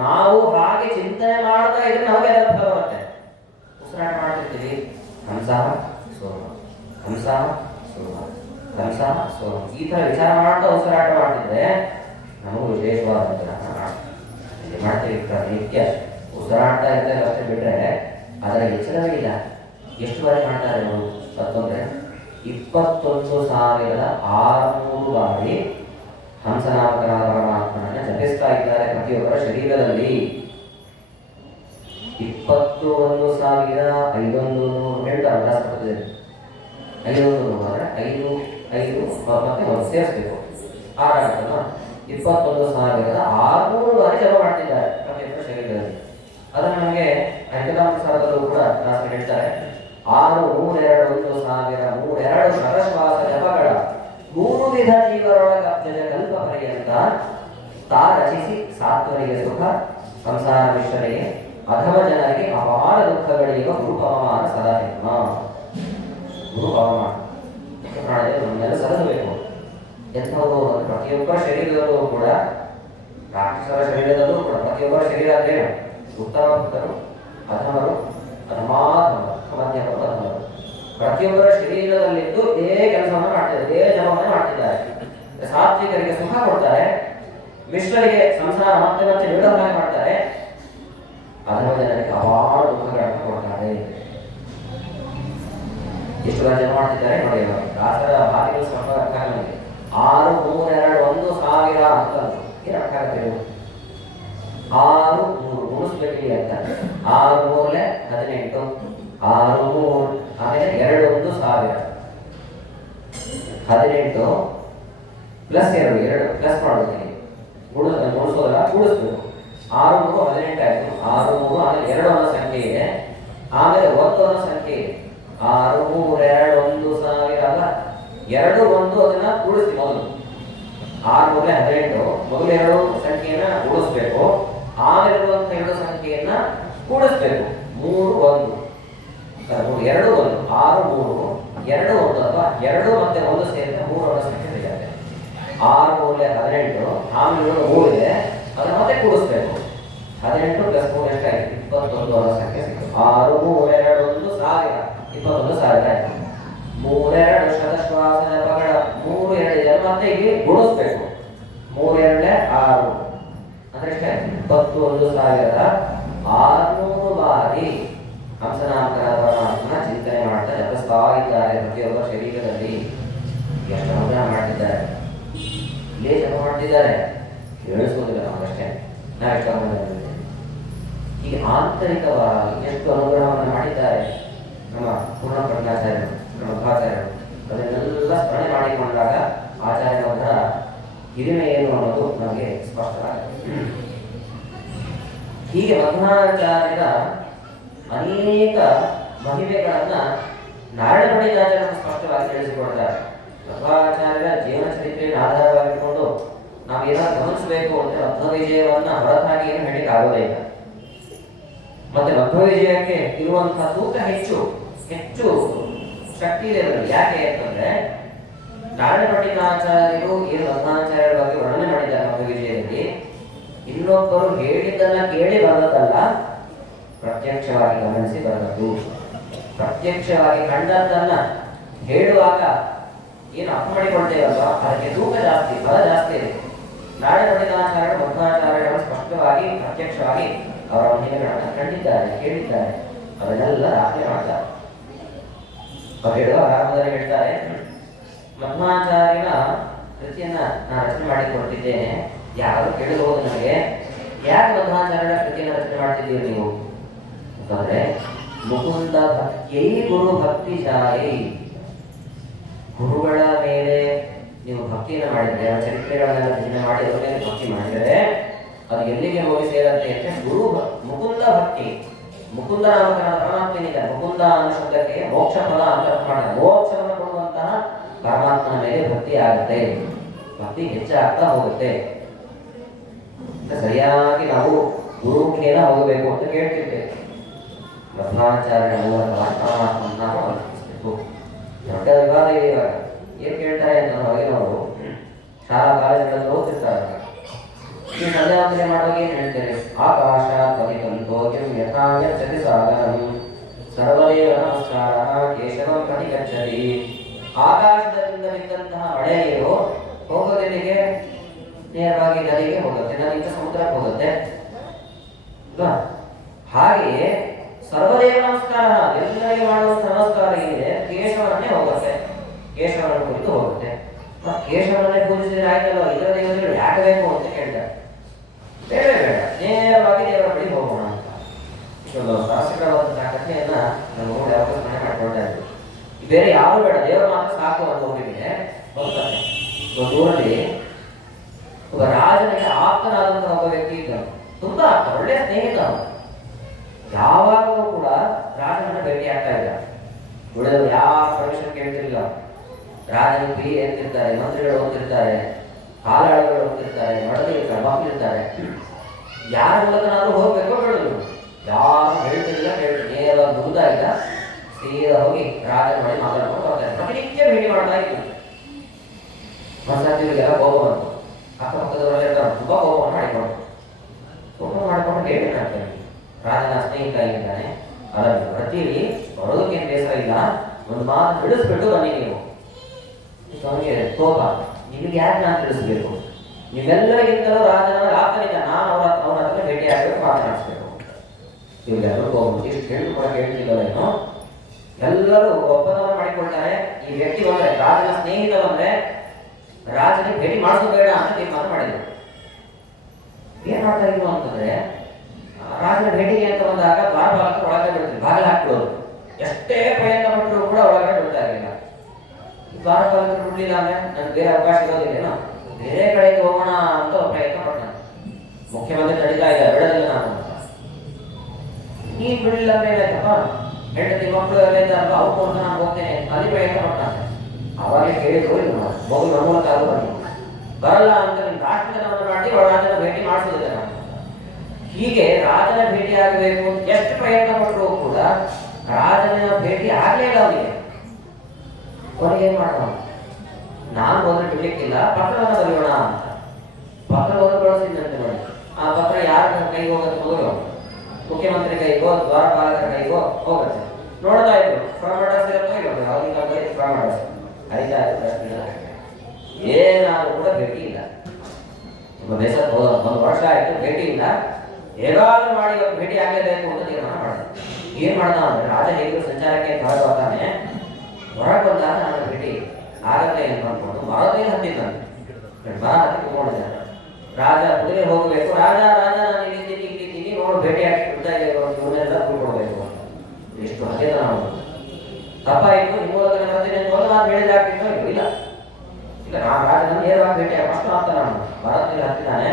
ನಾವು ಹಾಗೆ ಚಿಂತನೆ ಮಾಡ್ತಾ ಇದ್ರೆ ನಮಗೆ ಅದರ ಫಲ ಬರುತ್ತೆ. ಉಸಿರಾಟ ಮಾಡ್ತಿರ್ತೀವಿ, ಹಂಸ ಸೋಮ, ಹಂಸ ಸೋಮ, ಹಂಸ ಸೋಮ, ಈ ತರ ವಿಚಾರ ಮಾಡ್ತಾ ಉಸಿರಾಟ ಮಾಡ್ತಿದ್ರೆ ನಮಗೂ ವಿಶೇಷವಾದ ಮಾಡ್ತೀವಿ. ಪ್ರತಿನಿತ್ಯ ಉಸಿರಾಟ ಇದ್ದಾಗ ಅಷ್ಟೇ ಬಿಟ್ರೆ ಅದರ ಎಚ್ಚರವೇ ಇಲ್ಲ. ಎಷ್ಟು ಬಾರಿ ಮಾಡ್ತಾರೆ ನಾವು ಅಂತಂದ್ರೆ 21,600 ಬಾರಿ ಹಂಸನಾಮಕನಾದ ಪರಮಾತ್ಮನನ್ನ ಜಪಿಸ್ತಾ ಇದ್ದಾರೆ ಪ್ರತಿಯೊಬ್ಬರ ಶರೀರದಲ್ಲಿ. 21,500 ಹೇಳ್ತಾರೆ ಶಾಸ್ತ್ರದಲ್ಲಿ. 500 ಅಂದರೆ 5 ಮತ್ತೆ ಒಂದು ಸೇರಿಸ್ಬೇಕು, 6 ಆಗುತ್ತಲ್ಲ. 21,600 ಬಾರಿ ಜಪ ಮಾಡ್ತಿದ್ದಾರೆ ಪ್ರತಿಯೊಬ್ಬರ ಶರೀರದಲ್ಲಿ. ಅದನ್ನು ನಮಗೆ ಅಂಕದಾಂಸಾರದಲ್ಲೂ ಕೂಡ ಶಾಸ್ತ್ರ ಹೇಳ್ತಾರೆ. 6, 3, 2, 1,000, 32 ಶತಶ್ವಾಸ ಜಪಗಳ 3 ವಿಧ ಜೀವರೊಳಗ ಕಲ್ಪ ಪರ್ಯಂತ ತಾ ರಚಿಸಿ ಸಾತ್ವರಿಗೆ ಸುಖ ಸಂಸಾರ ಮಿಶ್ರರಿಗೆ ಅಧಮ ಜನರಿಗೆ ಅಪಾರ ದುಃಖಗಳಿಗೆ ಗುರು ಪವಮಾನ ಸದಾ ಜನ್ಮ. ಗುರು ಪವಮಾನ ನಮ್ಮೆಲ್ಲ ಸಲ್ಲಬೇಕು. ಎಂಥವರು ಪ್ರತಿಯೊಬ್ಬರ ಶರೀರದಲ್ಲೂ ಕೂಡ, ರಾಕ್ಷಸರ ಶರೀರದಲ್ಲೂ ಕೂಡ ಪ್ರತಿಯೊಬ್ಬರ ಶರೀರ ಅಂದ್ರೆ ಉತ್ತಮ ಭಕ್ತರು, ಅಧಮರು, ಅಧಮಾಧಮರು, ಮಧ್ಯಮರು, ಅಧಮರು. ಪ್ರತಿಯೊಬ್ಬರ ಶರೀರದಲ್ಲಿದ್ದು ಇದೇ ಕೆಲಸವನ್ನು ಮಾಡ್ತಿದ್ದಾರೆ, ಇದೇ ಜಪವನ್ನು ಮಾಡ್ತಿದ್ದಾರೆ. ಸಾತ್ವಿಕರಿಗೆ ಸುಖ ಕೊಡ್ತಾರೆ, ಮಿಶ್ರರಿಗೆ ಸಂಸಾರ ಮತ್ತೆ ಮತ್ತೆ ವಿಡಂಬನೆ ಮಾಡ್ತಾರೆ, ಅಧಮ ಜನರಿಗೆ ಅಪಾರ ದುಃಖಗಳನ್ನು ಕೊಡ್ತಾರೆ. ಎಷ್ಟು ಜನ ಜಪ ಮಾಡ್ತಿದ್ದಾರೆ ನೋಡಿ. ದಾಸರ ಬಾಲಿಗಳು ಸ್ವಲ್ಪ ಅರ್ಥ ನಮಗೆ 6, 3, 2, 1,000 ಅಂತ ಏನು ಅರ್ಥ ಆಗುತ್ತೆ? 6, 3 ಗುಣಿಸ್ಬೇಕು ಅಂತ. 6, 3 18, 6, 3 ಆಮೇಲೆ 2, 1,000 18 ಪ್ಲಸ್ 2 ಪ್ಲಸ್ ಮಾಡೋದು, ಗುಣಿಸೋದಲ್ಲ, ಕೂಡಿಸ್ಬೇಕು. 6, 3 18 ಆಯ್ತು. 6, 3 ಆಮೇಲೆ 2 ಅನ್ನೋ ಸಂಖ್ಯೆ ಇದೆ, ಆಮೇಲೆ 1 ಅನ್ನೋ ಸಂಖ್ಯೆ ಇದೆ. 6, 3, 2, 1,000 ಅಲ್ಲ, 2, 1 ಅದನ್ನ ಕೂಡಿಸ್ತೀವಿ ಮೊದಲು. 6, 3 18 ಮೊದಲು 2 ಸಂಖ್ಯೆಯನ್ನ ಕೂಡಿಸ್ಬೇಕು, ಆಮೇಲೆ 2 ಸಂಖ್ಯೆಯನ್ನ ಕೂಡಿಸ್ಬೇಕು. 3, 1 2, 1 6, 3 2, 1 ಅಥವಾ 2 ಮತ್ತೆ 1 ಸೇರಿದ್ರೆ 3 ಅನ್ನೋ ಸಂಖ್ಯೆ ಸಿಗುತ್ತೆ. 6, 3 18 ಆಮೇಲೆ 3 ಇದೆ, ಅದನ್ನ ಮತ್ತೆ ಕೂಡಿಸ್ಬೇಕು. 18 ಪ್ಲಸ್ 3 ಎಷ್ಟಾಯ್ತು? 21 ಅನ್ನೋ ಸಂಖ್ಯೆ ಸಿಗುತ್ತೆ. 6, 3, 2, 1,000 21,000 ಆಯ್ತು. 3, 2 ಶತಶ್ವಾಸ ಜಪಗಳ 3, 2 ಇದೆ, ಮತ್ತೆ ಇಲ್ಲಿ ಗುಣಿಸ್ಬೇಕು. 3, 2 6 ಅಂದ್ರೆ ಎಷ್ಟಾಯ್ತು? 21,600 ಬಾರಿ ಹಂಸನಾಮಕರ ಪರಮಾತ್ಮನ ಚಿಂತನೆ ಮಾಡ್ತಾ ಜಪಿಸ್ತಾ ಇದ್ದಾರೆ ಪ್ರತಿಯೊಬ್ಬ ಶರೀರದಲ್ಲಿ. ಎಷ್ಟು ಅನುಗ್ರಹ ಮಾಡ್ತಿದ್ದಾರೆ, ಇಲ್ಲೇ ಜಪ ಮಾಡ್ತಿದ್ದಾರೆ, ಹೇಳಿಸೋದಿಲ್ಲ ನಾವಷ್ಟೇ, ನಾವೆಷ್ಟು ಅನುಗ್ರಹ. ಈಗ ಆಂತರಿಕವಾಗಿ ಎಷ್ಟು ಅನುಗ್ರಹವನ್ನು ಮಾಡಿದ್ದಾರೆ ನಮ್ಮ ಪೂರ್ಣ ಪ್ರಜ್ಞಾಚಾರ್ಯರು, ನಮ್ಮ ಮಧ್ವಾಚಾರ್ಯರು. ಅದನ್ನೆಲ್ಲ ಸ್ಮರಣೆ ಮಾಡಿಕೊಂಡಾಗ ಆಚಾರ್ಯರ ಹಿರಿಮೆ ಏನು ಅನ್ನೋದು ನಮಗೆ ಸ್ಪಷ್ಟವಾಗುತ್ತೆ. ಹೀಗೆ ಮಧ್ವಾಚಾರ್ಯರ ಅನೇಕ ಮಹಿಮೆಗಳನ್ನ ನಾರಾಯಣ ಪಂಡಿತಾಚಾರ್ಯರು ಸ್ಪಷ್ಟವಾಗಿ ತಿಳಿಸಿಕೊಡ್ತಾರೆ. ಮಧ್ವಾಚಾರ್ಯರ ಜೀವನ ಚರಿತ್ರೆಯನ್ನು ಆಧಾರವಾಗಿಟ್ಟುಕೊಂಡು ನಾವೇನಾದ್ರು ಗಮನಿಸಬೇಕು ಅಂದ್ರೆ ಮಧ್ವ ವಿಜಯವನ್ನ ಹೊರತಾಗಿ ಏನು ಹೇಳಿಕ್ಕೆ ಆಗೋದಿಲ್ಲ. ಮತ್ತೆ ಮಧ್ವ ವಿಜಯಕ್ಕೆ ಇರುವಂತಹ ತೂಕ ಹೆಚ್ಚು ಶಕ್ತಿ ಇದೆ. ಯಾಕೆ ಅಂತಂದ್ರೆ ನಾರಾಯಣ ಪಂಡಿತಾಚಾರ್ಯರು ಏನು ಮಧ್ವಾಚಾರ್ಯರ ಬಗ್ಗೆ ವರ್ಣನೆ ಮಾಡಿದ್ದಾರೆ ಮಧ್ವ ವಿಜಯದಲ್ಲಿ, ಇನ್ನೊಬ್ಬರು ಹೇಳಿದ್ದನ್ನ ಕೇಳಿ ಬರದಲ್ಲ, ಪ್ರತ್ಯಕ್ಷವಾಗಿ ಗಮನಿಸಿ ಬರಬೇಕು. ಪ್ರತ್ಯಕ್ಷವಾಗಿ ಕಂಡದ್ದನ್ನ ಹೇಳುವಾಗ ಏನು ಅರ್ಥ ಮಾಡಿಕೊಳ್ತೇವಲ್ವ, ಅದಕ್ಕೆ ತೂಕ ಜಾಸ್ತಿ, ಬಲ ಜಾಸ್ತಿ ಇದೆ. ನಾರಾಯಣ ಪಂಡಿತಾಚಾರ್ಯರು ಮಧ್ವಾಚಾರ್ಯರು ಸ್ಪಷ್ಟವಾಗಿ ಪ್ರತ್ಯಕ್ಷವಾಗಿ ಅವರ ಮಹಿಮೆಗಳನ್ನು ಕಂಡಿದ್ದಾರೆ, ಕೇಳಿದ್ದಾರೆ, ಅದನ್ನೆಲ್ಲ ದಾಖಲೆ ಮಾಡ್ತಾರೆ. ಅವರು ಹೇಳುವ ಆರಂಭದಲ್ಲಿ ಹೇಳ್ತಾರೆ, ಮಧ್ವಾಚಾರ್ಯನ ಕೃತಿಯನ್ನ ನಾನು ರಚನೆ ಮಾಡಿಕೊಡ್ತಿದ್ದೇನೆ, ಯಾರು ಕೇಳಬಹುದು ನನಗೆ, ಯಾಕೆ ಮಧ್ವಾಚಾರ್ಯರ ಕೃತಿಯನ್ನು ರಚನೆ ಮಾಡ್ತಿದ್ದೀರಿ ನೀವು ಅಂತಂದ್ರೆ, ಮುಕುಂದ ಭಕ್ತಿಯೈ ಗುರು ಭಕ್ತಿ ಜಾಯೈ, ಗುರುಗಳ ಮೇಲೆ ನೀವು ಭಕ್ತಿಯನ್ನು ಮಾಡಿದ್ರೆ, ಅವರ ಚರಿತ್ರೆಗಳನ್ನೆಲ್ಲ ರಚನೆ ಮಾಡಿ ಅದರ ಮೇಲೆ ಭಕ್ತಿ ಮಾಡಿದರೆ ಅದು ಎಲ್ಲಿಗೆ ಹೋಗಿ ಸೇರುತ್ತೆ ಅಂದ್ರೆ ಮುಕುಂದ ಭಕ್ತಿ. ಮುಕುಂದ ನಾಮಕರಣ ಪರಮಾತ್ಮನಿದೆ. ಮುಕುಂದ ಅನ್ನೋ ಶಬ್ದಕ್ಕೆ ಮೋಕ್ಷ ಫಲ ಅಂತ ಅರ್ಥ ಮಾಡಿದ, ಮೋಕ್ಷವನ್ನು ಕೊಡುವಂತಹ ಪರಮಾತ್ಮನ ಮೇಲೆ ಭಕ್ತಿ ಆಗುತ್ತೆ, ಭಕ್ತಿ ಹೆಚ್ಚಾಗ್ತಾ ಹೋಗುತ್ತೆ. ಸರಿಯಾಗಿ ನಾವು ಗುರುಮುಖೇನ ಹೋಗಬೇಕು ಅಂತ ಕೇಳ್ತಿರ್ತೇವೆ. ಮಧ್ವಾಚಾರ್ಯ ಮೂಲಕವಾಗಿ ಪರಮಾತ್ಮನ ನಾವು ಅನುಸರಿಸಬೇಕು. ದೊಡ್ಡ ವಿವಾದ ಇದೆ ಇವಾಗ. ಏನ್ ಕೇಳ್ತಾರೆ ಅಂತ ಹೊರಗಿನವರು ಶಾಲಾ ಕಾಲೇಜುಗಳಲ್ಲಿ ಓದ್ತಿರ್ತಾರೆ. ಈ ಸಂಧ್ಯಾವಂದನೆ ಮಾಡುವಾಗ ಏನ್ ಹೇಳ್ತೇವೆ? ಆಕಾಶ ಪದಿಕಂತೋ ಕಿಂ ಯಥಾ ಯಚ್ಚತಿ ಸಾಗರಂ ಸರ್ವದೇವ ನಮಸ್ಕಾರ ಕೇಶವಂ ಪ್ರತಿ ಗಚ್ಚತಿ. ಆಕಾಶದಿಂದ ಬಿದ್ದಂತಹ ಮಳೆ ನೀರು ಹೋಗೋದೆಲ್ಲಿಗೆ? ನೇರವಾಗಿ ನದಿಗೆ ಹೋಗುತ್ತೆ, ನದಿಯಿಂದ ಸಮುದ್ರಕ್ಕೆ ಹೋಗುತ್ತೆ. ಹಾಗೆಯೇ ಸರ್ವದೇವ ನಮಸ್ಕಾರ, ಎಲ್ಲರಿಗೆ ಮಾಡುವಂತ ನಮಸ್ಕಾರ ಏನಿದೆ ಕೇಶವನ್ನೇ ಹೋಗುತ್ತೆ, ಕೇಶವನ ಕುರಿತು ಹೋಗುತ್ತೆ. ಕೇಶವನ್ನೇ ಪೂಜಿಸಿದ್ರೆ ಆಯ್ತಲ್ಲ, ಇದರ ದೇವತೆಗಳು ಯಾಕೆ ಬೇಕು ಅಂತ ಕೇಳ್ತಾರೆ. ಬೇಡ ಬೇಡ, ನೇರವಾಗಿ ದೇವರ ಬಳಿ ಹೋಗೋಣ ಅಂತ. ಇಷ್ಟೊಂದು ಸಾಹಸಿಕವಾದಂತಹ ಕಥೆಯನ್ನ ನಾನು ನೋಡಿ ಯಾವಾಗ ಸ್ಮರಣೆ ಮಾಡ್ಕೊಳ್ತಾ ಇದ್ದೆ. ಬೇರೆ ಯಾರು ಬೇಡ, ದೇವರು ಮಾತ್ರ ಸಾಕು ಅಂತ ಹೋಗಿದ್ದೀನಿ. ಹೋಗ್ತಾನೆ ಒಂದು ಊರಲ್ಲಿ ಒಬ್ಬ ರಾಜನಿಗೆ ಆಪ್ತನಾದಂತಹ ಒಬ್ಬ ವ್ಯಕ್ತಿ ಇದ್ದನು. ತುಂಬಾ ಒಳ್ಳೆಯ ಸ್ನೇಹಿತ. ಯಾವಾಗಲೂ ಕೂಡ ರಾಜನನ್ನ ಭೇಟಿ ಆಗ್ತಾ ಇದ್ದ. ಉಳಿದವರು ಯಾವ ಪರ್ಮಿಷನ್ ಕೇಳ್ತಿರ್ಲಿಲ್ಲ. ರಾಜನ ಪಿ ಅಂತಿರ್ತಾರೆ, ಮಂತ್ರಿಗಳು ಹೋಗ್ತಿರ್ತಾರೆ, ಕಾಲಾಳಿಗಳು ಹೋಗ್ತಿರ್ತಾರೆ, ಮಡದಿರ್ತಾರೆ, ಮಕ್ಕಳಿರ್ತಾರೆ. ಯಾರ ಮೂಲಕನಾದ್ರೂ ಹೋಗ್ಬೇಕು ಹೇಳುದು, ಯಾರು ಹೇಳ್ತಿರ್ಲಿಲ್ಲ. ನೇರವಾಗಿ ನುಗ್ತಾ ಇದ್ದ, ಸೀದಾ ಹೋಗಿ ರಾಜನ ಮಾಡಿ ಮಾತಾಡ್ಕೊಂಡು ಹೋಗ್ತಾರೆ. ಪ್ರತಿನಿತ್ಯ ಭೇಟಿ ಮಾಡ್ತಾ ಇತ್ತು. ಮನಸ್ಸಾತಿಗಳಿಗೆಲ್ಲ ಕೋಪ ಬಂತು. ಅಕ್ಕಪಕ್ಕದವರೆಲ್ಲ ಇರ್ತಾರೆ, ತುಂಬಾ ಕೋಪವನ್ನು ಮಾಡಿಕೊಂಡು ಭೇಟಿ ಮಾಡ್ತಾರೆ. ರಾಜನ ಸ್ನೇಹಿತ ಇದ್ದಾನೆ, ಅದರ ಪ್ರತಿಯಲ್ಲಿ ಬರೋದಕ್ಕೇನು ಬೇಸರ ಇಲ್ಲ, ಒಂದು ಮಾತು ತಿಳಿಸ್ಬಿಟ್ಟು ಬನ್ನಿ ನೀವು. ಅವನಿಗೆ ಕೋಪ, ನಿಮಗೆ ಯಾಕೆ ನಾನು ತಿಳಿಸ್ಬೇಕು? ನೀವೆಲ್ಲರಿಗಿಂತಲೂ ರಾಜನ ಆತನಿಂದ ನಾನು ಅವನ ಹತ್ರ ಭೇಟಿ ಆಗಬೇಕು, ಮಾತನಾಡಿಸ್ಬೇಕು. ಇವೆಲ್ಲರೂ ಕೋಪ, ಇಷ್ಟು ಕೇಳಿ ಕೂಡ ಕೇಳ್ತಿಲ್ಲವೇನೋ. ಎಲ್ಲರೂ ಒಪ್ಪಂದವನ್ನು ಮಾಡಿಕೊಳ್ತಾರೆ. ಈ ವ್ಯಕ್ತಿ ಬಂದ್ರೆ, ರಾಜನ ಸ್ನೇಹಿತ ಬಂದ್ರೆ ರಾಜನಿಗೆ ಭೇಟಿ ಮಾಡಿಸೋದು ಬೇಡ ಅಂತ ತೀರ್ಮಾನ ಮಾಡಿದ್ರು. ಏನ್ ಮಾಡ್ತಾ ಇದ್ರು ಅಂತಂದ್ರೆ, ರಾಜನ ಭೇಟಿಗೆ ಅಂತ ಬಂದಾಗ ದ್ವಾರಪಾಲಕರು ಒಳಗಡೆ ಬಿಡ್ತಾರೆ, ಬಾಗಿಲು ಹಾಕ್ಬಿಡೋರು. ಎಷ್ಟೇ ಪ್ರಯತ್ನ ಪಟ್ಟರು ಕೂಡ ಒಳಗಡೆ ಬಿಡ್ತಾ ಇರಲಿಲ್ಲ. ದ್ವಾರಪಾಲಕರು ಬಿಡ್ಲಿಲ್ಲ ಅಂದ್ರೆ ನನ್ಗೆ ಬೇರೆ ಅವಕಾಶ ಇರೋದಿಲ್ಲೇನೋ, ಬೇರೆ ಕಡೆಗೆ ಹೋಗೋಣ ಅಂತ ಪ್ರಯತ್ನ ಪಟ್ಟ. ಮುಖ್ಯಮಂತ್ರಿ ತಡೀತಾ ಇದ್ದಾರೆ, ಬಿಡೋದಿಲ್ಲ ನಾನು ಅಂತ. ನೀನ್ ಬಿಡಲಿಲ್ಲ ಅಂದ್ರೆ ಏನಾಯ್ತಪ್ಪ, ಹೆಂಡತಿ ಮಕ್ಕಳು ಎಲ್ಲ ಇದ್ದಾರಲ್ಲ, ಅವ್ರು ಅಂತ ನಾನು ಹೋಗ್ತೇನೆ ಅಲ್ಲಿ ಪ್ರಯತ್ನ ಪಟ್ಟಾನೆ. ಅವಾಗಲೇ ಕೇಳಿದ್ರು, ಹೋಗಿ ನಮ್ಮೂಲ ಕಾಲು ಬನ್ನಿ, ಬರಲ್ಲ ಅಂತ ನಿಮ್ ರಾಷ್ಟ್ರವನ್ನು ಮಾಡಿ ರಾಜನ ಭೇಟಿ ಮಾಡಿಸೋದಿಲ್ಲ ನಾನು. ಹೀಗೆ ರಾಜನ ಭೇಟಿ ಆಗಬೇಕು ಎಷ್ಟು ಪ್ರಯತ್ನ ಪಟ್ಟರು ಕೂಡ ರಾಜನ ಭೇಟಿ ಆಗಲೇ ಇಲ್ಲ ಅವನಿಗೆ. ಅವನಿಗೆ ಏನ್ ಮಾಡೋಣ, ನಾನು ಹೋದ್ರೆ ಬಿಡ್ಲಿಕ್ಕಿಲ್ಲ, ಪತ್ರವನ್ನು ಬರೆಯೋಣ ಅಂತ ಪತ್ರವನ್ನು ಕಳಿಸಿದಂತೆ ನೋಡಿ. ಆ ಪತ್ರ ಯಾರ ಕೈಗೆ ಹೋಗುತ್ತೆ ಹೋಗೋ, ಮುಖ್ಯಮಂತ್ರಿ ಕೈಗೋ ದ್ವಾರಪಾಲಕರ ಕೈಗೋ ಹೋಗುತ್ತೆ. ನೋಡ್ತಾ ಇದ್ರು ಫ್ರಮ್ ಅಡ್ರೆಸ್ ಇರುತ್ತೋ ಇರೋದು, ಅವ್ರಿಗೆ ಫ್ರಮ್ ಅಡ್ರೆಸ್ ಹರಿತಾ ಇದ್ರು. ಏನಾದ್ರೂ ಕೂಡ ಭೇಟಿ ಇಲ್ಲ. ತುಂಬ ಬೇಸರ, ಒಂದು ವರ್ಷ ಆಯ್ತು ಭೇಟಿ ಇಲ್ಲ. ಹೇಗಾದ್ರೂ ಮಾಡಿ ಇವತ್ತು ಭೇಟಿ ಆಗಲೇಬೇಕು ಅಂತ ತೀರ್ಮಾನ ಮಾಡಿದ. ಏನ್ ಮಾಡ್ದ ಅಂದ್ರೆ, ರಾಜ ಹೇಗಿದ್ರು ಸಂಚಾರಕ್ಕೆ ಹೊರಗೆ ಬರ್ತಾನೆ, ಹೊರಗೆ ಬಂದಾಗ ನನ್ನ ಭೇಟಿ ಆಗತ್ತೆ ಅಂತ ಅಂದ್ಕೊಂಡು ಮರದಲ್ಲಿ ಹತ್ತಿದ್ದಾನೆ. ಮರ ಹತ್ತಿ ಕುತ್ಕೊಂಡಿದ್ದಾನೆ. ರಾಜ ಕುದುರೆ ಹೋಗಬೇಕು, ರಾಜ ರಾಜ ನಾನು ಇಲ್ಲಿದ್ದೀನಿ ನೋಡು ಭೇಟಿ ಆಗಿ ಬಿಡ್ತಾ ಇವನ್ನೆಲ್ಲ ಕೂತ್ಕೊಡ್ಬೇಕು ಅಂತ. ಎಷ್ಟು ಹತ್ತಿದ ನಾವು ತಪ್ಪಾಯಿತು, ನಿಮ್ಮ ಮೂಲಕ ಬರ್ತೀನಿ ಅಂತ ನಾನು ಹೇಳಿದ್ರೆ ಆಗ್ತಿತ್ತು. ಇಲ್ಲ ಇಲ್ಲ, ನಾನು ರಾಜನ ನೇರವಾಗಿ ಭೇಟಿ ಅಷ್ಟು ಅಂತ ನಾನು ಮರದಲ್ಲಿ ಹತ್ತಿದ್ದಾನೆ.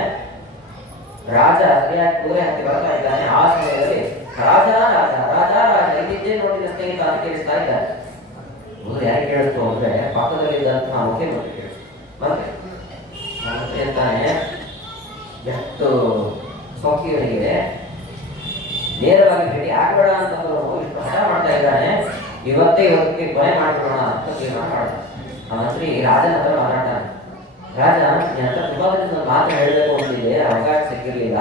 ರಾಜ ಸರಿಯಾಗಿ ಕುದುರೆ ಹತ್ತಿ ಬರ್ತಾ ಇದ್ದಾನೆ. ಆ ಸಮಯದಲ್ಲಿ ರಾಜ ರಾಜ ರಾಜ ರಾಜ ಇಲ್ಲಿದ್ದೇ ನೋಡಿದ ಸ್ನೇಹಿತ ಅಂತ ಕೇಳಿಸ್ತಾ ಇದ್ದಾರೆ. ಮೊದಲು ಯಾಕೆ ಕೇಳಿಸ್ತು ಅಂದ್ರೆ, ಪಕ್ಕದಲ್ಲಿದ್ದಂತಹ ಮುಖ್ಯಮಂತ್ರಿ ಕೇಳಿಸ್ತು. ಮಂತ್ರಿ ಅಂತಾನೆ, ಎಷ್ಟು ಸೌಖ್ಯವನಿಗೆ ನೇರವಾಗಿ ಭೇಟಿ ಆಗಬೇಡ ಅಂತ ಪ್ರಚಾರ ಮಾಡ್ತಾ ಇದ್ದಾನೆ. ಇವತ್ತಿಗೆ ಕೊನೆ ಮಾಡಿಬಿಡೋಣ ಅಂತ ತೀರ್ಮಾನ ಮಾಡ್ತಾನೆ. ಆ ಮಂತ್ರಿ ರಾಜನ ಹತ್ರ ಮಾತಾಡ್ತಾನೆ. ರಾಜ, ನಿನ್ನ ಹತ್ರ ತುಂಬಾ ದಿನ ಮಾತು ಹೇಳಬೇಕು ಅಂತಿದೆ, ಅವಕಾಶ ಸಿಕ್ಕಿರ್ಲಿಲ್ಲ.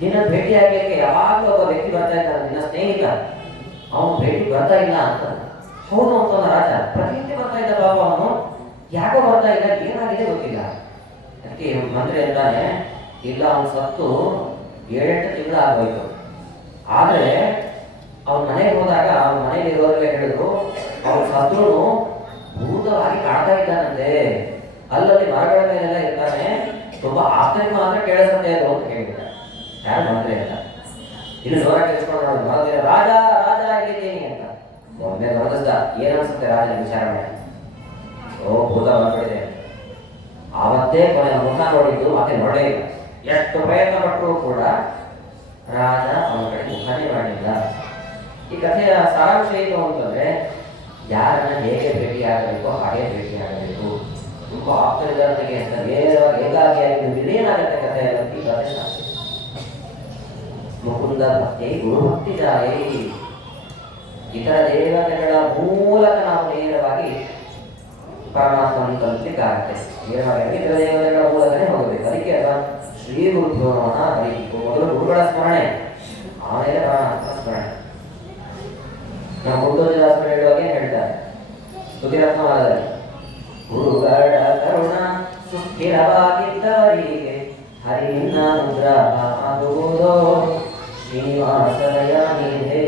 ನಿನ್ನ ಭೇಟಿ ಆಗ್ಲಿಕ್ಕೆ ಯಾವಾಗಲೂ ಒಬ್ಬ ವ್ಯಕ್ತಿ ಬರ್ತಾ ಇದ್ದಾನೆ, ನಿನ್ನ ಸ್ನೇಹಿತ, ಅವನು ಭೇಟಿ ಬರ್ತಾ ಇಲ್ಲ ಅಂತ. ಹೌದು ಅಂತ ರಾಜ, ಪ್ರತಿನಿತ್ಯ ಬರ್ತಾ ಇದ್ದ ಪಾಪ ಅವನು, ಯಾಕೋ ಬರ್ತಾ ಇಲ್ಲ, ಏನಾಗಿದೆ ಗೊತ್ತಿಲ್ಲ. ಅದಕ್ಕೆ ಮಂತ್ರಿ ಅಂತಾನೆ, ಇಲ್ಲ ಅವನು ಸತ್ತು 7-8 ತಿಂಗಳು ಆಗೋಯ್ತು. ಆದ್ರೆ ಅವನ ಮನೆಗೆ ಹೋದಾಗ ಅವನ ಮನೆಯಲ್ಲಿ ಇರೋರೆಲ್ಲ ಹೇಳಿದ್ರು, ಅವನು ಸತ್ರು ಭೂತವಾಗಿ ಕಾಡ್ತಾ ಇದ್ದಾನಂತೆ, ಅಲ್ಲಲ್ಲಿ ಮರಗಳ ಮೇಲೆಲ್ಲ ಇರ್ತಾನೆ, ತುಂಬಾ ಆಪ್ತರಿಗೆ ಮಾತ್ರ ಕೇಳಿಸುತ್ತೆ ಅದು ಅಂತ ಹೇಳಿದ್ದಾರೆ. ಯಾರು ಮಂತ್ರಿ ಅಂತ ಇನ್ನು ಜೋರ ಕೇಳಿಸ್ಕೊಂಡು ನೋಡೋದು, ಮರದಿಲ್ಲ ರಾಜ ರಾಜ ಆಗಿದ್ದೀನಿ ಅಂತ ಒಮ್ಮೆ ಗಮನಿಸ್ದ. ಏನನ್ಸುತ್ತೆ ರಾಜನ ವಿಚಾರ ಮಾಡಿ, ಓ ಭೂತ ಬಂದ್ಬಿಟ್ಟಿದೆ. ಆವತ್ತೇ ಕೊನೆ ಮುಖ ನೋಡಿದ್ದು ಮತ್ತೆ ನೋಡೇ ಇಲ್ಲ. ಎಷ್ಟು ಪ್ರಯತ್ನ ಪಟ್ಟರು ಕೂಡ ರಾಜ ಅವನ ಕಡೆ ಮುಖನೇ ಮಾಡಲಿಲ್ಲ. ಈ ಕಥೆಯ ಸಾರಾಂಶ ಏನು ಅಂತಂದ್ರೆ, ಯಾರನ್ನ ಹೇಗೆ ಭೇಟಿ ಆಗಬೇಕು ಹಾಗೆ ಭೇಟಿ ಆಗಬೇಕು. ತುಂಬಾ ಆಪ್ತರಿಗೆ ಅಂತ ನೇರವಾಗಿ ಏಕಾಗಿಯಾಗಿ ಏನಾಗುತ್ತೆ ಕಥೆ ಈ ಕಥೆ ಸಾಧ್ಯ. ಮುಕುಂದ ಭಕ್ತಿ ಗುರು ಭಕ್ತಿ ಜಾಯಿ, ಇತರ ದೇವತೆಗಳ ಮೂಲಕ ನಾವು ನೇರವಾಗಿ ಪರಮಾತ್ಮನ ತಲುಪಲಿಕ್ಕಾಗುತ್ತೆ. ನೇರವಾಗಿ ಇತರ ದೇವತೆಗಳ ಮೂಲಕನೇ ಹೋಗಬೇಕು. ಅದಕ್ಕೆ ಅಥವಾ ಶ್ರೀ ಗುರುಭ್ಯೋ ನಮಃ ಹರಿ, ಮೊದಲು ಗುರುಗಳ ಸ್ಮರಣೆ, ಆಮೇಲೆ ಪರಮಾತ್ಮ ಸ್ಮರಣೆ. ನಾವು ಮುದ್ದೋಜದಾಸರು ಹೇಳುವಾಗೆ ಹೇಳ್ತಾರೆ ಸ್ತುತಿರತ್ನವಾದರೆ, ಗುರುಗಳ ಕರುಣ ಸುಸ್ಥಿರವಾಗಿದ್ದವರಿಗೆ ಹರಿನ ಅನುಗ್ರಹ ಆಗುವುದೋ ಶ್ರೀನಿವಾಸದಯ ನೀನೇ.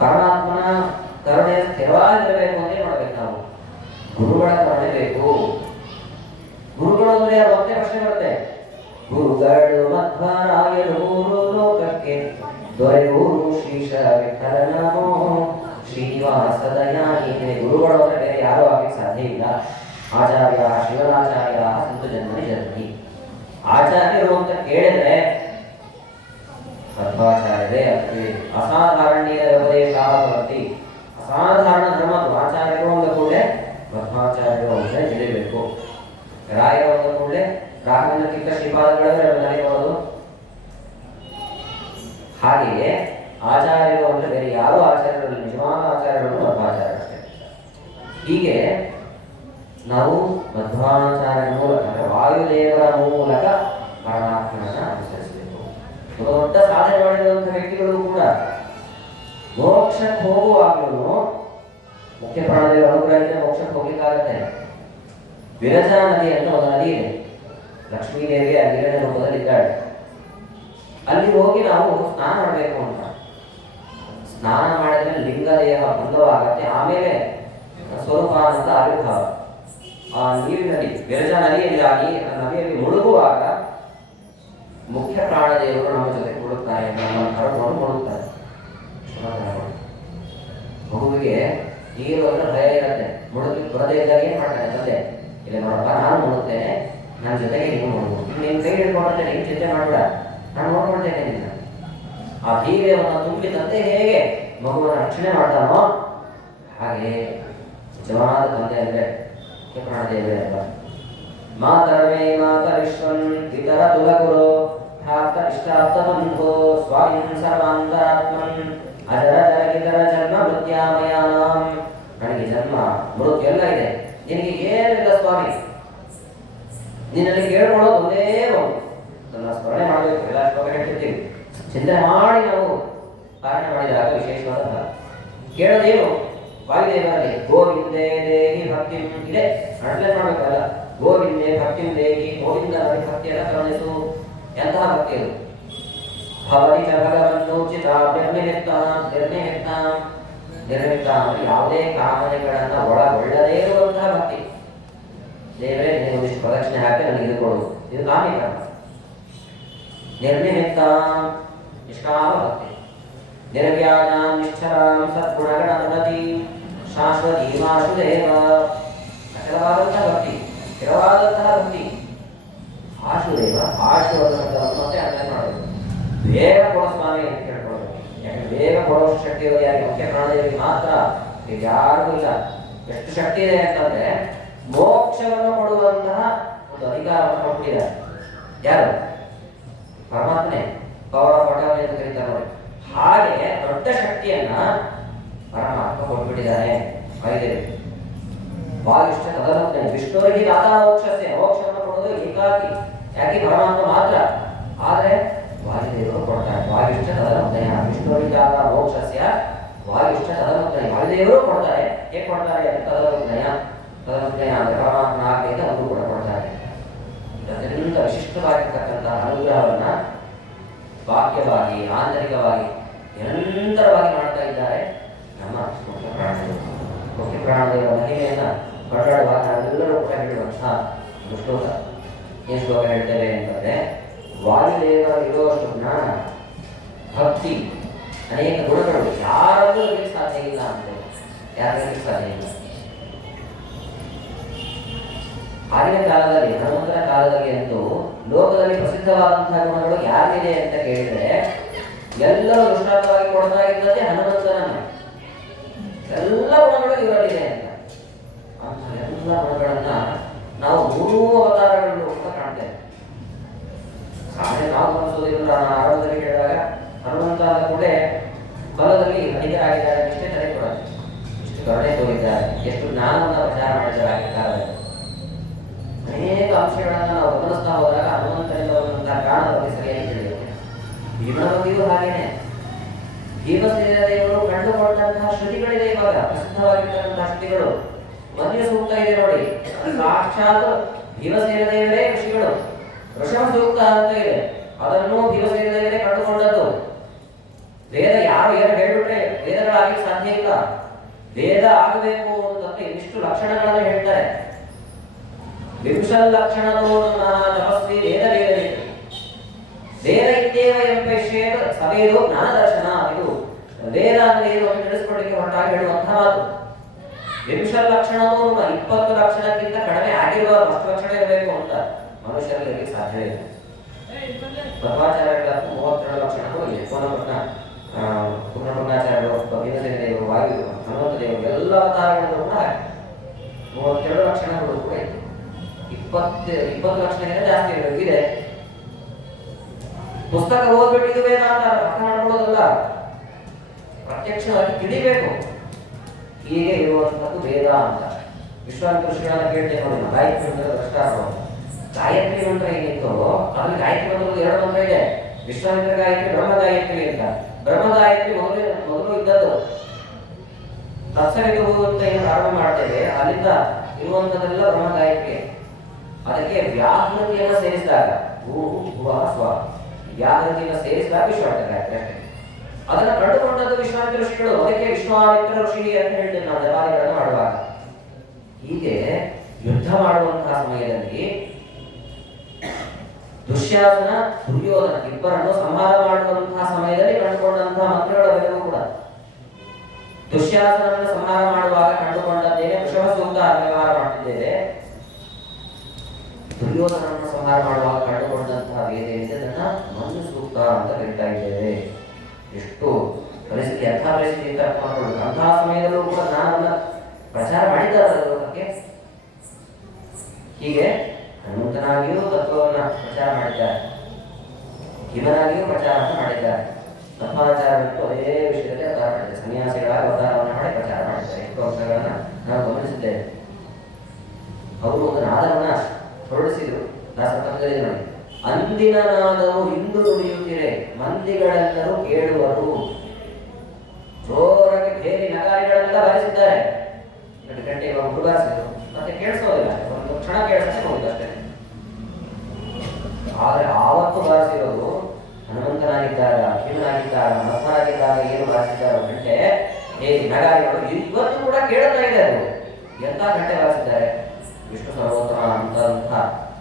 ಪರಮಾತ್ಮನ ಕರುಣೆ ಸ್ಥಿರವಾಗಿರಬೇಕು ಅಂತ ನೋಡ್ಬೇಕು ನಾವು. ಗುರುಗಳ ಕರುಣೆ ಬೇಕು. ಗುರುಗಳು ಅಂದ್ರೆ ಮತ್ತೆ ಪ್ರಶ್ನೆ ಬರುತ್ತೆ, ಗುರುಗಳು ಮಧ್ವರಾಯರು ಮೂರು ಲೋಕ ದೊರೆಯೂರು ಶ್ರೀಶ ವಿಠಲ ನಮೋ ಶ್ರೀನಿವಾಸ ದಯಾನಿಧೆ. ಗುರುಗಳು ಅಂದರೆ ಬೇರೆ ಯಾರೂ ಆಗಲಿಕ್ಕೆ ಸಾಧ್ಯ ಇಲ್ಲ. ಆಚಾರ್ಯ ಶಿವರಾಚಾರ್ಯ ಸಂತು ಜನ್ಮನಿ ಜನ್ಮನಿ. ಆಚಾರ್ಯರು ಅಂತ ಕೇಳಿದ್ರೆ ಮಧ್ವಾಚಾರ್ಯರೇ ಅಲ್ವೇ. ಅಸಾಧಾರಣೀಯ ಉಪದೇಶ ಭಕ್ತಿ, ಅಸಾಧಾರಣ ಧರ್ಮ. ಆಚಾರ್ಯರು ಅಂದ ಕೂಡಲೇ ಮಧ್ವಾಚಾರ್ಯರು ಅಂತ ತಿಳಿಬೇಕು. ರಾಯರು ಅಂದ ಕೂಡಲೇ ರಾಘವೇಂದ್ರ ತೀರ್ಥ ಶ್ರೀಪಾದಗಳವರೇ ನಡೆಯುವುದು. ಹಾಗೆಯೇ ಆಚಾರ್ಯರು ಅಂದರೆ ಬೇರೆ ಯಾರೂ ಆಚಾರ್ಯರಲ್ಲಿ ನಿಜವಾದ ಆಚಾರ್ಯರು ಮಧ್ವಾಚಾರ್ಯ ಅಷ್ಟೇ. ಹೀಗೆ ನಾವು ಮಧ್ವಾಚಾರ್ಯ ಮೂಲಕ ಅಂದರೆ ವಾಯುದೇವರ ಮೂಲಕ ಪರಮಾತ್ಮನನ್ನು ಅನುಸರಿಸಬೇಕು. ದೊಡ್ಡ ಸಾಧನೆ ಮಾಡಿರುವಂತಹ ವ್ಯಕ್ತಿಗಳು ಕೂಡ ಮೋಕ್ಷಕ್ಕೆ ಹೋಗುವಾಗಲೂ ಮುಖ್ಯ ಪ್ರಾಣದೇವರ ಅನುಗ್ರಹ ಇದ್ದರೆ ಮೋಕ್ಷಕ್ಕೆ ಹೋಗ್ಲಿಕ್ಕಾಗತ್ತೆ. ವಿರಜಾ ನದಿ ಅಂತ ಒಂದು ನದಿ ಇದೆ. ಲಕ್ಷ್ಮೀದೇವಿ ಆ ನೀರಿನ ರೂಪದಲ್ಲಿ ಇದ್ದಾಳೆ. ಅಲ್ಲಿ ಹೋಗಿ ನಾವು ಸ್ನಾನ ಮಾಡಬೇಕು ಅಂತ. ಸ್ನಾನ ಮಾಡಿದ್ರೆ ಲಿಂಗ ದೇಹ ಭಂಗವಾಗತ್ತೆ. ಆಮೇಲೆ ಸ್ವರೂಪಾನಂದ ಆವಿರ್ಭಾವ. ಆ ನೀರಿನಲ್ಲಿ ವಿರಜಾ ನದಿಯಲ್ಲಿ ಆ ನದಿಯಲ್ಲಿ ಮುಳುಗುವಾಗ ಮುಖ್ಯ ಪ್ರಾಣದೇವರು ನಮ್ಮ ಜೊತೆ ಕೊಡುತ್ತಾರೆ, ನಮ್ಮನ್ನು ಕರೆದುಕೊಂಡು ಕೊಡುತ್ತಾರೆ. ಮಗುವಿಗೆ ನೀರು ಅಂದ್ರೆ ಭಯ ಇರುತ್ತೆ. ಮುಳುಗಲಿಕ್ಕೆ ಬರದೇ ಇದ್ದಾಗ ಏನ್ ಮಾಡ್ತಾರೆ ತಂದೆ, ಇಲ್ಲ ನೋಡಪ್ಪ ನಾನು ಮುಳುಗ್ತೇನೆ, ನನ್ನ ಜೊತೆಗೆ ನೀವು ಮುಳುಗು, ನಿನ್ನ ಕೈ ಹಿಡ್ಕೊಂಡಿರ್ತೇನೆ, ನೀನು ಚಿಂತೆ ಮಾಡಬೇಡ, ನಾನು ನೋಡ್ಕೊಳ್ತೇನೆ ನಿನ್ನ. ಆ ಧೈರ್ಯವನ್ನು ತುಂಬಿ ತಂದೆ ಹೇಗೆ ಮಗುವನ್ನು ರಕ್ಷಣೆ ಮಾಡ್ತಾನೋ ಹಾಗೆ ನಿಜವಾದ ತಂದೆ ಅಂದ್ರೆ ಪ್ರಾಣದೇವರೇ ಅಲ್ಲ. ಮಾತರವೇ ಮಾತರಿಶ್ವನ್ ಇತರ ತುಲಗುರು ಧಾತ ಇಷ್ಟಾರ್ಥ ಬಂಧು ಸ್ವಾಮಿನ್ ಸರ್ವಾಂತರಾತ್ಮನ್ ಅಜರ ಜರಗಿತರ ಜನ್ಮ ಮೃತ್ಯಾಮಯಾನಾಂ. ನನಗೆ ಜನ್ಮ ಮೃತ್ಯು ಎಲ್ಲ ಇದೆ, ನಿನಗೆ ಏನಿಲ್ಲ ಸ್ವಾಮಿ, ನಿನ್ನಲ್ಲಿ ಕೇಳ್ಕೊಳ್ಳೋದು ಒಂದೇ ಒಂದು, ನನ್ನ ಸ್ಮರಣೆ ಮಾಡಬೇಕು. ಎಲ್ಲ ಶ್ಲೋಕ ಹೇಳ್ತಿರ್ತೀವಿ, ಚಿಂತನೆ ಮಾಡಿ ನಾವು ಕಾರಣ ಮಾಡಿದಾಗ ವಿಶೇಷವಾದ ಕೇಳೋದೇನು ವಾಯುದೇವರಲ್ಲಿ ಗೋವಿಂದೇ ದೇಹಿ ಭಕ್ತಿ ಇದೆ, ಅಡ್ಲೆ ಮಾಡಬೇಕಲ್ಲ. ಗೋವಿಂದೇ ಭಕ್ತಿ ದೇಹಿ, ಗೋವಿಂದನಲ್ಲಿ ಭಕ್ತಿಯನ್ನು ಕರುಣಿಸು. ಎಂತಹ ಭಕ್ತಿ ಅದು? ಭವತಿ ಚ ಭಗವನ್ನೋಚಿತ ನಿರ್ನಿಮಿತ್ತ ನಿರ್ನಿಮಿತ್ತ. ನಿರ್ನಿಮಿತ್ತ ಅಂದರೆ ಯಾವುದೇ ಕಾಮನೆಗಳನ್ನು ಒಳಗೊಳ್ಳದೇ ಇರುವಂತಹ ಭಕ್ತಿ. ದೇವರೇ ನೀವು ಒಂದಿಷ್ಟು ಪ್ರದಕ್ಷಿಣೆ ಹಾಕಿ ನನಗೆ ಇದು ಕೊಡು, ಇದು ಕಾಮಿ ಕರ್ಮ. ನಿರ್ನಿಮಿತ್ತ ನಿಷ್ಕಾಮ ಭಕ್ತಿ. ನಿರ್ವ್ಯಾಜಾಂ ನಿಶ್ಚರಾಂ ಸದ್ಗುಣಗಣಪತಿ ಶಾಶ್ವತಿ ವಾಸುದೇವ. ಅಚಲವಾದಂತಹ ಭಕ್ತಿ, ಸ್ಥಿರವಾದಂತಹ ಭಕ್ತಿ. ಆಶುದೇವ, ಆಶುವಾದ ಶಬ್ದವನ್ನು ಮತ್ತೆ ಅಧ್ಯಯನ ಮಾಡಬೇಕು. ಬೇಗ ಕೊಡೋ ಸ್ವಾಮಿ ಅಂತ ಕೇಳ್ಕೊಳ್ಬೇಕು. ಯಾಕಂದ್ರೆ ಬೇಗ ಕೊಡೋ ಶಕ್ತಿ ಇರೋದು ಯಾರಿಗೆ? ಮುಖ್ಯ ಪ್ರಾಣದೇವರಿಗೆ ಮಾತ್ರ, ಈಗ ಯಾರಿಗೂ ಇಲ್ಲ. ಎಷ್ಟು ಶಕ್ತಿ ಇದೆ ಅಂತಂದ್ರೆ ಮೋಕ್ಷವನ್ನು ಕೊಡುವಂತಹ ಒಂದು ಅಧಿಕಾರವನ್ನು ಕೊಟ್ಟಿದ್ದಾರೆ. ಯಾರು? ಪರಮಾತ್ಮನೇ. ಪವರ್ ಆಫ್ ಅಟಾರ್ನಿ ಅಂತ ಕರೀತಾರೆ ನೋಡಿ. ಹಾಗೆ ದೊಡ್ಡ ಶಕ್ತಿಯನ್ನ ಪರಮಾತ್ಮ ಕೊಟ್ಬಿಟ್ಟಿದ್ದಾನೆ ವಾಯುದೇವರು. ವಾಯುಷ್ಠ ತದನುಜ್ಞೆ ವಿಷ್ಣುವರಿಗೆ ದಾತಾ ಮೋಕ್ಷಸ್ಯ. ಮೋಕ್ಷವನ್ನು ಕೊಡೋದು ಏಕಾಕಿ ಯಾಕೆ ಪರಮಾತ್ಮ ಮಾತ್ರ. ಆದರೆ ವಾಯುದೇವರು ಕೊಡ್ತಾರೆ. ವಾಯುಷ್ಠ ತದನುಜ್ಞೆ ವಿಷ್ಣುವರಿಗೆ ದಾತಾ ಮೋಕ್ಷಸ್ಯ ವಾಯುಷ್ಠ ತದನುಜ್ಞೆ. ವಾಯುದೇವರು ಕೊಡ್ತಾರೆ. ಹೇಗೆ ಕೊಡ್ತಾರೆ? ತದನುಜ್ಞಯ. ತದನುಜ್ಞಯ ಅಂದರೆ ಪರಮಾತ್ಮ ಆಜ್ಞೆಯಿಂದ ಅವರು ಕೂಡ ಕೊಡ್ತಾರೆ. ಅತ್ಯಂತ ವಿಶಿಷ್ಟವಾಗಿರ್ತಕ್ಕಂತಹ ಅನುಗ್ರಹವನ್ನ ಬಾಹ್ಯವಾಗಿ ಆಂತರಿಕವಾಗಿ ನಿರಂತರವಾಗಿ ಮಾಡ್ತಾ ಇದ್ದಾರೆ ನಮ್ಮ ಮುಖ್ಯ ಪ್ರಾಣದೇವರು. ಮುಖ್ಯ ಪ್ರಾಣದೇವರ ಮಹಿಮೆಯನ್ನು ಕೊಂಡಾಡುವಾಗ ನಾವೆಲ್ಲರೂ ಕೂಡ ಹೇಳುವಂತಹ ಒಂದು ಶ್ಲೋಕ. ಏನು ಶ್ಲೋಕ ಹೇಳ್ತೇವೆ ಅಂತಂದರೆ, ವಾಯುದೇವರ ಇರುವಷ್ಟು ಜ್ಞಾನ, ಭಕ್ತಿ, ಅನೇಕ ಗುಣಗಳು ಯಾರಿಗೂ ಇರಲಿಕ್ಕೆ ಸಾಧ್ಯ ಇಲ್ಲ ಅಂತ. ಯಾರಿಗೂ ಸಾಧ್ಯ ಇಲ್ಲ. ಆಗಿನ ಕಾಲದಲ್ಲಿ, ಹನುಮಂತನ ಕಾಲದಲ್ಲಿ ಅಂತೂ ಲೋಕದಲ್ಲಿ ಪ್ರಸಿದ್ಧವಾದಂತಹ ಗುಣಗಳು ಯಾರಿಗಿದೆ ಅಂತ ಕೇಳಿದ್ರೆ ಎಲ್ಲರೂ ದೃಷ್ಟಾಂತವಾಗಿ ಕೊಡ್ತಾ ಇದ್ದದ್ದೇ ಹನುಮಂತನನ್ನು. ಎಲ್ಲ ಗುಣಗಳು ಇವರಲ್ಲಿದೆ ಅಂತ. ಅಂತಹ ಎಲ್ಲ ಗುಣಗಳನ್ನ ನಾವು 3 ಅವತಾರಗಳಲ್ಲೂ ಕೂಡ ಕಾಣ್ತೇವೆ. ಸಾಮಾನ್ಯ ನಾವು ಗಮನಿಸೋದಿಲ್ಲ. ಆರಂಭದಲ್ಲಿ ಕೇಳಿದಾಗ ಹನುಮಂತ ಅಂದ ಕೂಡ ಬಲದಲ್ಲಿ ಅಧಿಕರಾಗಿದ್ದಾರೆ, ಇಷ್ಟೇ ತಲೆ ಕೊಡೋದು, ಇಷ್ಟು ಕರುಣೆ ತೋರಿದ್ದಾರೆ, ಎಷ್ಟು ಜ್ಞಾನವನ್ನು ಪ್ರಚಾರ ಮಾಡಿದ್ದಾರೆ ಆಗಿನ ಕಾಲದಲ್ಲಿ. ಅನೇಕ ಅಂಶಗಳನ್ನು ನಾವು ಗಮನಿಸ್ತಾ ಹೋದಾಗ ಹನುಮಂತನಿಂದ ಬರುವಂತಹ ಕಾರಣದ ಬಗ್ಗೆ ಸರಿಯಾಗಿ ತಿಳಿಯುತ್ತೆ. ಭೀಮನ ಬಗ್ಗೆಯೂ ಹಾಗೇನೆ. ಭೀಮಸೇನ ದೇವರು ಕಂಡುಕೊಂಡಂತಹ ಶ್ರುತಿಗಳಿದೆ. ಇವಾಗ ಪ್ರಸಿದ್ಧವಾಗಿರ್ತಕ್ಕಂತಹ ಶ್ರುತಿಗಳು ಮಧ್ಯ ಸೂಕ್ತ ಇದೆ ನೋಡಿ, ಸಾಕ್ಷಾತ್ ಭೀಮಸೇನ ದೇವರೇ ಋಷಿಗಳು. ಋಷಭ ಸೂಕ್ತ ಅಂತ ಇದೆ, ಅದನ್ನು ಭೀಮಸೇನ ದೇವರೇ ಕಂಡುಕೊಂಡದ್ದು. ವೇದ ಯಾರು ಏನು ಹೇಳಿಬಿಟ್ರೆ ವೇದಗಳಾಗಲಿಕ್ಕೆ ಸಾಧ್ಯ ಇಲ್ಲ. ವೇದ ಆಗಬೇಕು ಅಂತಂದ್ರೆ ಇಷ್ಟು ಲಕ್ಷಣಗಳನ್ನು ಹೇಳ್ತಾರೆ. ವಿಂಶ ಲಕ್ಷಣದೋ ತಪಸ್ವಿ ವೇದ ವೇದ ವೇದ ಇತ್ಯೇವ ಎಂಪೇಷೇತ್ ಸವೇದೋ ಜ್ಞಾನ ದರ್ಶನ. ಇದು ವೇದ ಅಂದ್ರೆ ಏನು ಅಂತ ತಿಳಿಸ್ಕೊಡ್ಲಿಕ್ಕೆ ಹೊರಟಾಗಿ ಹೇಳುವಂತಹ ಮಾತು. ವಿಂಶ ಲಕ್ಷಣವೂ 20 ಲಕ್ಷಣಕ್ಕಿಂತ ಕಡಿಮೆ ಆಗಿರಬಾರ್ದು, ಅಷ್ಟು ಲಕ್ಷಣ ಇರಬೇಕು ಅಂತ ಮನುಷ್ಯರಲ್ಲಿ ಇರಲಿಕ್ಕೆ ಸಾಧ್ಯವೇ ಇಲ್ಲ. ಮಧ್ವಾಚಾರ್ಯಗಳ 32 ಲಕ್ಷಣಗಳು ಇದೆ. ಪೂರ್ಣಪೂರ್ಣಾಚಾರ್ಯರು, ಭೀಮಸೇನ ದೇವರು, ವಾಯು, ಹನುಮಂತ ದೇವರು ಎಲ್ಲ ಅವತಾರಗಳು ಕೂಡ 32 ಲಕ್ಷಣಗಳು ಕೂಡ ಇದೆ. 20 ಲಕ್ಷಣಕ್ಕಿಂತ ಜಾಸ್ತಿ ಇದೆ. ಪುಸ್ತಕ ಓದ್ಬಿಟ್ಟು ವೇದ ಅಂತ ಅರ್ಥ ಮಾಡ್ಕೊಳ್ಳೋದಲ್ಲ, ಪ್ರತ್ಯಕ್ಷವಾಗಿ ತಿಳಿಬೇಕು. ಹೀಗೆ ಇರುವಂತದ್ದು ವೇದ ಅಂತ. ವಿಶ್ವಾಮಿತ್ರ ಋಷಿಗಳನ್ನ ಕೇಳ್ತೇವೆ ನೋಡಿ, ಗಾಯತ್ರಿ ಮಂತ್ರ ದೃಷ್ಟಾರ್ಥ. ಗಾಯತ್ರಿ ಮಂತ್ರ ಏನಿತ್ತು ಅದ್ರಲ್ಲಿ ಗಾಯತ್ರಿ ಮಂತ್ರದ 2 ಮಂತ್ರ ಇದೆ. ವಿಶ್ವಾಮಿತ್ರ ಗಾಯತ್ರಿ, ಬ್ರಹ್ಮ ಗಾಯತ್ರಿ ಅಂತ. ಬ್ರಹ್ಮ ಗಾಯತ್ರಿ ಮೊದಲು ಇದ್ದದ್ದು. ತತ್ಸವಿತು ಅಂತ ಏನು ಪ್ರಾರಂಭ ಮಾಡ್ತೇವೆ, ಅಲ್ಲಿಂದ ಇರುವಂತದೆಲ್ಲ ಬ್ರಹ್ಮ ಗಾಯತ್ರಿ. ಅದಕ್ಕೆ ವ್ಯಾಹೃತಿಯನ್ನು ಸೇರಿಸಿದಾಗ ಭೂ ಭುವ ಸ್ವ, ವ್ಯಾಹೃತಿಯನ್ನು ಸೇರಿಸಿದಾಗ ವಿಶ್ವಾಮಿತ್ರ ಗಾಯತ್ರಿ ಅಷ್ಟೇ. ಅದನ್ನು ಕಂಡುಕೊಂಡದ್ದು ವಿಶ್ವಾಮಿತ್ರ ಋಷಿಗಳು. ಅದಕ್ಕೆ ವಿಶ್ವಾಮಿತ್ರ ಋಷಿ ಅಂತ ಹೇಳ್ತೇವೆ ನಾವು ಜಪಾದಿಗಳನ್ನು ಮಾಡುವಾಗ. ಹೀಗೆ ಯುದ್ಧ ಮಾಡುವಂತಹ ಸಮಯದಲ್ಲಿ ದುಶ್ಯಾಸನ, ದುರ್ಯೋಧನ ಇಬ್ಬರನ್ನು ಸಂಹಾರ ಮಾಡುವಂತಹ ಸಮಯದಲ್ಲಿ ಕಂಡುಕೊಂಡಂತಹ ಮಂತ್ರಗಳೆಲ್ಲವೂ ಕೂಡ. ದುಶ್ಯಾಸನವನ್ನು ಸಂಹಾರ ಮಾಡುವಾಗ ಕಂಡುಕೊಂಡದ್ದೇನೆ ವೃಷಭ ಸೂಕ್ತ ವ್ಯವಹಾರ ಮಾಡುತ್ತಿದ್ದೇವೆ. ದುರ್ಯೋಧನವನ್ನು ಸಂಹಾರ ಮಾಡುವಾಗ ಕಂಡುಕೊಂಡಂತಹ ವೇದ ಏನಿದೆ ಅದನ್ನ ಮನು ಸೂಕ್ತ ಅಂತ ಕರೀತಾ ಇದ್ದೇವೆ. ಎಷ್ಟು ಪರಿಸ್ಥಿತಿ, ಅಂಥ ಪರಿಸ್ಥಿತಿ ಅಂತ ಅರ್ಥ ಮಾಡ್ಕೊಳ್ಬೇಕು. ಅಂತಹ ಸಮಯದಲ್ಲೂ ಕೂಡ ಜ್ಞಾನವನ್ನು ಪ್ರಚಾರ ಮಾಡಿದ್ದಾರೆ ಅದರ ಬಗ್ಗೆ. ಹೀಗೆ ಹನುಮಂತನಾಗಿಯೂ ತತ್ವವನ್ನು ಪ್ರಚಾರ ಮಾಡಿದ್ದಾರೆ, ಭೀಮನಾಗಿಯೂ ಪ್ರಚಾರವನ್ನು ಮಾಡಿದ್ದಾರೆ. ಮಧ್ವಾಚಾರ್ಯರಂತೂ ಅದೇ ವಿಷಯದಲ್ಲಿ ಅವತಾರ ಮಾಡಿದ್ದಾರೆ, ಸನ್ಯಾಸಿಗಳಾಗಿ ಅವತಾರವನ್ನು ಮಾಡಿ ಪ್ರಚಾರ ಮಾಡಿದ್ದಾರೆ. ಎಷ್ಟು ಅಂಶಗಳನ್ನು ನಾವು ಗಮನಿಸಿದ್ದೇವೆ. ಅವರು ಒಂದು ನಾದವನ್ನು ಹೊರಡಿಸಿದ್ರು ದಾಸಪಂಥದಲ್ಲಿ ನೋಡಿ. ಅಂದಿನ ನಾದವು ಇಂದು ನುಡಿಯುತ್ತಿರೆ, ಮಂದಿಗಳೆಲ್ಲರೂ ಕೇಳುವರು. ಜೋರಾಗಿ ಬೇರೆ ನಗಾರಿಗಳೆಲ್ಲ ಬಾರಿಸಿದ್ದಾರೆ. 2 ಗಂಟೆಗೆ ಒಬ್ಬರು ಬಾರಿಸಿದ್ರು, ಮತ್ತೆ ಕೇಳಿಸೋದಿಲ್ಲ, ಒಂದು ಕ್ಷಣ ಕೇಳಿಸ್ತಾ ಹೋಗುದು ಅಷ್ಟೇ. ಆದ್ರೆ ಆವತ್ತು ಬಾರಿಸಿರೋದು ಹನುಮಂತನಾಗಿದ್ದಾಗ, ಭೀಮನಾಗಿದ್ದಾಗ, ಮಧ್ವನಾಗಿದ್ದಾಗ ಏನು ಬಾರಿಸಿದ್ದಾರೆ ಗಂಟೆ, ಹೇಗೆ ನಗಾರಿಗಳು ಇವತ್ತು ಕೂಡ ಕೇಳುತ್ತಾ ಇದೆ. ಅದು ಎಂತ ಗಂಟೆ ಬಾರಿಸಿದ್ದಾರೆ, ವಿಷ್ಣು ಸರ್ವೋತ್ತಮ ಅಂತ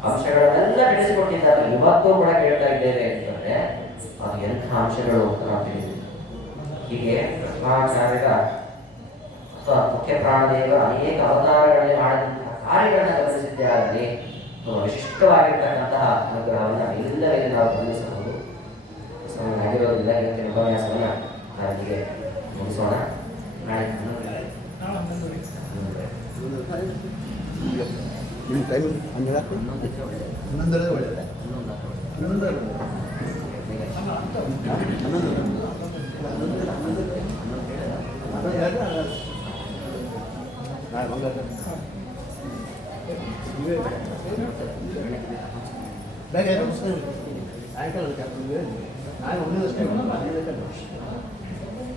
ಅಂಶಗಳನ್ನೆಲ್ಲ ತಿಳಿಸಿಕೊಟ್ಟಿದ್ದಾರೆ. ಇವತ್ತು ಕೂಡ ಕೇಳ್ತಾ ಇದ್ದೇವೆ ಅಂತಂದ್ರೆ ಅದು ಎಂಥ ಅಂಶಗಳು ಅಂತ ನಾವು ತಿಳಿದಿದ್ದೀವಿ. ಹೀಗೆ ಕೃಷ್ಣಾಚಾರ್ಯರ ಅಥವಾ ಮುಖ್ಯ ಪ್ರಾಣದೇವರ ಅನೇಕ ಅವತಾರಗಳಲ್ಲಿ ಮಾಡಿದಂತಹ ಕಾರ್ಯಗಳನ್ನ ಗಮನಿಸಿದ್ದೇ ಆಗಲಿ ವಿಶಿಷ್ಟವಾಗಿರ್ತಕ್ಕಂತಹ ಅನುಗ್ರಹವನ್ನು ಎಲ್ಲರಿಗೆ ನಾವು ಗಮನಿಸಬಹುದು. ಆಗಿರೋದ್ರಿಂದ ಇವತ್ತಿನ ಉಪನ್ಯಾಸವನ್ನು ನಾವಿಗೆ ಮುಗಿಸೋಣ. ನಾಳೆ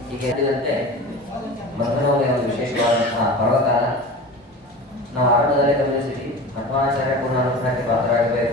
ಹೀಗೆ ಹೇಳಿದಂತೆ ಮಧ್ವನವೇ ಒಂದು ವಿಶೇಷವಾದಂತಹ ಪರ್ವಕಾಲ. ನಾವು ಆರಂಭದಲ್ಲೇ ಗಮನಿಸಿದ್ವಿ, ಮಧ್ವಾಚಾರ್ಯ ಪೂರ್ಣ ಅನುಗ್ರಹಕ್ಕೆ ಪಾತ್ರರಾಗಬೇಕು